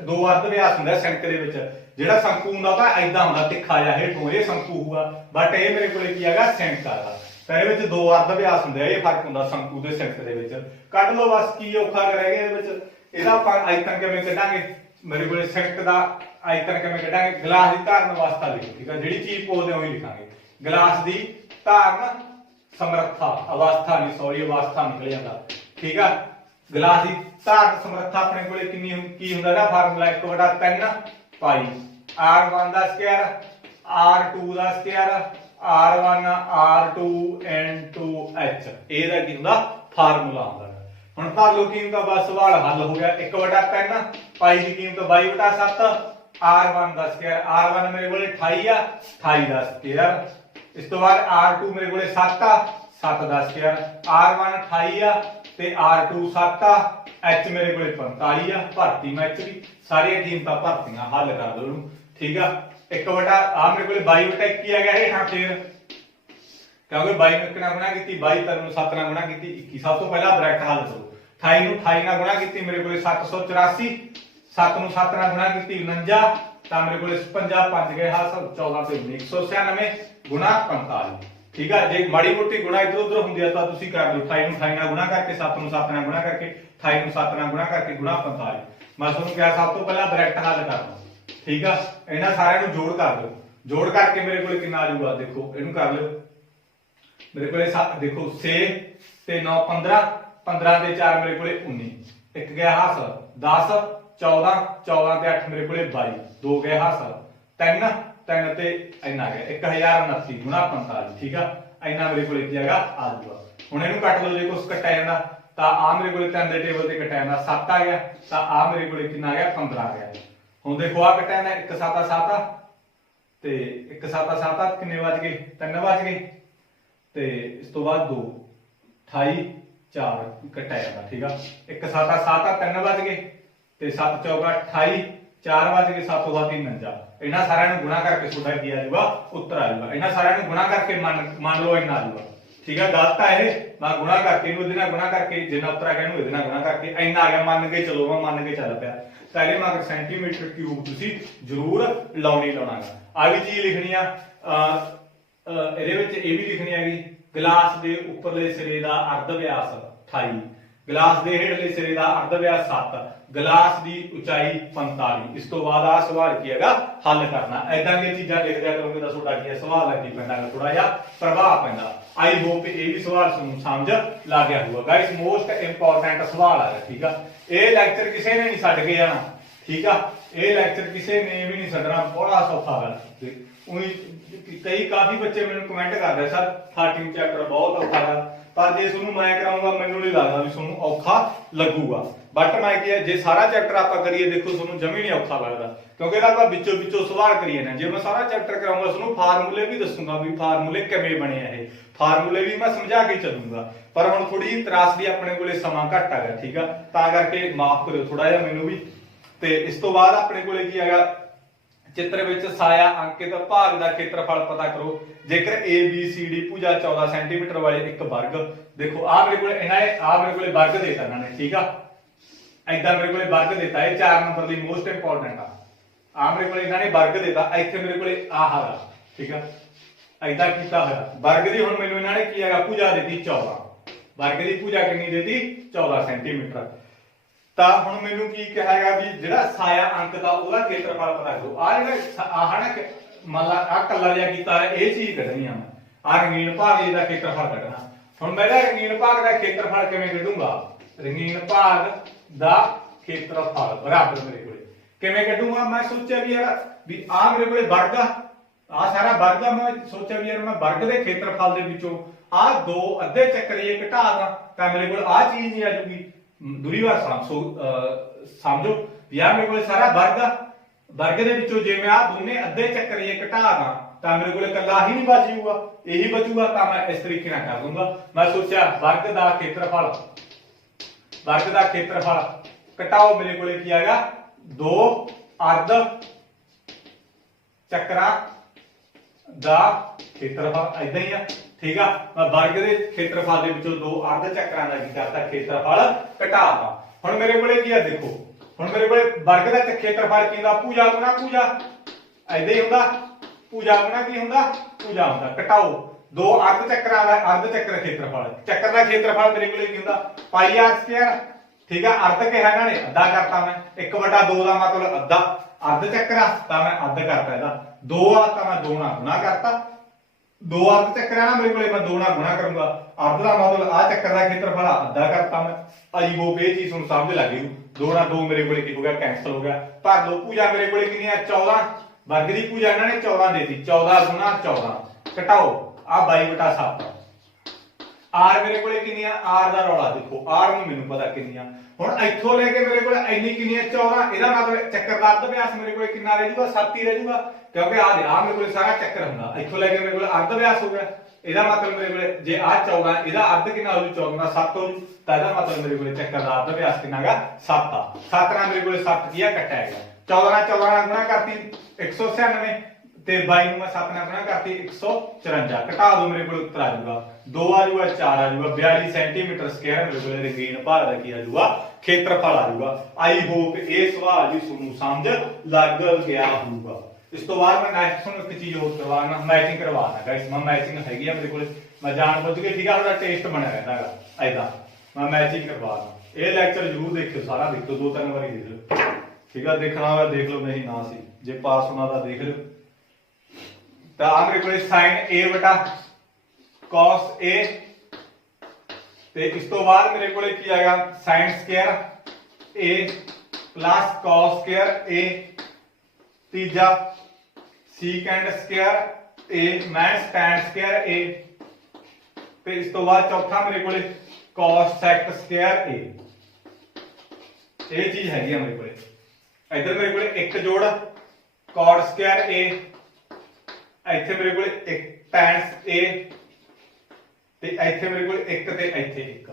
ਦੋ ਅਰਧ ਵਿਆਸ ਹੁੰਦਾ ਸਿੰਕ ਦੇ ਵਿੱਚ। ਜਿਹੜਾ ਸ਼ੰਕੂ ਹੁੰਦਾ ਉਹ ਤਾਂ ਐਦਾਂ ਹੁੰਦਾ ਤਿੱਖਾ ਜਿਹਾ ਹੇਠੋਂ, ਇਹ ਸ਼ੰਕੂ ਹੋਊਗਾ। ਬਟ ਇਹ ਮੇਰੇ ਕੋਲੇ ਕੀ ਹੈਗਾ ਸਿੰਕ ਆਗਾ, ਤਾਂ ਇਹਦੇ ਵਿੱਚ 2 ਅਰਧ ਵਿਆਸ ਹੁੰਦੇ ਆ। ਇਹ ਫਰਕ ਹੁੰਦਾ ਸ਼ੰਕੂ ਦੇ ਸਿੰਕ ਦੇ ਵਿੱਚ। ਕੱਢ ਲਓ ਬਸ, ਕੀ ਔਖਾ ਰਹਿ ਗਿਆ ਇਹਦੇ ਵਿੱਚ। ਇਹਦਾ ਆਪਾਂ ਆਇਤਨ ਕਿਵੇਂ ਕੱਢਾਂਗੇ, ਮੇਰੇ ਕੋਲੇ ਸਿੰਕ ਦਾ ਆਇਤਨ ਕਿਵੇਂ ਕੱਢਾਂਗੇ, ਗਿਲਾਸ ਦੀ ਧਾਰਨ ਅਵਸਥਾ ਲਿਖੋ, ਠੀਕ ਆ। ਜਿਹੜੀ ਚੀਜ਼ ਪੁੱਛਦੇ ਉਹੀ ਲਿਖਾਂਗੇ। ਗਿਲਾਸ ਦੀ ਧਾਰਨ ਸਮਰੱਥਾ ਅਵਸਥਾ ਨਹੀਂ, ਸੌਰੀ ਅਵਸਥਾ ਨਿਕਲ ਜਾਂਦਾ, ਠੀਕ ਆ। ਗਿਲਾਸ ਦੀ ਧਾਰਨ ਸਮਰੱਥਾ ਆਪਣੇ ਕੋਲੇ ਕਿੰਨੀ ਕੀ ਹੁੰਦਾ ਇਹਦਾ ਫਾਰਮੂਲਾ 1/3 ਪਾਈ R1 ਦਾ ਸਕੁਆਇਰ R2 ਦਾ Square R1 R2 into H, ਇਹਦਾ ਕੀ ਹੁੰਦਾ ਫਾਰਮੂਲਾ ਹੁੰਦਾ। ਹੁਣ ਭਰ ਲਓ ਕੀਮਤ, ਬਸ ਸਵਾਲ ਹੱਲ ਹੋ ਗਿਆ। 1/3 ਪਾਈ ਦੀ ਕੀਮਤ 22/7 R1 ਦਾ ਸਕੁਆਇਰ, R1 ਮੇਰੇ ਕੋਲੇ 28 ਆ, 28 ਦਾ ਸਕੁਆਇਰ। ਇਸ ਤੋਂ ਬਾਅਦ R2 ਮੇਰੇ ਕੋਲੇ 7 ਆ, 7 ਦਾ ਸਕੁਆਇਰ। R1 28 ਆ ਤੇ R2 7 ਆ, H ਮੇਰੇ ਕੋਲੇ 45 ਆ। ਭਰਤੀ ਮੈਂ H ਵੀ ਸਾਰੀਆਂ ਕੀਮਤਾਂ ਭਰਤੀਆਂ, ਹੱਲ ਕਰ ਦੋ ਇਹਨੂੰ, ਠੀਕ ਆ। 1 ਆ ਮੇਰੇ ਕੋਲੇ 22/21 ਆ ਗਿਆ ਹੇਠਾਂ ਫੇਰ, ਕਿਉਂਕਿ 22 ਨੂੰ 1 ਨਾਲ ਗੁਣਾ ਕੀਤੀ, 22 3 ਨੂੰ 7 ਨਾਲ ਗੁਣਾ ਕੀਤੀ 21। ਸਭ ਤੋਂ ਪਹਿਲਾਂ ਬ੍ਰੈਕਟ ਹੱਲ ਕਰੋ। 28 ਨੂੰ 28 ਨਾਲ ਗੁਣਾ ਕੀਤੀ ਮੇਰੇ ਕੋਲੇ 784, 7 ਨੂੰ 7 ਨਾਲ ਗੁਣਾ ਕੀਤੀ 49, ਤਾਂ ਮੇਰੇ ਕੋਲੇ 55 5 ਗਏ ਹਾਂ 14 ਤੇ 196 ਗੁਣਾ 45, ਠੀਕ ਆ। ਜੇ ਮਾੜੀ ਮੋਟੀ ਗੁਣਾ ਇਧਰ ਉਧਰ ਹੁੰਦੀ ਆ ਤਾਂ ਤੁਸੀਂ ਕਰ ਲਓ। 28 ਨੂੰ 28 ਨਾਲ ਗੁਣਾ ਕਰਕੇ, 7 ਨੂੰ 7 ਨਾਲ ਗੁਣਾ ਕਰਕੇ, 28 ਨੂੰ 7 ਨਾਲ ਗੁਣਾ ਕਰਕੇ ਗੁਣਾ 45। ਮੈਂ ਤੁਹਾਨੂੰ ਕਿਹਾ ਸਭ ਤੋਂ ਪਹਿਲਾਂ ਬ੍ਰੈਕਟ ਹੱਲ ਕਰ ਲਓ, ਠੀਕ ਆ। ਇਹਨਾਂ ਸਾਰਿਆਂ ਨੂੰ ਜੋੜ ਕਰ ਦਿਓ। जोड़ करके मेरे को कितना आ जाऊगा, देखो इनू कर लो मेरे को देखो 6 ते 9 15, 15 ते 4 मेरे को 19, एक गया हास 10 14, 14 ते 8 मेरे को 22, 2 गए हास 3 3 ते इन्ना गया 1029 गुणा 45, ठीक है इन्ना मेरे को जगह आ जाऊगा। हुण इहनूं कट लो, जे कुछ कट्टिया जांदा तां आ मेरे को 3 दे टेबल ते कट्टिया जांदा 7 आ गया, तां आ मेरे को कितना आ गया 15 आ गया। हुण देखो आ कट्टिया जांदा 1 7 7 ते 1 7 7 किन्ने बच गए 3 बच गए, ते इस तो बाद 2 28 4 कट्टिया जांदा, ठीक है 1 7 7 3 बच गए ते 7 चौका 28 4 बच गए 7 2 49, इन्हां सारिਆਂ ਨੂੰ गुणा करके ਤੁਹਾਡਾ ਕੀ ਆ ਜਾਊਗਾ उत्तर आ जाऊगा। इन्हां सारिਆਂ ਨੂੰ गुणा करके मान लो इन्ना आ जाऊगा, ठीक है गलत है ये, मैं गुणा करके इहदे गुणा करके जिन्ना उत्तर आ गया इहनूं इहदे नाल गुणा करके इन्ना आ गया, मान के चलो मैं मान के चल पिया। पहले मगर सेंटीमीटर क्यूब तुसीं जरूर लाउणी लाउणा। आ भी चीज लिखनी आ ਇਹਦੇ ਵਿੱਚ ਇਹ ਵੀ ਲਿਖਣੀ ਹੈਗੀ ਗਲਾਸ ਦੇ ਉੱਪਰਲੇ ਸਿਰੇ ਦਾ ਅਰਧ ਵਿਆਸ 28, ਗਲਾਸ ਦੇ ਹੇਠਲੇ ਸਿਰੇ ਦਾ ਅਰਧ ਵਿਆਸ 7, ਗਲਾਸ ਦੀ ਉਚਾਈ 45। ਇਸ ਤੋਂ ਬਾਅਦ ਆ ਸਵਾਲ ਕੀ ਹੈਗਾ ਹੱਲ ਕਰਨਾ। ਐਦਾਂ ਦੀਆਂ ਚੀਜ਼ਾਂ ਲਿਖਦਿਆ ਕਰੋਗੇ ਤਾਂ ਤੁਹਾਡਾ ਕੀ ਸਵਾਲ ਲੱਗੀ ਪੈਂਦਾ, ਥੋੜਾ ਜਿਹਾ ਪ੍ਰਭਾਵ ਪੈਂਦਾ। आई होप ये भी सवाल समझ लग गया होगा गाइस, मोस्ट इंपॉर्टेंट सवाल है, ठीक है ये लेक्चर किसी ने नहीं छड्ड के जाना, ठीक है ये लेक्चर किसी ने भी नहीं छड्डना, बड़ा सौखा है। कई काफी बच्चे मैंने कमेंट कर रहे सर 13 चैप्टर बहुत औखा है, पर जे तुहानू मैं कराऊंगा मैनू नहीं लगता भी तुहानू औखा लगूगा, बट मैं क्या जे सारा चैप्टर आप करिए देखो तुहानू जमी नहीं औखा लगता, क्योंकि आप बिचों बिचों सवाल करिए ना। जे मैं सारा चैप्टर कराऊंगा तुहानू फार्मूले भी दसूंगा भी फार्मूले किवें बने है, फार्मूले भी मैं समझा के चलूंगा, पर हुण थोड़ी त्रासदी अपने कोले समा घट आ गया, ठीक है तां करके माफ करो थोड़ा जिहा मैनू भी। ते इस तो बाद अपने कोले की हैगा चित्र विच साया अंकित भाग का खेत्रफल पता करो। जेकर ए बी सी डी भुजा 14 सेंटीमीटर वाले एक वर्ग, देखो आ मेरे को मेरे को वर्ग देता इन्होंने, ठीक है ऐदा मेरे को वर्ग देता है 4 नंबर ली मोस्ट इंपॉर्टेंट आ मेरे को इन्होंने वर्ग देता, इत्थे मेरे को आह है, ठीक है ऐदा कीता है वर्ग दी। हुण मैनूं इन्होंने की हैगा भुजा देती 14, वर्ग की भुजा कितनी देती 14 सेंटीमीटर। ਤਾਂ ਹੁਣ ਮੈਨੂੰ ਕੀ ਕਹਾਂਗਾ ਵੀ ਜਿਹੜਾ ਸਾਇਆ ਅੰਕ ਦਾ ਉਹਦਾ ਖੇਤਰਫਲ ਪਤਾ ਕਰੋ। ਆ ਜਿਹੜਾ ਆਹ ਨਾ ਮੰਨ ਲਾ ਆ ਕਲਰ ਜਿਹਾ ਕੀਤਾ ਹੈ ਇਹ ਚੀਜ਼ ਕੱਢਣੀ ਆ ਮੈਂ, ਆ ਰੰਗੀਨ ਭਾਗ ਦਾ ਖੇਤਰਫਲ ਕੱਢਣਾ। ਹੁਣ ਮੈਂ ਰੰਗੀਨ ਭਾਗ ਦਾ ਖੇਤਰਫਲ ਕਿਵੇਂ ਕੱਢੂੰਗਾ, ਰੰਗੀਨ ਭਾਗ ਦਾ ਖੇਤਰਫਲ ਬਰਾਬਰ ਮੇਰੇ ਕੋਲੇ ਕਿਵੇਂ ਕੱਢੂੰਗਾ। ਮੈਂ ਸੋਚਿਆ ਵੀ ਯਾਰ ਵੀ ਆ ਮੇਰੇ ਕੋਲੇ ਵਰਗ ਆ ਸਾਰਾ ਵਰਗ ਆ, ਮੈਂ ਸੋਚਿਆ ਵੀ ਯਾਰ ਮੈਂ ਵਰਗ ਦੇ ਖੇਤਰਫਲ ਦੇ ਵਿੱਚੋਂ ਆ ਦੋ ਅੱਧੇ ਚੱਕਰੇ ਘਟਾ ਦਾਂ ਤਾਂ ਮੇਰੇ ਕੋਲ ਆ ਚੀਜ਼ ਨਹੀਂ ਆ ਜੂਗੀ। दूरी बार समझो यार मेरे को सारा वर्ग दे विचों जे मैं आ दोने अद्धे चक्कर ये घटा दा तां मेरे को कल्ला ही नहीं बचूगा, यही बचूगा तां मैं इस तरीके नाल कर दूंगा। मैं सोचा वर्ग दा खेत्रफल घटाओ मेरे को की आएगा 2 अर्ध चक्करा दा खेत्रफल ऐदा ही है, ठीक है मैं वर्ग के खेत्रफल के विचों 2 अर्ध चक्करां दा की करता खेत्रफल घटाता। हुण मेरे कोले की है देखो, हुण मेरे कोले वर्ग दा खेत्रफल की हुंदा भुजा गुणा भुजा, ऐदा ही हुंदा भुजा गुणा की हुंदा भुजा हुंदा। घटाओ 2 अर्ध चक्करां दा अर्ध चक्कर खेत्रफल, चक्कर दा खेत्रफल मेरे कोले की हुंदा पाई आर स्क्वायर, ठीक है अर्ध कहा इन्हां ने अद्धा करता मैं 1/2 दा मतलब अद्धा अर्ध चक्कर तां मैं अद्ध करता इहदा 2 आ तां मैं 2 नाल गुणा करता, 2 अर्ध चक्कर है ना मेरे को मैं 2 नाल गुणा करूंगा, अर्ध का मतलब आ चक्कर का खेत्रफल अद्धा करता मैं। आई वो ये चीज समझ लग गई 2 नाल 2 मेरे को हो गया कैंसल हो गया। पर 2 भुजा मेरे को कितनी है 14, वर्ग की भुजा इन्होंने 14 देती 14 गुणा 14 घटाओ आ 22/7। आर मेरे को कितनी है आर का रौला देखो आर में मैनू पता कितनी है। हुण इत्थों लेके मेरे को इन्नी कितनी है 14, इहदा मतलब चक्कर का अर्ध व्यास मेरे को कितना रह जाऊगा 7 ही रह जाऊगा, क्योंकि आ मेरे को सारा चक्कर हुंदा इत्थों लेके मेरे को अर्ध व्यास हो गया। इहदा मतलब मेरे को जे आ 14 इहदा अर्ध कितना हो जू 14 7 हो जू, तां इहदा मतलब मेरे को चक्कर का अर्ध व्यास कितना गा 7 आ। 7 नाल मेरे को 7 किया कट्टा है 14 14 गुणा करती 196 ते 22 नूं मैं 7 नाल गुणा करती 154 घटा दो मेरे को उत्तर आ जाऊगा 2 आ जाऊगा 4 आ जाऊगा 42 सेंटीमीटर स्क्वायर मेरे को रंगीन भाग का की आ जाऊगा खेत्रफल आ जाऊगा। आई होप ये सवाल भी तुहानू समझ लग गया होगा। इस तो बाद मैं नेक्स्ट एक चीज और करवाना मैचिंग करवाना गाइस, मैं मैचिंग हैगी मेरे को मैं जानबूझ के ठीक है ਉਹਦਾ टेस्ट बना रहता है ऐदा मैं मैचिंग करवाना। ये लेक्चर जरूर देखियो सारा देखो 2-3 बार देख लो, ठीक है देखना होगा देख लो नहीं ना सी जे पास होना था देख लो। ਤਾਂ ਆ ਮੇਰੇ ਕੋਲੇ sin a ਬਟਾ cos a ਤੇ ਇਸ ਤੋਂ ਬਾਅਦ ਮੇਰੇ ਕੋਲੇ ਕੀ ਆਏਗਾ sin square a plus cos square a ਤੀਜਾ secant square a minus tan square a ਤੇ ਇਸ ਤੋਂ ਬਾਅਦ ਚੌਥਾ ਮੇਰੇ ਕੋਲੇ cos sec ਸਕੁਅਰ a ਇਹ ਚੀਜ਼ ਹੈਗੀ ਆ ਮੇਰੇ ਕੋਲੇ। इधर मेरे को एक जोड़ cot स्क्वायर a इत्थे मेरे को एक tan a ते इत्थे मेरे को एक ते इत्थे एक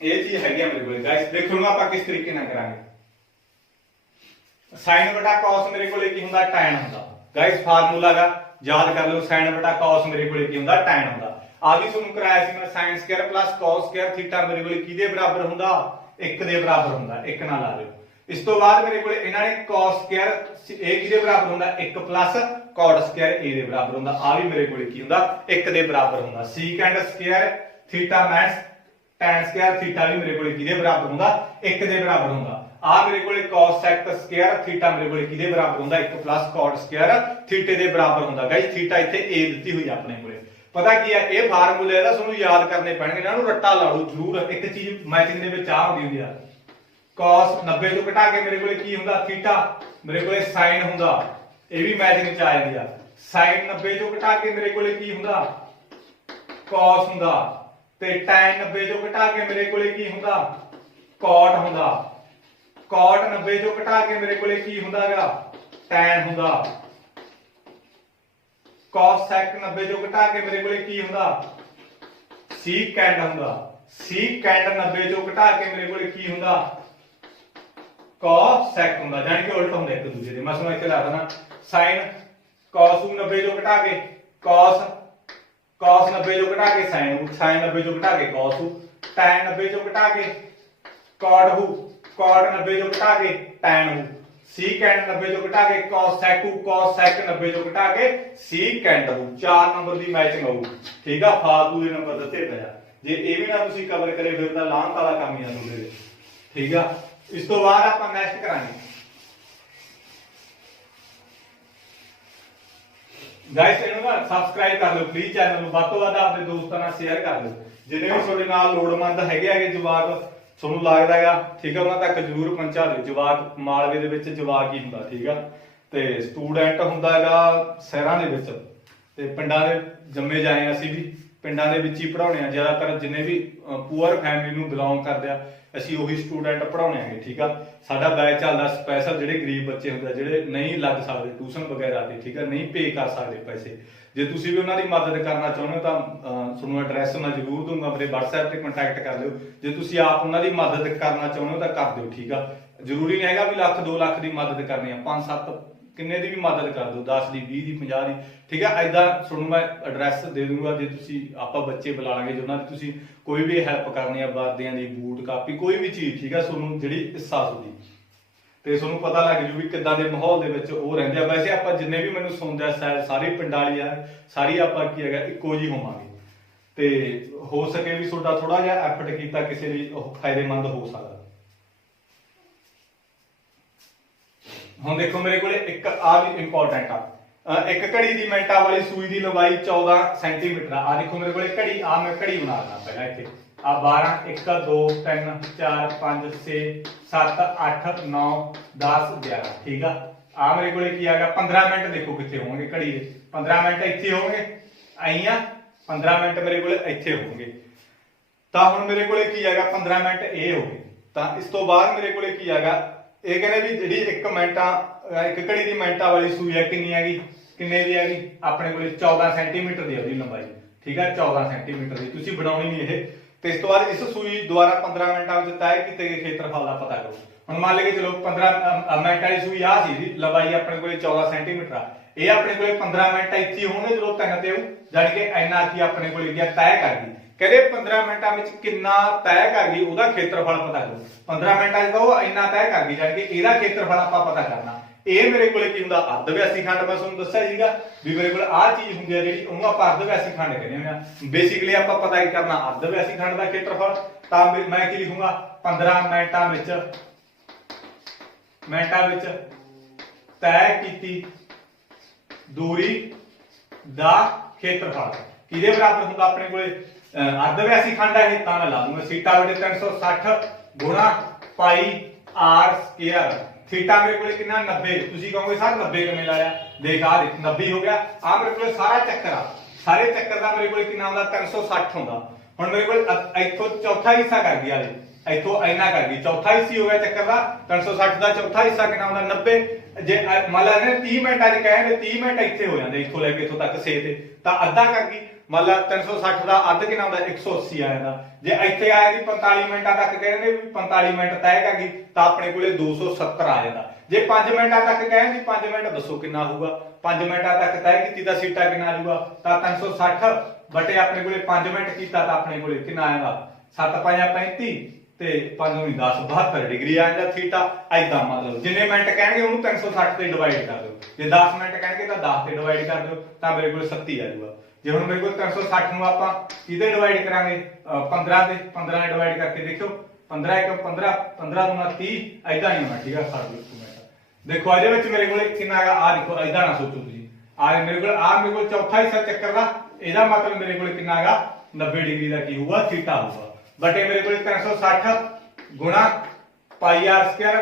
ये चीज हैगी मेरे को गाइस देखो ना ਆਪਾਂ किस तरीके ਨਾਲ ਕਰਾਂਗੇ sin बटा cos मेरे को की ਹੁੰਦਾ tan ਹੁੰਦਾ गाइस फार्मूला ਦਾ याद कर लो sin बटा cos मेरे को की ਹੁੰਦਾ tan ਹੁੰਦਾ ਆ ਵੀ ਤੁਹਾਨੂੰ ਕਰਾਇਆ ਸੀ ਮੈਂ sin square cos square theta ਮੇਰੇ ਕੋਲ ਕਿਹਦੇ ਬਰਾਬਰ ਹੁੰਦਾ 1 ਦੇ ਬਰਾਬਰ ਹੁੰਦਾ 1 ਨਾਲ ਲਾ ਲਿਓ। ਇਸ ਤੋਂ ਬਾਅਦ ਮੇਰੇ ਕੋਲ ਇਹਨਾਂ ਨੇ cos ਸਕੁਅਰ a ਕਿਹਦੇ ਬਰਾਬਰ ਹੁੰਦਾ 1 cot ਸਕੁਅਰ a ਦੇ ਬਰਾਬਰ ਹੁੰਦਾ ਆ ਵੀ ਮੇਰੇ ਕੋਲ ਕੀ ਹੁੰਦਾ 1 ਦੇ ਬਰਾਬਰ ਹੁੰਦਾ secant square theta minus tan square theta ਵੀ ਮੇਰੇ ਕੋਲ ਕਿਹਦੇ ਬਰਾਬਰ ਹੁੰਦਾ 1 ਦੇ ਬਰਾਬਰ ਹੁੰਦਾ ਆ ਮੇਰੇ ਕੋਲ cos sec ਸਕੁਅਰ ਥੀਟਾ ਮੇਰੇ ਕੋਲ ਕਿਹਦੇ ਬਰਾਬਰ ਹੁੰਦਾ 1 cot ਸਕੁਅਰ ਥੀਟੇ ਦੇ ਬਰਾਬਰ ਹੁੰਦਾ ਗਾਇਸ ਥੀਟਾ ਇੱਥੇ a ਦਿੱਤੀ ਹੋਈ ਆਪਣੇ ਕੋਲੇ ਪਤਾ ਕੀ ਹੈ ਇਹ ਫਾਰਮੂਲੇ ਦਾ ਤੁਹਾਨੂੰ ਯਾਦ ਕਰਨੇ ਪੈਣਗੇ ਇਹਨਾਂ ਨੂੰ ਰੱਟਾ ਲਾ ਲਓ ਜ਼ਰੂਰ ਇੱਕ ਚੀਜ਼ ਮੈਚਿੰਗ ਦੇ ਵਿੱਚ ਆ ਹੁੰਦੀ ਆ cos 90 ਤੋਂ ਘਟਾ ਕੇ ਮੇਰੇ ਕੋਲੇ ਕੀ ਹੁੰਦਾ ਥੀਟਾ ਮੇਰੇ ਕੋਲੇ sin ਹੁੰਦਾ ਇਹ ਵੀ ਮੈਚਿੰਗ ਚ ਆ ਜਾਂਦੀ ਆ sin 90 ਤੋਂ ਘਟਾ ਕੇ ਮੇਰੇ ਕੋਲੇ ਕੀ ਹੁੰਦਾ cos ਹੁੰਦਾ ਤੇ tan 90 ਤੋਂ ਘਟਾ ਕੇ ਮੇਰੇ ਕੋਲੇ ਕੀ ਹੁੰਦਾ cot ਹੁੰਦਾ cot 90 ਤੋਂ ਘਟਾ ਕੇ ਮੇਰੇ ਕੋਲੇ ਕੀ ਹੁੰਦਾਗਾ tan ਹੁੰਦਾ cos sec 90 ਤੋਂ ਘਟਾ ਕੇ ਮੇਰੇ ਕੋਲੇ ਕੀ ਹੁੰਦਾ secant ਹੁੰਦਾ secant 90 ਤੋਂ ਘਟਾ ਕੇ ਮੇਰੇ ਕੋਲੇ ਕੀ ਹੁੰਦਾ cos sec ਹੁੰਦਾ ਜਾਨੀ ਕਿ ਉਲਟ ਹੁੰਦਾ ਇੱਕ ਦੂਜੇ ਦੇ ਮੈਂ ਤੁਹਾਨੂੰ ਇੱਥੇ ਲਾ ਦਣਾ sin cos 90 ਤੋਂ ਘਟਾ ਕੇ cos 90 ਤੋਂ ਘਟਾ ਕੇ sin 90 ਤੋਂ ਘਟਾ ਕੇ cos tan 90 ਤੋਂ ਘਟਾ ਕੇ cot 90 ਤੋਂ ਘਟਾ ਕੇ tan secant 90 ਤੋਂ ਘਟਾ ਕੇ cos sec 90 ਤੋਂ ਘਟਾ ਕੇ secant 4 ਨੰਬਰ ਦੀ ਮੈਚਿੰਗ ਆਊ ਠੀਕ ਆ ਫਾਲਤੂ ਦੇ ਨੰਬਰ ਦਿੱਤੇ ਪਏ ਆ ਜੇ ਇਹ ਵੀ ਨਾ ਤੁਸੀਂ ਕਵਰ ਕਰੇ ਫਿਰ ਤਾਂ ਲਾਂਘ ਵਾਲਾ ਕੰਮ ਹੀ ਆ ਤੁਹਾਡੇ ਠੀਕ ਆ ਇਸ ਤੋਂ ਬਾਅਦ ਆਪਾਂ ਨੈਕਸਟ ਕਰਾਂਗੇ ਗਾਇਸ ਇਹਨੂੰ ਨਾ ਸਬਸਕ੍ਰਾਈਬ ਕਰ ਲਓ ਪਲੀਜ਼ ਚੈਨਲ ਨੂੰ ਵੱਧ ਤੋਂ ਵੱਧ ਆਪਣੇ ਦੋਸਤਾਂ ਨਾਲ ਸ਼ੇਅਰ ਕਰ ਦਿਓ ਜਿੰਨੇ ਵੀ ਤੁਹਾਡੇ ਨਾਲ ਲੋੜਵੰਦ ਹੈਗੇ ਜਵਾਕ ਤੁਹਾਨੂੰ ਲੱਗਦਾ ਹੈਗਾ ਠੀਕ ਆ ਉਹਨਾਂ ਤੱਕ ਜ਼ਰੂਰ ਪਹੁੰਚਾ ਦਿਓ ਜਵਾਕ ਮਾਲਵੇ ਦੇ ਵਿੱਚ ਜਵਾਕ ਹੀ ਹੁੰਦਾ ਠੀਕ ਆ ਤੇ ਸਟੂਡੈਂਟ ਹੁੰਦਾ ਹੈਗਾ ਸ਼ਹਿਰਾਂ ਦੇ ਵਿੱਚ ਤੇ ਪਿੰਡਾਂ ਦੇ ਜੰਮੇ ਜਾਏ ਅਸੀਂ ਵੀ ਪਿੰਡਾਂ ਦੇ ਵਿੱਚ ਹੀ ਪੜਾਉਣੇ ਆ ਜ਼ਿਆਦਾਤਰ ਜਿੰਨੇ ਵੀ ਪੂਅਰ ਫੈਮਿਲੀ ਨੂੰ ਬਿਲੋਂਗ ਕਰਦੇ ਆ ਅਸੀਂ ਉਹੀ ਸਟੂਡੈਂਟ ਪੜਾਉਣੇ ਆਂਗੇ ਠੀਕ ਆ ਸਾਡਾ ਬੈਚ ਚੱਲਦਾ ਸਪੈਸ਼ਲ ਜਿਹੜੇ ਗਰੀਬ ਬੱਚੇ ਹੁੰਦੇ ਜਿਹੜੇ ਨਹੀਂ ਲੱਗ ਸਕਦੇ ਟਿਊਸ਼ਨ ਵਗੈਰਾ ਤੇ ਠੀਕ ਆ ਨਹੀਂ ਪੇ ਕਰ ਸਕਦੇ ਪੈਸੇ ਜੇ ਤੁਸੀਂ ਵੀ ਉਹਨਾਂ ਦੀ ਮਦਦ ਕਰਨਾ ਚਾਹੁੰਦੇ ਹੋ ਤਾਂ ਤੁਹਾਨੂੰ ਐਡਰੈਸ ਮੈਂ ਜ਼ਰੂਰ ਦੂੰਗਾ ਆਪਣੇ WhatsApp ਤੇ ਕੰਟੈਕਟ ਕਰ ਲਿਓ ਜੇ ਤੁਸੀਂ ਆਪ ਉਹਨਾਂ ਦੀ ਮਦਦ ਕਰਨਾ ਚਾਹੁੰਦੇ ਹੋ ਤਾਂ ਕਰ ਦਿਓ ਠੀਕ ਆ ਜ਼ਰੂਰੀ ਨਹੀਂ ਹੈਗਾ ਵੀ ਲੱਖ 2 ਲੱਖ ਦੀ ਮਦਦ ਕਰਨੀ ਆ 5-7 ਕਿੰਨੇ ਦੀ ਵੀ ਮਦਦ ਕਰ ਦਿਓ 10 ਦੀ 20 ਦੀ 50 ਦੀ ਠੀਕ ਆ ਐਦਾਂ ਤੁਹਾਨੂੰ ਮੈਂ ਐਡਰੈਸ ਦੇ ਦੂੰਗਾ ਜੇ ਤੁਸੀਂ ਆਪਾਂ ਬੱਚੇ ਬੁਲਾ ਲਾਂਗੇ ਜਿਹਨਾਂ ਦੀ ਤੁਸੀਂ ਕੋਈ ਵੀ ਹੈਲਪ ਕਰਨੀ ਆ ਵਰਦਿਆਂ ਦੀ ਬੂਟ ਕਾਪੀ ਕੋਈ ਵੀ ਚੀਜ਼ ਠੀਕ ਆ ਤੁਹਾਨੂੰ ਜਿਹੜੀ ਅਹਿਸਾਸ ਹੁੰਦੀ ਤੇ ਤੁਹਾਨੂੰ ਪਤਾ ਲੱਗ ਜੂ ਵੀ ਕਿੱਦਾਂ ਦੇ ਮਾਹੌਲ ਦੇ ਵਿੱਚ ਉਹ ਰਹਿੰਦੇ ਆ ਵੈਸੇ ਆਪਾਂ ਜਿੰਨੇ ਵੀ ਮੈਨੂੰ ਸੁਣਦੇ ਆ ਸਾਰੀ ਪਿੰਡ ਵਾਲੀ ਆ ਸਾਰੀ ਆਪਾਂ ਕੀ ਹੈਗਾ ਇੱਕੋ ਜੀ ਹੋਵਾਂਗੇ ਤੇ ਹੋ ਸਕੇ ਵੀ ਤੁਹਾਡਾ ਥੋੜਾ ਜਿਹਾ ਐਫਰਟ ਕੀਤਾ ਕਿਸੇ ਲਈ ਉਹ ਫਾਇਦੇਮੰਦ ਹੋ ਸਕਦਾ ਹੁਣ ਦੇਖੋ ਮੇਰੇ ਕੋਲੇ ਇੱਕ ਆ ਵੀ ਇੰਪੋਰਟੈਂਟ ਆ ਇੱਕ ਘੜੀ ਦੀ ਮਿੰਟਾਂ ਵਾਲੀ ਸੂਈ ਦੀ ਲੰਬਾਈ 14 ਸੈਂਟੀਮੀਟਰ ਆ ਦੇਖੋ ਮੇਰੇ ਕੋਲੇ ਘੜੀ ਆ ਮੈਂ ਘੜੀ ਬਣਾ ਲਾਂ ਪਹਿਲਾਂ ਇੱਥੇ ਆ 12 1 2 3 4 5 6 7 8 9 10 11 ਠੀਕ ਆ ਮੇਰੇ ਕੋਲੇ ਕੀ ਆਗਾ 15 ਮਿੰਟ ਦੇਖੋ ਕਿੱਥੇ ਹੋਣਗੇ ਘੜੀ ਦੇ 15 ਮਿੰਟ ਇੱਥੇ ਹੋਣਗੇ ਆਈ ਆ 15 ਮਿੰਟ ਮੇਰੇ ਕੋਲੇ ਇੱਥੇ ਹੋਣਗੇ ਤਾਂ ਹੁਣ ਮੇਰੇ ਕੋਲੇ ਕੀ ਆਗਾ 15 ਮਿੰਟ ਇਹ ਹੋ ਗਏ ਤਾਂ ਇਸ ਤੋਂ ਬਾਅਦ ਮੇਰੇ ਕੋਲੇ ਕੀ ਆਗਾ ਇਹ ਕਹਿੰਦੇ ਵੀ ਜਿਹੜੀ ਇੱਕ ਘੜੀ ਦੀ ਮਿੰਟਾਂ ਵਾਲੀ ਸੂਈ ਹੈ ਕਿੰਨੀ ਹੈਗੀ ਕਿੰਨੇ ਦੀ ਹੈਗੀ ਆਪਣੇ ਕੋਲੇ 14 ਸੈਂਟੀਮੀਟਰ ਦੀ ਉਹਦੀ ਲੰਬਾਈ ਠੀਕ ਹੈ 14 ਸੈਂਟੀਮੀਟਰ ਦੀ ਤੁਸੀਂ ਬਣਾਉਣੀ ਨਹੀਂ ਇਹ ਤੇ ਇਸ ਤੋਂ ਬਾਅਦ ਇਸ ਸੂਈ ਦੁਆਰਾ 15 ਮਿੰਟਾਂ ਵਿੱਚ ਤੈਅ ਕੀਤੇ ਗਏ ਖੇਤਰਫਲ ਦਾ ਪਤਾ ਕਰੋ ਹੁਣ ਮੰਨ ਲਈਏ ਚਲੋ 15 ਮਿੰਟ ਵਾਲੀ ਸੂਈ ਆ ਸੀ ਦੀ ਲੰਬਾਈ ਆਪਣੇ ਕੋਲੇ 14 ਸੈਂਟੀਮੀਟਰ ਆ ਇਹ ਆਪਣੇ ਕੋਲੇ 15 ਮਿੰਟ ਇੱਥੇ ਹੋਣਗੇ ਜਦੋਂ ਤਿੰਨ ਤੇ ਜਾਨੀ ਕਿ ਇੰਨਾ ਕੀ ਆਪਣੇ ਕੋਲੇ ਗਿਆ ਤੈਅ ਕਰ ਗਈ ਕਹਿੰਦੇ 15 ਮਿੰਟਾਂ ਵਿੱਚ ਕਿੰਨਾ ਤੈਅ ਕਰ ਗਈ ਉਹਦਾ ਖੇਤਰਫਲ ਪਤਾ ਕਰੋ 15 ਮਿੰਟਾਂ 'ਚ ਤਾਂ ਉਹ ਇੰਨਾ ਤੈਅ ਕਰ ਗਈ ਜਾਨੀ ਕਿ ਇਹਦਾ ਖੇਤਰਫਲ ਆਪਾਂ ਪਤਾ ਕਰਨਾ ਇਹ ਮੇਰੇ ਕੋਲੇ ਕੀ ਹੁੰਦਾ ਅਰਧ ਵਿਆਸੀ ਖੰਡ ਮੈਂ ਤੁਹਾਨੂੰ ਦੱਸਿਆ ਸੀਗਾ ਵੀ ਮੇਰੇ ਕੋਲ ਆਹ ਚੀਜ਼ ਹੁੰਦੀ ਹੈ ਜਿਹੜੀ ਉਹਨੂੰ ਆਪਾਂ ਅਰਧ ਵਿਆਸੀ ਖੰਡ ਕਹਿੰਦੇ ਆ ਬੇਸਿਕਲੀ ਆਪਾਂ ਪਤਾ ਹੀ ਕਰਨਾ ਅਰਧ ਵਿਆਸੀ ਖੰਡ ਦਾ ਖੇਤਰਫਲ ਤਾਂ ਮੈਂ ਕੀ ਲਿਖੂੰਗਾ 15 ਮਿੰਟਾਂ ਵਿੱਚ ਤੈਅ ਕੀਤੀ ਦੂਰੀ ਦਾ ਖੇਤਰਫਲ ਕਿਹਦੇ ਬਰਾਬਰ ਹੁੰਦਾ ਆਪਣੇ ਕੋਲੇ ਅਰਧ ਵਿਆਸੀ ਖੰਡ ਹੈ ਤਾਂ ਮੈਂ ਲਾ ਦੂੰਗਾ ਥੀਟਾ ਬਟੇ 360 ਗੁਣਾ ਪਾਈ ਆਰ ਸਕੁਅਰ ਥੀਟਾ ਮੇਰੇ ਕੋਲੇ ਕਿੰਨਾ 90 ਤੁਸੀਂ ਕਹੋਗੇ ਸਰ 90 ਕਿਵੇਂ ਲਾਇਆ ਦੇਖ ਆ 90 ਹੋ ਗਿਆ ਆ ਮੇਰੇ ਕੋਲੇ ਸਾਰਾ ਚੱਕਰ ਆ ਸਾਰੇ ਚੱਕਰ ਦਾ ਮੇਰੇ ਕੋਲੇ ਕਿੰਨਾ ਹੁੰਦਾ 360 ਹੁੰਦਾ ਹੁਣ ਮੇਰੇ ਕੋਲ ਇੱਥੋਂ ਚੌਥਾ ਹਿੱਸਾ ਕਰ ਗਿਆ ਇੱਥੋਂ ਇੰਨਾ ਕਰ ਗਈ ਚੌਥਾ ਹਿੱਸਾ ਹੋ ਗਿਆ ਚੱਕਰ ਦਾ 360 ਦਾ ਚੌਥਾ ਹਿੱਸਾ ਕਿੰਨਾ ਹੁੰਦਾ 90 ਜੇ ਮੰਨ ਲਾ 30 ਮਿੰਟਾਂ ਚ ਕਹਿੰਦੇ 30 ਮਿੰਟ ਇੱਥੇ ਹੋ ਜਾਂਦੇ ਇੱਥੋਂ ਲੈ ਕੇ ਇੱਥੋਂ ਤੱਕ 6 ਤੇ ਤਾਂ ਅੱਧਾ ਕਰ ਗਈ ਮੰਨ ਲਾ 360 ਦਾ ਅੱਧ ਕਿੰਨਾ ਹੁੰਦਾ 180 ਆ ਜਾਂਦਾ ਜੇ ਇੱਥੇ ਆਇਆ ਦੀ 45 ਮਿੰਟਾਂ ਤੱਕ ਕਹਿੰਦੇ ਵੀ 45 ਮਿੰਟ ਤੈਅ ਕਰ ਗਈ ਤਾਂ ਆਪਣੇ ਕੋਲੇ 270 ਆ ਜਾਂਦਾ ਜੇ 5 ਮਿੰਟਾਂ ਤੱਕ ਕਹਿੰਦੇ 5 ਮਿੰਟ ਦੱਸੋ ਕਿੰਨਾ ਹੋਊਗਾ 5 ਮਿੰਟਾਂ ਤੱਕ ਤੈਅ ਕੀਤੀ ਤਾਂ ਸੀਟਾ ਕਿੰਨਾ ਆ ਜਾਊਗਾ ਤਾਂ 360 ਬਟੇ ਆਪਣੇ ਕੋਲੇ 5 ਮਿੰਟ ਕੀਤਾ ਤਾਂ ਆਪਣੇ ਕੋਲੇ ਕਿੰਨਾ ਆਏਗਾ 7 5 35 ਤੇ 5 ਨੂੰ 10 72 ਡਿਗਰੀ ਆ ਜਾਂਦਾ ਥੀਟਾ ਐਦਾਂ ਮਤਲਬ ਜਿੰਨੇ ਮਿੰਟ ਕਹਿਣਗੇ ਉਹਨੂੰ 360 ਤੇ ਡਿਵਾਈਡ ਕਰ ਦਿਓ ਜੇ 10 ਮਿੰਟ ਕਹਿਣਗੇ ਤਾਂ 10 ਤੇ ਡਿਵਾਈਡ ਕਰ ਦਿਓ ਤਾਂ ਮੇਰੇ ਕੋਲ 37 ਆ ਜਾਊਗਾ ਜੇ ਹੁਣ ਮੇਰੇ ਕੋਲ 360 ਨੂੰ ਆਪਾਂ ਕਿਹਦੇ ਡਿਵਾਈਡ ਕਰਾਂਗੇ 15 ਤੇ 15 ਨਾਲ ਡਿਵਾਈਡ ਕਰਕੇ ਦੇਖਿਓ 15 1 15 15 ਨੂੰ 30 ਐਦਾਂ ਹੀ ਹੋਣਾ ਠੀਕ ਆ ਕਰ ਦਿਓ ਇੱਕ ਮਿੰਟ ਦੇਖੋ ਇਹਦੇ ਵਿੱਚ ਮੇਰੇ ਕੋਲ ਕਿੰਨਾ ਹੈਗਾ ਆ ਦੇਖੋ ਐਦਾਂ ਨਾ ਸੋਚੋ ਤੁਸੀਂ ਮੇਰੇ ਕੋਲ ਚੌਥਾ ਹਿੱਸਾ ਚੱਕਰ ਦਾ ਇਹਦਾ ਮਤਲਬ ਮੇਰੇ ਕੋਲ ਕਿੰਨਾ ਹੈਗਾ 90 ਡਿਗਰੀ ਦਾ ਕੀ ਹੋਊਗਾ ਥੀਟਾ ਹੋਊਗਾ ਬਟੇ ਮੇਰੇ ਕੋਲ 360 ਗੁਣਾ ਪਾਈ ਆਰ ਸਕੁਅਰ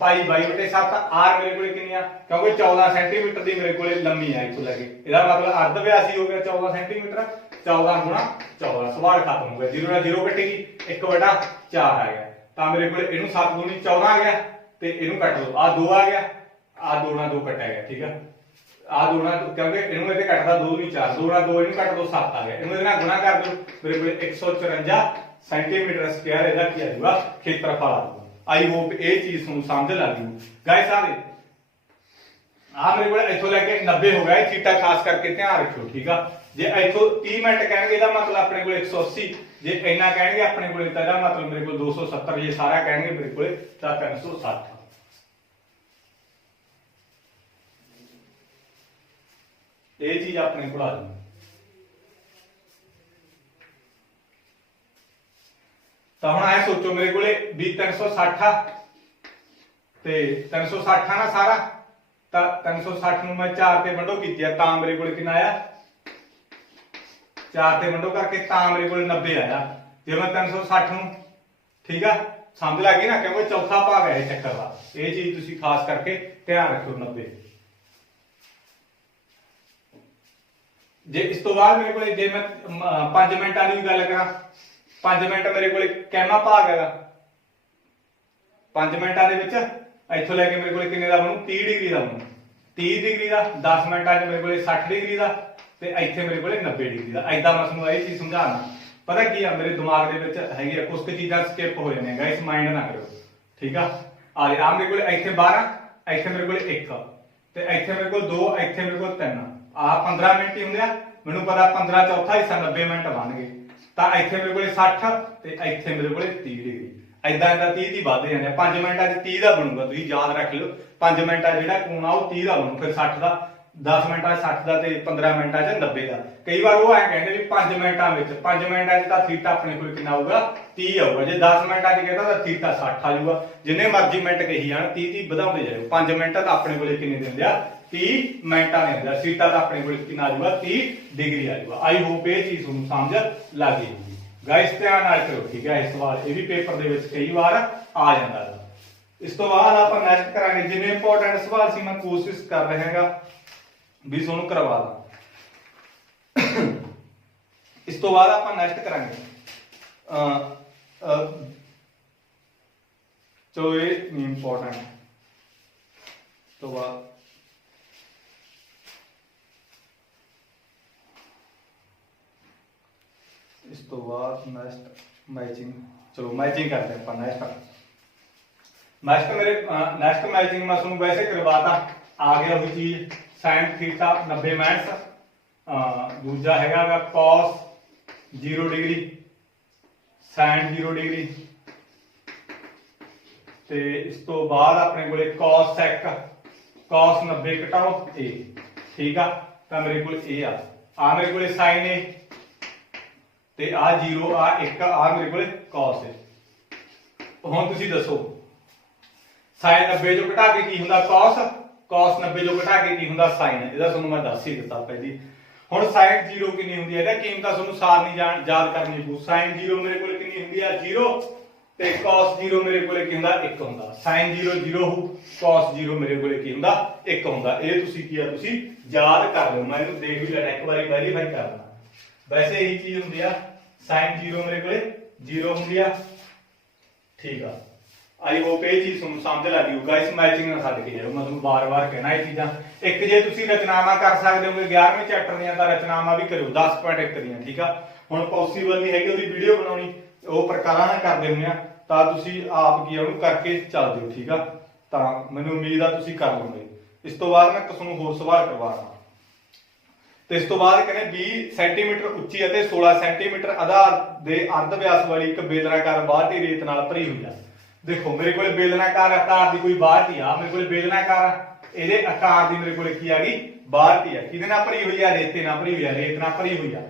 ਪਾਈ 22/7 ਆਰ ਮੇਰੇ ਕੋਲ ਕਿੰਨੀ ਆ ਕਿਉਂਕਿ 14 ਸੈਂਟੀਮੀਟਰ ਦੀ ਮੇਰੇ ਕੋਲੇ ਲੰਮੀ ਆ ਇੱਥੋਂ ਲੈ ਕੇ ਇਹਦਾ ਮਤਲਬ ਅਰਧ ਵਿਆਸੀ ਹੋ ਗਿਆ 14 ਸੈਂਟੀਮੀਟਰ 14 ਗੁਣਾ 14 ਸਵਾਲ ਖਤਮ ਹੋ ਗਿਆ 0 ਨਾਲ 0 ਕੱਟੇਗੀ 1/4 ਆ ਗਿਆ ਤਾਂ ਮੇਰੇ ਕੋਲੇ ਇਹਨੂੰ 7 ਦੂਣੀ 14 ਆ ਗਿਆ ਤੇ ਇਹਨੂੰ ਕੱਟ ਲਓ ਆ 2 ਆ ਗਿਆ ਆ 2 ਨਾਲ 2 ਕੱਟਿਆ ਗਿਆ ਠੀਕ ਆ ਆ 2 ਨਾਲ ਕਿਉਂਕਿ ਇਹਨੂੰ ਇਹਦੇ ਕੱਟਦਾ 2 ਨਹੀਂ 4 2 ਨਾਲ 2 ਇਹਨੂੰ ਕੱਟ ਦੋ 7 ਆ ਗਿਆ ਇਹਨੂੰ ਇਹਦੇ ਨਾਲ ਗੁਣਾ ਕਰ ਦਿਓ ਮੇਰੇ ਕੋਲੇ 154 ਸੈਂਟੀਮੀਟਰ ਸਕੁਅਰ ਇਹਦਾ ਕੀ ਆ ਜਾਊਗਾ ਖੇਤਰਫਲ ਆ ਜਾਊਗਾ ਆਈ ਹੋਪ ਇਹ ਚੀਜ਼ ਤੁਹਾਨੂੰ ਸਮਝ ਲੱਗ ਗਈ ਗਾਇਸ ਆ ਮੇਰੇ ਕੋਲ ਇੱਥੋਂ ਲੈ ਕੇ 90 ਹੋ ਗਿਆ ਥੀਟਾ ਖਾਸ ਕਰਕੇ ਧਿਆਨ ਰੱਖਿਓ ਠੀਕ ਆ ਜੇ ਇੱਥੋਂ 30 ਮਿੰਟ ਕਹਿਣਗੇ ਇਹਦਾ ਮਤਲਬ ਆਪਣੇ ਕੋਲ 180 ਜੇ ਇੰਨਾ ਕਹਿਣਗੇ ਆਪਣੇ ਕੋਲ ਤਾਂ ਇਹਦਾ ਮਤਲਬ ਮੇਰੇ ਕੋਲ 270 ਜੇ ਸਾਰਾ ਕਹਿਣਗੇ ਮੇਰੇ ਕੋਲ ਤਾਂ 360 ਇਹ ਚੀਜ਼ ਆਪਣੇ ਕੋਲ ਆ ਜਾਊਗੀ ਤਾਂ ਹੁਣ ਐ ਸੋਚੋ ਮੇਰੇ ਕੋਲੇ ਵੀ 360 ਆ ਤੇ 360 ਆ ਨਾ ਸਾਰਾ ਤਾਂ 360 ਨੂੰ ਮੈਂ 4 ਤੇ ਵੰਡੋ ਕੀਤੀ ਆ ਤਾਂ ਮੇਰੇ ਕੋਲੇ ਕਿੰਨਾ ਆਇਆ 4 ਤੇ ਵੰਡੋ ਕਰਕੇ ਤਾਂ ਮੇਰੇ ਕੋਲੇ 90 ਆਇਆ ਜੇ ਮੈਂ 360 ਨੂੰ ਠੀਕ ਆ ਸਮਝ ਲੱਗ ਗਈ ਨਾ ਕਿਉਂਕਿ ਚੌਥਾ ਭਾਗ ਹੈ ਇਹ ਚੱਕਰ ਦਾ ਇਹ ਚੀਜ਼ ਤੁਸੀਂ ਖਾਸ ਕਰਕੇ ਧਿਆਨ ਰੱਖਿਓ 90 ਜੇ ਇਸ ਤੋਂ ਬਾਅਦ ਮੇਰੇ ਕੋਲੇ ਜੇ ਮੈਂ 5 ਮਿੰਟਾਂ ਦੀ ਗੱਲ ਕਰਾਂ 5 ਮਿੰਟ ਮੇਰੇ ਕੋਲੇ ਕਿੰਨਾ ਭਾਗ ਹੈਗਾ 5 ਮਿੰਟਾਂ ਦੇ ਵਿੱਚ ਇੱਥੋਂ ਲੈ ਕੇ ਮੇਰੇ ਕੋਲੇ ਕਿੰਨੇ ਦਾ ਬਣੂ 30 ਡਿਗਰੀ ਦਾ ਬਣੂ 30 ਡਿਗਰੀ ਦਾ 10 ਮਿੰਟਾਂ 'ਚ ਮੇਰੇ ਕੋਲੇ 60 ਡਿਗਰੀ ਦਾ ਤੇ ਇੱਥੇ ਮੇਰੇ ਕੋਲੇ 90 ਡਿਗਰੀ ਦਾ ਐਦਾਂ ਮੈਂ ਤੁਹਾਨੂੰ ਇਹ ਚੀਜ਼ ਸਮਝਾਉਣਾ ਪਤਾ ਕੀ ਆ ਮੇਰੇ ਦਿਮਾਗ ਦੇ ਵਿੱਚ ਹੈਗੀ ਆ ਕੁਝ ਕੁ ਚੀਜ਼ਾਂ ਸਕਿਪ ਹੋ ਜਾਂਦੀਆਂ ਗਾਇਸ ਮਾਈਂਡ ਨਾ ਕਰਿਓ ਠੀਕ ਆ ਆ ਮੇਰੇ ਕੋਲੇ ਇੱਥੇ 12 ਇੱਥੇ ਮੇਰੇ ਕੋਲੇ 1 ਤੇ ਇੱਥੇ ਮੇਰੇ ਕੋਲ 2 ਇੱਥੇ ਮੇਰੇ ਕੋਲ 3 ਆ 15 ਮਿੰਟ ਹੀ ਹੁੰਦੇ ਆ ਮੈਨੂੰ ਪਤਾ 15 ਚੌਥਾ ਹਿੱਸਾ 90 ਮਿੰਟ ਬਣ ਗਏ ਤਾਂ ਇੱਥੇ ਮੇਰੇ ਕੋਲੇ 60 ਤੇ ਇੱਥੇ ਮੇਰੇ ਕੋਲੇ 30 ਡਿਗਰੀ ਐਦਾਂ 30 ਦੀ ਵੱਧ ਜਾਂਦੇ 5 ਮਿੰਟਾਂ 'ਚ 30 ਦਾ ਬਣੂਗਾ ਤੁਸੀਂ ਯਾਦ ਰੱਖ ਲਿਓ 5 ਮਿੰਟਾਂ ਜਿਹੜਾ ਕੋਣ ਆ ਉਹ 30 ਦਾ ਬਣੂ ਫਿਰ 60 ਦਾ 10 ਮਿੰਟਾਂ 'ਚ 60 ਦਾ ਤੇ 15 ਮਿੰਟਾਂ 'ਚ 90 ਦਾ ਕਈ ਵਾਰ ਉਹ ਐ ਕਹਿੰਦੇ ਵੀ 5 ਮਿੰਟਾਂ ਵਿੱਚ 5 ਮਿੰਟਾਂ 'ਚ ਤਾਂ ਥੀਟਾ ਆਪਣੇ ਕੋਲ ਕਿੰਨਾ ਆਊਗਾ 30 ਆਊਗਾ ਜੇ 10 ਮਿੰਟਾਂ 'ਚ ਕਹਿੰਦਾ ਤਾਂ ਥੀਟਾ 60 ਆ ਜਾਊਗਾ ਜਿੰਨੇ ਮਰਜ਼ੀ ਮਿੰਟ ਕਹੀ ਜਾਣ 30 ਵਧਾਉਂਦੇ ਜਾਓ 5 ਮਿੰਟ ਤਾਂ ਆਪਣੇ ਕੋਲੇ ਕਿੰਨੇ ਦਿੰਦੇ ਆ 30 ਮਿੰਟਾਂ ਦੇ ਅੰਦਰ ਥੀਟਾ ਤਾਂ ਆਪਣੇ ਕੋਲ ਕਿੰਨਾ ਆ ਜਾਊਗਾ 30 ਡਿਗਰੀ ਆ ਜਾਊਗਾ ਆਈ ਹੋਪ ਇਹ ਚੀਜ਼ ਤੁਹਾਨੂੰ ਸਮਝ ਲੱਗ ਗਈ ਗਾਇਸ ਧਿਆਨ ਨਾਲ ਕਰੋ ਠੀਕ ਹੈ ਇਸ ਸਵਾਲ ਇਹ ਵੀ ਪੇਪਰ ਦੇ ਵਿੱਚ ਕਈ ਵਾਰ ਆ ਜਾਂਦਾ ਹੈ ਇਸ ਤੋਂ ਬਾਅਦ ਆਪਾਂ ਨੈਕਸਟ ਕਰਾਂਗੇ ਜਿੰਨੇ ਇੰਪੋਰਟੈਂਟ ਸਵਾਲ ਸੀ ਮੈਂ ਕੋਸ਼ਿਸ਼ ਕਰ ਰਿਹਾ ਹਾਂਗਾ ਵੀ ਤੁਹਾਨੂੰ ਕਰਵਾ ਦਾਂ ਇਸ ਤੋਂ ਬਾਅਦ ਆਪਾਂ ਨੈਕਸਟ ਕਰਾਂਗੇ ਚਲੋ ਇਹ ਇੰਪੋਰਟੈਂਟ ਤੋਂ ਬਾਅਦ ਇਸ ਤੋਂ ਬਾਅਦ ਨੈਕਸਟ मैचिंग चलो मैचिंग करते हैं अपन नेक्स्ट मेरे नेक्स्ट मैचिंग मैं तुम वैसे करवाता आ गया वही चीज साइन थीटा 90 माइनस दूजा हैगा कॉस 0 डिग्री साइन 0 डिग्री ते इस तो बाद अपने कोले cos sec cos 90 घटाओ a ठीक आ तो मेरे को a आ मेरे को sin a ਤੇ ਆ 0 ਆ 1 ਆ ਮੇਰੇ ਕੋਲੇ cos ਹੈ ਹੁਣ ਤੁਸੀਂ ਦੱਸੋ sin 90 ਜੋ ਘਟਾ ਕੇ ਕੀ ਹੁੰਦਾ cos cos 90 जो घटा के की हुंदा sin ਇਹਦਾ ਤੁਹਾਨੂੰ ਮੈਂ ਦੱਸ ਹੀ ਦਿੱਤਾ ਪਹਿਲੀ। ਹੁਣ sin 0 ਕਿੰਨੀ ਹੁੰਦੀ ਹੈ, ਇਹਦਾ ਕੀਮਤਾਂ ਤੁਹਾਨੂੰ ਸਾਰਨੀ ਯਾਦ ਕਰਨੀ ਪਊ। sin 0 ਮੇਰੇ ਕੋਲ ਕਿੰਨੀ ਹੁੰਦੀ ਆ 0 ਤੇ cos 0 ਮੇਰੇ ਕੋਲ ਕੀ ਹੁੰਦਾ 1 ਹੁੰਦਾ। sin 0 0 ਹੋ, cos 0 ਮੇਰੇ ਕੋਲ ਕੀ ਹੁੰਦਾ 1 ਹੁੰਦਾ। ਇਹ ਤੁਸੀਂ ਕੀ ਆ ਤੁਸੀਂ ਯਾਦ ਕਰ ਲਿਓ, ਮੈਂ ਇਹਨੂੰ ਦੇਖ ਵੀ ਲੈਣਾ ਇੱਕ ਵਾਰੀ ਵੈਰੀਫਾਈ ਕਰ ਲੈਣਾ। ਵੈਸੇ ਇਹੀ ਚੀਜ਼ ਹੁੰਦੀ ਆ, sin 0 ਮੇਰੇ ਕੋਲੇ 0 ਹੁੰਦੀ ਆ, ਠੀਕ ਆ। आई होप ये चीज समझ लग गई गाइस, मैचिंग ना छड्ड के जाओ, मैं तुहानू बार-बार कहना ये चीज़ां। एक जे तुसीं रचनावां कर सकदे हो 11वें चैप्टर दीयां तां रचनावां भी करियो 10.1 दीयां, ठीक आ। हुण पॉसिबल नहीं हैगी ओदी वीडियो बनाउणी, ਉਹ ਪ੍ਰਕਾਰਾਂ ਨਾਲ ਕਰਦੇ ਹੁੰਦੇ ਆ ਤਾਂ ਤੁਸੀਂ ਆਪ ਕੀ ਉਹਨੂੰ ਕਰਕੇ ਚੱਲ ਦਿਓ, ਠੀਕ ਆ। ਤਾਂ ਮੈਨੂੰ ਉਮੀਦ ਆ ਤੁਸੀਂ ਕਰ ਲਓਗੇ। ਇਸ ਤੋਂ ਬਾਅਦ ਮੈਂ ਤੁਹਾਨੂੰ ਹੋਰ ਸਵਾਲ ਕਰਵਾਉਣਾ ਤੇ ਇਸ ਤੋਂ ਬਾਅਦ ਕਹਿੰਦੇ 20 ਸੈਂਟੀਮੀਟਰ ਉੱਚੀ ਅਤੇ 16 ਸੈਂਟੀਮੀਟਰ ਆਧਾਰ ਦੇ ਅਰਧ ਵਿਆਸ ਵਾਲੀ ਇੱਕ ਬੇਲਨਾਕਾਰ ਬਾਲਟੀ ਰੇਤ ਨਾਲ ਭਰੀ ਹੋਈ ਆ। देखो मेरे को बेलनाकार आकार की कोई बाल्टी आ, मेरे को बेलनाकार ਇਹਦੇ ਆਕਾਰ ਦੀ ਮੇਰੇ ਕੋਲੇ ਕੀ ਆ ਗਈ ਬਾਲਟੀ ਆ। ਕਿਹਦੇ ਨਾਲ ਭਰੀ ਹੋਈ ਆ ਰੇਤੇ ਨਾਲ ਭਰੀ ਹੋਈ ਆ, ਰੇਤ ਨਾਲ ਭਰੀ ਹੋਈ ਆ।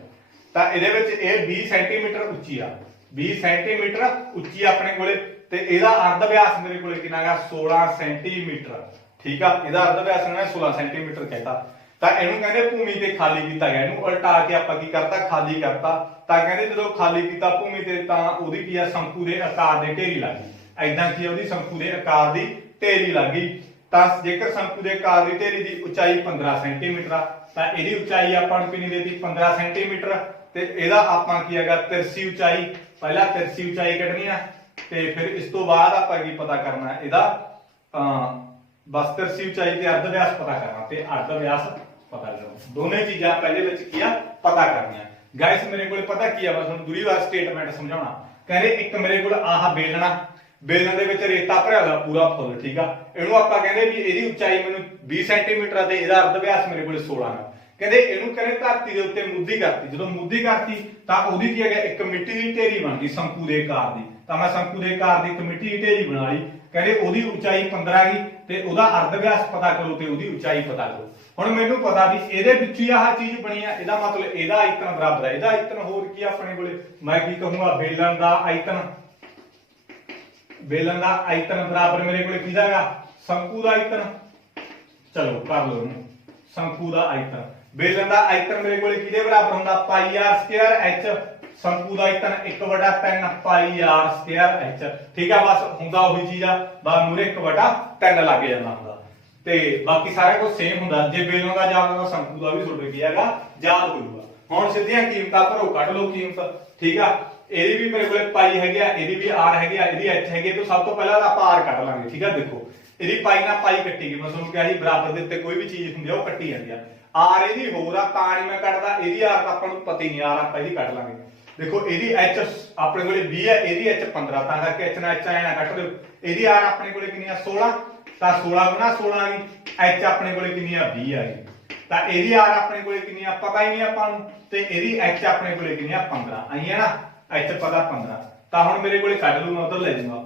ਤਾਂ ਇਹਦੇ ਵਿੱਚ ਇਹ 20 ਸੈਂਟੀਮੀਟਰ ਉੱਚੀ ਆ, 20 ਸੈਂਟੀਮੀਟਰ ਉੱਚੀ ਆਪਣੇ ਕੋਲੇ ਤੇ ਇਹਦਾ ਅਰਧ ਵਿਆਸ ਮੇਰੇ ਕੋਲੇ ਕਿੰਨਾ ਹੈਗਾ 16 ਸੈਂਟੀਮੀਟਰ, ਠੀਕ ਆ। ਇਹਦਾ ਅਰਧ ਵਿਆਸ ਇਹਨਾਂ ਨੇ 16 ਸੈਂਟੀਮੀਟਰ ਕਹਿਤਾ। ਤਾਂ ਇਹਨੂੰ ਕਹਿੰਦੇ ਭੂਮੀ ਤੇ ਖਾਲੀ ਕੀਤਾ ਗਿਆ, ਇਹਨੂੰ ਉਲਟਾ ਕੇ ਆਪਾਂ ਕੀ ਕਰਤਾ ਖਾਲੀ ਕਰਤਾ। ਤਾਂ ਕਹਿੰਦੇ ਜਦੋਂ ਖਾਲੀ ਕੀਤਾ ਭੂਮੀ ਤੇ ਤਾਂ ਉਹਦੀ ਕੀ ਆ ਸ਼ੰਕੂ ਦੇ ਆਕਾਰ ਦੇ ਢੇਰੀ ਲੱਗ ਗਈ। ऐदा की ਉਹਦੀ शंकु ਦੇ आकार ਦੀ ਢੇਰੀ ਲੱਗ ਗਈ। ਤਾਂ ਜੇਕਰ शंकु ਦੇ आकार ਦੀ ਢੇਰੀ ਦੀ ਉਚਾਈ 15 ਸੈਂਟੀਮੀਟਰ ਆ ਤਾਂ ਇਹਦੀ ਉਚਾਈ ਆਪਾਂ ਨੂੰ ਕਿੰਨੀ ਦੇਤੀ 15 ਸੈਂਟੀਮੀਟਰ। ਤੇ ਇਹਦਾ ਆਪਾਂ ਕੀ ਹੈਗਾ ਤਿਰਛੀ ਉਚਾਈ, ਪਹਿਲਾਂ ਤਿਰਛੀ ਉਚਾਈ ਕੱਢਣੀ ਆ ਤੇ ਫਿਰ ਇਸ ਤੋਂ ਬਾਅਦ ਆਪਾਂ ਕੀ ਪਤਾ ਕਰਨਾ ਇਹਦਾ ਬਸ ਤਿਰਛੀ ਉਚਾਈ ਤੇ ਅਰਧ ਵਿਆਸ ਪਤਾ ਕਰਨਾ ਤੇ ਅਰਧ ਵਿਆਸ ਪਤਾ ਕਰਨਾ। ਦੋਨੇ ਚੀਜ਼ਾਂ ਪਹਿਲੇ ਵਿੱਚ ਕੀ ਆ ਪਤਾ ਕਰਨੀਆਂ। ਗਾਇਸ ਮੇਰੇ ਕੋਲ ਪਤਾ ਕੀ ਆ, ਬਸ ਹੁਣ ਦੂਰੀ ਵਾਰ ਸਟੇਟਮੈਂਟ ਸਮਝਾਉਣਾ। ਕਹਿੰਦੇ ਇੱਕ ਮੇਰੇ ਕੋਲ ਆਹ ਬੇਲਣਾ, बेलन ਦੇ ਵਿੱਚ ਰੇਤਾ ਭਰਿਆ ਹੋਇਆ ਪੂਰਾ ਫੁੱਲ, ਠੀਕ ਆ। ਇਹਨੂੰ ਆਪਾਂ ਕਹਿੰਦੇ ਵੀ ਇਹਦੀ ਉਚਾਈ ਮੈਨੂੰ 20 ਸੈਂਟੀਮੀਟਰ ਤੇ ਇਹਦਾ ਅਰਧ ਵਿਆਸ ਮੇਰੇ ਕੋਲ 16 ਆ। ਕਹਿੰਦੇ ਇਹਨੂੰ ਕਹਿੰਦੇ ਧਰਤੀ ਦੇ ਉੱਤੇ ਮੁੱਧੀ ਕਰਤੀ। ਜਦੋਂ ਮੁੱਧੀ ਕਰਤੀ ਤਾਂ ਉਹਦੀ ਕੀ ਹੈਗਾ ਇੱਕ ਮਿੱਟੀ ਦੀ ਢੇਰੀ ਬਣ ਗਈ ਸ਼ੰਕੂ ਦੇ ਆਕਾਰ ਦੀ। ਤਾਂ ਮੈਂ ਸ਼ੰਕੂ ਦੇ ਆਕਾਰ ਦੀ ਇੱਕ ਮਿੱਟੀ ਦੀ ਢੇਰੀ ਬਣਾ ਲਈ। ਕਹਿੰਦੇ ਉਹਦੀ ਉਚਾਈ 15 ਗਈ ਤੇ ਉਹਦਾ ਅਰਧ ਵਿਆਸ ਪਤਾ ਕਰੋ ਤੇ ਉਹਦੀ ਉਚਾਈ ਪਤਾ ਕਰੋ। ਹੁਣ ਮੈਨੂੰ ਪਤਾ ਵੀ ਇਹਦੇ ਵਿੱਚ ਹੀ ਆਹ ਚੀਜ਼ ਬਣੀ ਆ, ਇਹਦਾ ਮਤਲਬ ਇਹਦਾ ਆਇਤਨ ਬਰਾਬਰ ਹੈ। ਇਹਦਾ ਆਇਤਨ ਹੋਰ ਕੀ ਆਪਣੇ ਕੋਲੇ ਮੈਂ ਕੀ ਕਹੂੰਗਾ ਬੇਲਣ ਦਾ ਆਇਤਨ, बेलन का आयतन बराबर मेरे को किहदा है शंकु का आयतन। चलो कर लो शंकु का आयतन। बेलन का आयतन मेरे को किहदे बराबर हुंदा पाई आर स्क्वायर एच। शंकु का आयतन 1/3 पाई आर स्क्वायर एच, ठीक है। बस हुंदा ओही चीज आ, बस मूरे 1/3 लग जांदा हुंदा ते बाकी सारा कुछ सेम हुंदा। जे बेलन का याद होगा शंकु का भी थोड़े की हैगा याद होगा। हुण सीधियां कीमतां भरो कढ लो कीमत, ठीक है। ਇਹਦੀ ਵੀ ਮੇਰੇ ਕੋਲੇ ਪਾਈ ਹੈਗੀ ਆ, ਇਹਦੀ ਵੀ ਆਰ ਹੈਗੀ ਆ, ਇਹਦੀ ਐਚ ਹੈਗੀ। तो सब तो पहला ਆਪਾਂ ਆਰ ਕੱਢ ਲਾਂਗੇ, ਠੀਕ ਆ। ਦੇਖੋ ਇਹਦੀ ਪਾਈ ਨਾਲ ਪਾਈ ਕੱਟੀ ਗਈ, ਮੈਂ ਤੁਹਾਨੂੰ ਕਿਹਾ ਸੀ ਬਰਾਬਰ ਦੇ ਉੱਤੇ ਕੋਈ ਵੀ ਚੀਜ਼ ਹੁੰਦੀ ਆ ਉਹ ਕੱਟੀ ਜਾਂਦੀ ਆ। ਆਰ ਇਹਦੀ ਹੋਰ ਆ ਤਾਂ ਨਹੀਂ ਮੈਂ ਕੱਢਦਾ, ਇਹਦੀ ਆਰ ਤਾਂ ਆਪਾਂ ਨੂੰ ਪਤਾ ਹੀ ਨਹੀਂ, ਆਰ ਆਪਾਂ ਇਹਦੀ ਕੱਢ ਲਾਂਗੇ। ਦੇਖੋ ਇਹਦੀ ਐਚ ਆਪਣੇ ਕੋਲੇ 20 ਹੈ, ਇਹਦੀ ਐਚ 15, ਤਾਂ ਕਰਕੇ ਐਚ ਨਾਲ ਐਚ ਆਏ ਨਾ ਕੱਟ ਦਿਓ। ਇਹਦੀ ਆਰ ਆਪਣੇ ਕੋਲੇ ਕਿੰਨੀ ਆ 16, ਤਾਂ 16 ਗੁਣਾ 16 ਆ ਗਈ। ਐਚ ਆਪਣੇ ਕੋਲੇ ਕਿੰਨੀ ਆ 20 ਆ ਗਈ। ਤਾਂ ਇਹਦੀ ਆਰ ਆਪਣੇ ਕੋਲੇ ਕਿੰਨੀ ਆ ਪਤਾ ਹੀ ਨਹੀਂ ਆਪਾਂ ਨੂੰ, ਤੇ ਇਹਦੀ ਐਚ ਆਪਣੇ ਕੋਲੇ ਕਿੰਨੀ ਆ 15 ਆਈ ਹੈ ਨਾ। ਐਚ ਪਤਾ 15, ਤਾਂ ਹੁਣ ਮੇਰੇ ਕੋਲੇ ਕੱਢ ਲੂ, ਮੈਂ ਉਧਰ ਲੈ ਜਾਊਂਗਾ।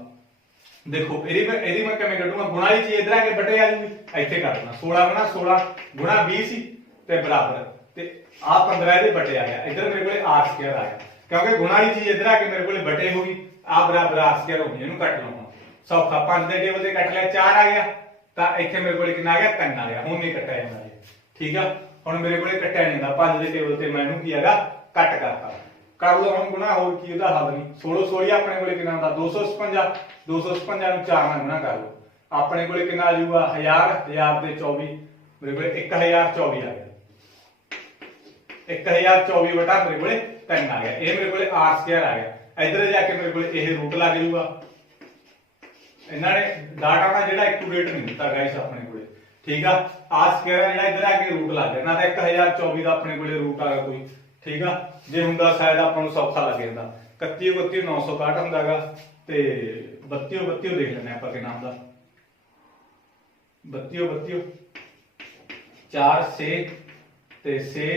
देखो ਇਹਦੀ ਮੈਂ ਕਿਵੇਂ ਕੱਢੂੰਗਾ ਗੁਣਾ ਦੀ ਚੀਜ਼ ਇਧਰ ਆ ਕੇ ਬਟੇ ਆ ਜੂਗੀ, ਇੱਥੇ ਕਰ ਦੇਣਾ 16 ਗੁਣਾ 16 ਗੁਣਾ 20 ਸੀ ਤੇ ਬਰਾਬਰ ਤੇ ਆ 15 ਇਹਦੇ ਬਟੇ ਆ ਗਿਆ। ਇਧਰ ਮੇਰੇ ਕੋਲੇ r ਸਕੁਅਰ ਆ ਗਿਆ ਕਿਉਂਕਿ ਗੁਣਾ ਦੀ ਚੀਜ਼ ਇਧਰ ਆ ਕੇ ਮੇਰੇ ਕੋਲੇ ਬਟੇ ਹੋ ਗਈ, ਆ ਬਰਾਬਰ r ਸਕੁਅਰ ਹੋ ਗਈ। ਇਹਨੂੰ ਕੱਟ ਲਵਾਂ ਸੌਖਾ, 5 ਦੇ ਟੇਬਲ ਤੇ ਕੱਟ ਲਿਆ 4 ਆ ਗਿਆ, ਤਾਂ ਇੱਥੇ ਮੇਰੇ ਕੋਲੇ ਕਿੰਨਾ ਆ ਗਿਆ 3 ਆ ਗਿਆ। ਹੁਣ ਨਹੀਂ ਕੱਟਿਆ ਜਾਂਦਾ ਠੀਕ ਆ। ਹੁਣ ਮੇਰੇ ਕੋਲੇ ਕੱਟਿਆ ਨਹੀਂ ਜਾਂਦਾ 5 ਦੇ ਟੇਬਲ ਤੇ, ਮੈਂ ਇਹਨੂੰ ਕੀ ਹੈਗਾ ਕੱਟ ਕਰਤਾ। कर लो हम गुना, और की ਉਹਦਾ ਹੱਲ ਨਹੀਂ। 16 16 ਆਪਣੇ ਕੋਲੇ ਕਿੰਨਾ ਹੁੰਦਾ 256, 256 ਨੂੰ 4 ਨਾਲ ਗੁਣਾ ਕਰ ਲਓ, ਆਪਣੇ ਕੋਲੇ ਕਿੰਨਾ ਆ ਜਾਊਗਾ 1000, 1000 ਤੇ 24 ਮੇਰੇ ਕੋਲੇ 1024 ਆ ਗਿਆ। 1024 ਬਟਾ ਮੇਰੇ ਕੋਲੇ 3 ਆ ਗਿਆ। ਇਹ ਮੇਰੇ ਕੋਲੇ r ਸਕੁਅਰ ਆ ਗਿਆ। ਇਧਰ ਜਾ ਕੇ ਮੇਰੇ ਕੋਲੇ ਇਹ ਰੂਟ ਲੱਗ ਜਾਊਗਾ। ਇਹਨਾਂ ਨੇ ਡਾਟਾ ਨਾਲ ਜਿਹੜਾ ਐਕੂਰੇਟ ਨਹੀਂ ਦਿੱਤਾ ਗਾਇਸ ਆਪਣੇ ਕੋਲੇ, ਠੀਕ ਆ। r ਸਕੁਅਰ ਜਿਹੜਾ ਇਧਰ ਆ ਕੇ ਰੂਟ ਲੱਗ ਗਿਆ ਨਾ, ਤਾਂ 1024 ਦਾ ਆਪਣੇ ਕੋਲੇ ਰੂਟ ਆ ਗਿਆ ਕੋਈ, ਠੀਕ ਆ। ਜੇ ਹੁੰਦਾ ਸ਼ਾਇਦ ਆਪਾਂ ਨੂੰ ਸੌਖਾ ਲੱਗ ਜਾਂਦਾ। 31 32 961 ਹੁੰਦਾਗਾ ਤੇ 32 32 ਦੇਖ ਲੈਣੇ ਆਪਾਂ ਕਿੰਨਾ ਹੁੰਦਾ 32 32 4 6 ਤੇ 6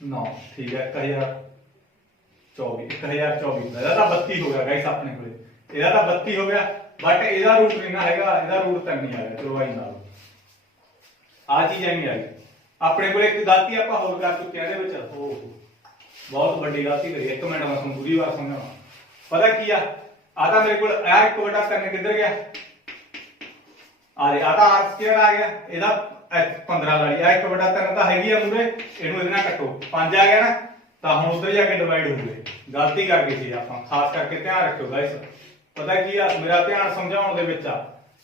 9, ਠੀਕ ਹੈ। 1024 1024 ਇਹਦਾ ਤਾਂ 32 ਹੋ ਗਿਆ ਗਾਇਸ ਆਪਣੇ ਕੋਲੇ, ਇਹਦਾ ਤਾਂ 32 ਹੋ ਗਿਆ, ਬਟ ਇਹਦਾ ਰੂਟ ਨਹੀਂ ਨਾ ਹੈਗਾ, ਇਹਦਾ ਰੂਟ ਤਾਂ ਨਹੀਂ ਆ ਗਿਆ। ਚਲੋ ਆਈ ਨਾਲ ਆ ਚੀਜ਼ ਨਹੀਂ ਆ ਗਈ ਆਪਣੇ ਕੋਲੇ। ਇੱਕ ਗਲਤੀ ਆਪਾਂ ਹੋਰ ਕਰ ਚੁੱਕੇ ਆ ਇਹਦੇ ਵਿੱਚ, ਉਹ ਬਹੁਤ ਵੱਡੀ ਗਲਤੀ ਕਰੀ। ਇੱਕ ਮਿੰਟ ਮੈਂ ਤੁਹਾਨੂੰ ਪੂਰੀ ਵਾਰ ਸਮਝਾਵਾਂ। ਪਤਾ ਕੀ ਆ, ਆ ਤਾਂ ਮੇਰੇ ਕੋਲ ਆ 1/3 ਕਿੱਧਰ ਗਿਆ, ਆ ਰਿਹਾ ਆ ਤਾਂ r ਸਕੁਅਰ ਆ ਗਿਆ ਇਹਦਾ 15 ਵਾਲੀ ਆ 1/3 ਤਾਂ ਹੈਗੀ ਆ ਮੂਰੇ ਇਹਨੂੰ ਇਹਦੇ ਨਾਲ ਕੱਟੋ 5 ਆ ਗਿਆ ਨਾ ਤਾਂ ਹੁਣ ਉਧਰ ਜਾ ਕੇ ਡਿਵਾਈਡ ਹੋ ਗਏ ਗਲਤੀ ਕਰ ਗਏ ਸੀ ਆਪਾਂ ਖਾਸ ਕਰਕੇ ਧਿਆਨ ਰੱਖਿਓ ਗਾਇਸ ਪਤਾ ਕੀ ਆ ਮੇਰਾ ਧਿਆਨ ਸਮਝਾਉਣ ਦੇ ਵਿੱਚ ਆ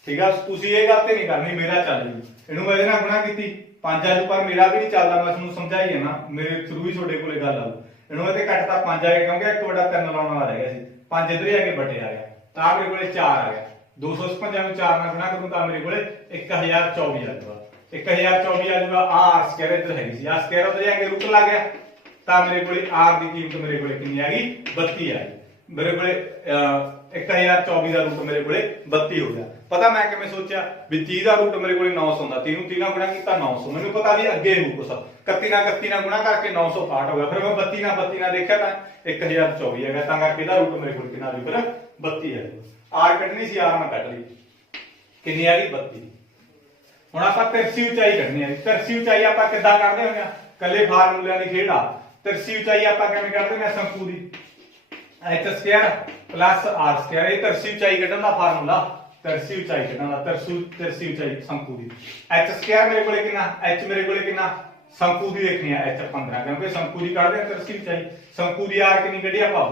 ਠੀਕ ਆ ਤੁਸੀਂ ਇਹ ਗਲਤੀ ਨਹੀਂ ਕਰਨੀ ਮੇਰਾ ਚੱਲ ਜੂ ਇਹਨੂੰ ਮੈਂ ਇਹਦੇ ਨਾਲ ਗੁਣਾ ਕੀਤੀ 5 ਆ ਜੂ ਪਰ ਮੇਰਾ ਵੀ ਨਹੀਂ ਚੱਲਦਾ ਮੈਂ ਤੁਹਾਨੂੰ ਸਮਝਾਈ ਹੈ ਨਾ ਮੇਰੇ ਥਰੂ ਹੀ ਤੁਹਾਡੇ ਕੋਲੇ ਗੱਲ ਆਊ ਇਹਨੂੰ ਇਹ ਤੇ ਕੱਟਤਾ 5 ਆ ਗਿਆ ਕਿਉਂਕਿ 1/3 ਲਾਉਣ ਵਾਲਾ ਰਹਿ ਗਿਆ ਸੀ 5 ਇਧਰ ਆ ਕੇ ਵੱਡੇ ਆ ਗਿਆ ਤਾਂ ਮੇਰੇ ਕੋਲੇ 4 ਆ ਗਿਆ 255 ਨੂੰ 4 ਨਾਲ ਗੁਣਾ ਕਰੂੰ ਤਾਂ ਮੇਰੇ ਕੋਲੇ 1024 ਆ ਜਾਊਗਾ 1024 ਆ ਜਾਊਗਾ r ਸਕੁਅਰ ਇਧਰ ਹੈਗੀ ਸੀ r ਸਕੁਅਰ ਉਧਰ ਜਾ ਕੇ ਰੂਟ ਲੱਗ ਗਿਆ ਤਾਂ ਮੇਰੇ ਕੋਲੇ r ਦੀ ਕੀਮਤ ਮੇਰੇ ਕੋਲੇ ਕਿੰਨੀ ਆ ਗਈ 32 ਆ ਗਈ ਮੇਰੇ ਕੋਲੇ 1024 ਦਾ ਰੂਟ ਮੇਰੇ ਕੋਲੇ 32 ਹੋ ਗਿਆ ਪਤਾ ਮੈਂ ਕਿਵੇਂ ਸੋਚਿਆ ਵੀ 30 ਦਾ ਰੂਟ ਮੇਰੇ ਕੋਲੇ 900 ਹੁੰਦਾ 30 ਨੂੰ 3 ਨਾਲ ਗੁਣਾ ਕੀਤਾ 900 ਮੈਨੂੰ ਪਤਾ ਵੀ ਅੱਗੇ ਹੋਊ ਕੁਛ 31 ਨਾਲ 31 ਨਾਲ ਗੁਣਾ ਕਰਕੇ 960 ਹੋ ਗਿਆ ਫਿਰ ਮੈਂ 32 ਨਾਲ ਦੇਖਿਆ ਤਾਂ 1024 ਹੈਗਾ ਤਾਂ ਕਰਕੇ ਇਹਦਾ ਰੂਟ ਮੇਰੇ ਕੋਲ ਕਿੰਨਾ ਆ ਜੂ ਫਿਰ 32 ਆ ਜੂ r ਕੱਢਣੀ ਸੀ r ਮੈਂ ਕੱਢ ਲਈ ਕਿੰਨੀ ਆ ਗਈ 32 ਹੁਣ ਆਪਾਂ ਤਿਰਛੀ ਉਚਾਈ ਕੱਢਣੀ ਹੈ ਤਿਰਛੀ ਉਚਾਈ ਆਪਾਂ ਕਿੱਦਾਂ ਕੱਢਦੇ ਹੁੰਦੇ ਆ ਕੱਲੇ ਫਾਰਮੂਲਿਆਂ ਦੀ ਖੇਡ ਆ ਤਿਰਛੀ ਉਚਾਈ ਆਪਾਂ ਕਿਵੇਂ ਕੱਢਦੇ ਨੇ ਸ਼ੰਕੂ ਦੀ h square plus r square ਇਹ ਤਿਰਛੀ ਉਚਾਈ ਕੱਢਣ ਦਾ ਫਾਰਮੂਲਾ ਤਿਰਛੀ ਉਚਾਈ ਕੱਢਣ ਦਾ ਤਿਰਛੀ ਉਚਾਈ ਸ਼ੰਕੂ ਦੀ h ਸਕੁਅਰ ਮੇਰੇ ਕੋਲੇ ਕਿੰਨਾ h ਮੇਰੇ ਕੋਲੇ ਕਿੰਨਾ ਸ਼ੰਕੂ ਦੀ ਦੇਖਣੀ ਹੈ h 15 ਕਿਉਂਕਿ ਸ਼ੰਕੂ ਦੀ ਕੱਢਦੇ ਆ ਤਿਰਛੀ ਉਚਾਈ ਸ਼ੰਕੂ ਦੀ r ਕਿੰਨੀ ਕੱਢੀ ਆਪਾਂ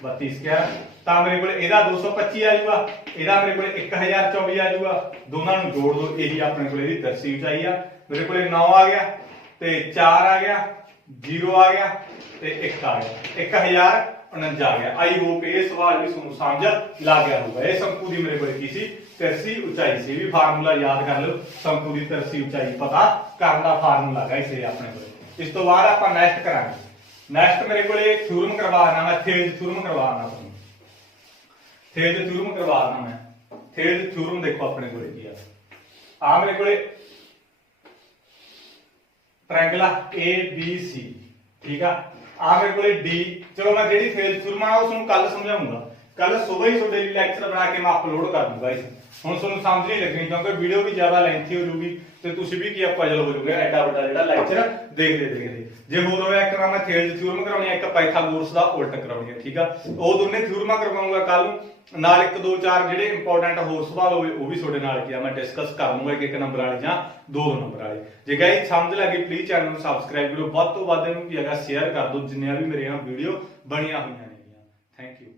32 ਸਕੁਅਰ ਤਾਂ ਮੇਰੇ ਕੋਲੇ ਇਹਦਾ 225 ਆ ਜਾਊਗਾ ਇਹਦਾ ਮੇਰੇ ਕੋਲੇ 1024 ਆ ਜਾਊਗਾ ਦੋਨਾਂ ਨੂੰ ਜੋੜ ਦੋ ਇਹੀ ਆਪਣੇ ਕੋਲੇ ਇਹਦੀ ਤਿਰਛੀ ਉਚਾਈ ਆ ਮੇਰੇ ਕੋਲੇ 9 ਆ ਗਿਆ ਤੇ 4 ਆ ਗਿਆ 0 ਆ ਗਿਆ ਤੇ 1 ਆ ਗਿਆ 1049 ਆ ਗਿਆ ਆਈ ਹੋਪ ਇਹ ਸਵਾਲ ਵੀ ਤੁਹਾਨੂੰ ਸਮਝ ਲੱਗ ਗਿਆ ਹੋਊਗਾ ਇਹ ਸ਼ੰਕੂ ਦੀ ਮੇਰੇ ਕੋਲੇ ਕੀ ਸੀ ਤਿਰਛੀ ਉਚਾਈ ਸੀ ਵੀ ਫਾਰਮੂਲਾ ਯਾਦ ਕਰ ਲਓ ਸ਼ੰਕੂ ਦੀ ਤਿਰਛੀ ਉਚਾਈ ਪਤਾ ਕਰਨ ਦਾ ਫਾਰਮੂਲਾ ਹੈ ਇਸੇ ਆਪਣੇ ਕੋਲੇ ਇਸ ਤੋਂ ਬਾਅਦ ਆਪਾਂ ਨੈਕਸਟ ਕਰਾਂਗੇ ਨੈਕਸਟ ਮੇਰੇ ਕੋਲੇ ਥਿਊਰਮ ਕਰਵਾਉਣਾ ਮੈਂ ਥੇਜ ਥਿਊਰਮ ਕਰਵਾਉਣਾ ਤੁਹਾਨੂੰ ਥੇਜ ਥਿਊਰਮ ਕਰਵਾਉਣਾ ਮੈਂ ਥੇਜ ਥਿਊਰਮ ਦੇਖੋ ਆਪਣੇ ਕੋਲੇ ਕੀ ਆ ਮੇਰੇ ਕੋਲੇ ट्रायंगल ए बी सी ठीक है आ मेरे को डी चलो मैं जेडी थेज थ्योरम आ उसनु कल समझाऊंगा कल सुबह ही ਤੁਹਾਡੇ ਲਈ ਲੈਕਚਰ ਬਣਾ ਕੇ ਮੈਂ ਅਪਲੋਡ ਕਰ ਦੂੰਗਾ ਇਸ ਹੁਣ ਤੁਹਾਨੂੰ ਸਮਝ ਨਹੀਂ ਲੱਗਣੀ ਕਿਉਂਕਿ ਵੀਡੀਓ ਵੀ ਜ਼ਿਆਦਾ ਲੈਂਥੀ ਹੋ ਜੂਗੀ ਤੇ ਤੁਸੀਂ ਵੀ ਕੀ ਪਜਲ ਹੋ ਜੂਗੇ ਐਡਾ ਵੱਡਾ ਜਿਹੜਾ ਲੈਕਚਰ ਦੇਖਦੇ ਜੇ ਹੋਰ ਹੋਇਆ ਇੱਕ ਮੈਂ ਥੇਜ ਥਿਊਰਮ ਕਰਾਉਣੀ ਹੈ ਇੱਕ ਪਾਈਥਾਗੋਰਸ ਦਾ ਉਲਟ ਕਰਾਉਣੀ ਹੈ ਠੀਕ ਆ ਉਹ ਦੋਨੇ ਥਿਊਰਮਾਂ ਕਰਵਾਉਂਗਾ ਕੱਲ ਨੂੰ ਨਾਲ 1 2 4 ਜਿਹੜੇ ਇੰਪੋਰਟੈਂਟ ਹੋਰ ਸਵਾਲ ਹੋਵੇ ਉਹ ਵੀ ਤੁਹਾਡੇ ਨਾਲ ਕੀ ਆ ਮੈਂ ਡਿਸਕਸ ਕਰ ਲੂੰਗਾ ਇੱਕ ਨੰਬਰ ਵਾਲੇ ਜਾਂ 2 ਨੰਬਰ ਵਾਲੇ ਜੇ ਗਾਇਸ ਸਮਝ ਲੱਗੀ ਪਲੀਜ਼ ਚੈਨਲ ਨੂੰ ਸਬਸਕ੍ਰਾਈਬ ਕਰੋ ਵੱਧ ਤੋਂ ਵੱਧ ਇਹਨੂੰ ਕੀ ਹੈਗਾ ਸ਼ੇਅਰ ਕਰ ਦਿਓ ਜਿੰਨੀਆਂ ਵੀ ਮੇਰੇ ਵੀਡੀਓ ਬਣੀਆਂ ਹੋਈਆਂ ਨੇ ਥੈਂਕ ਯੂ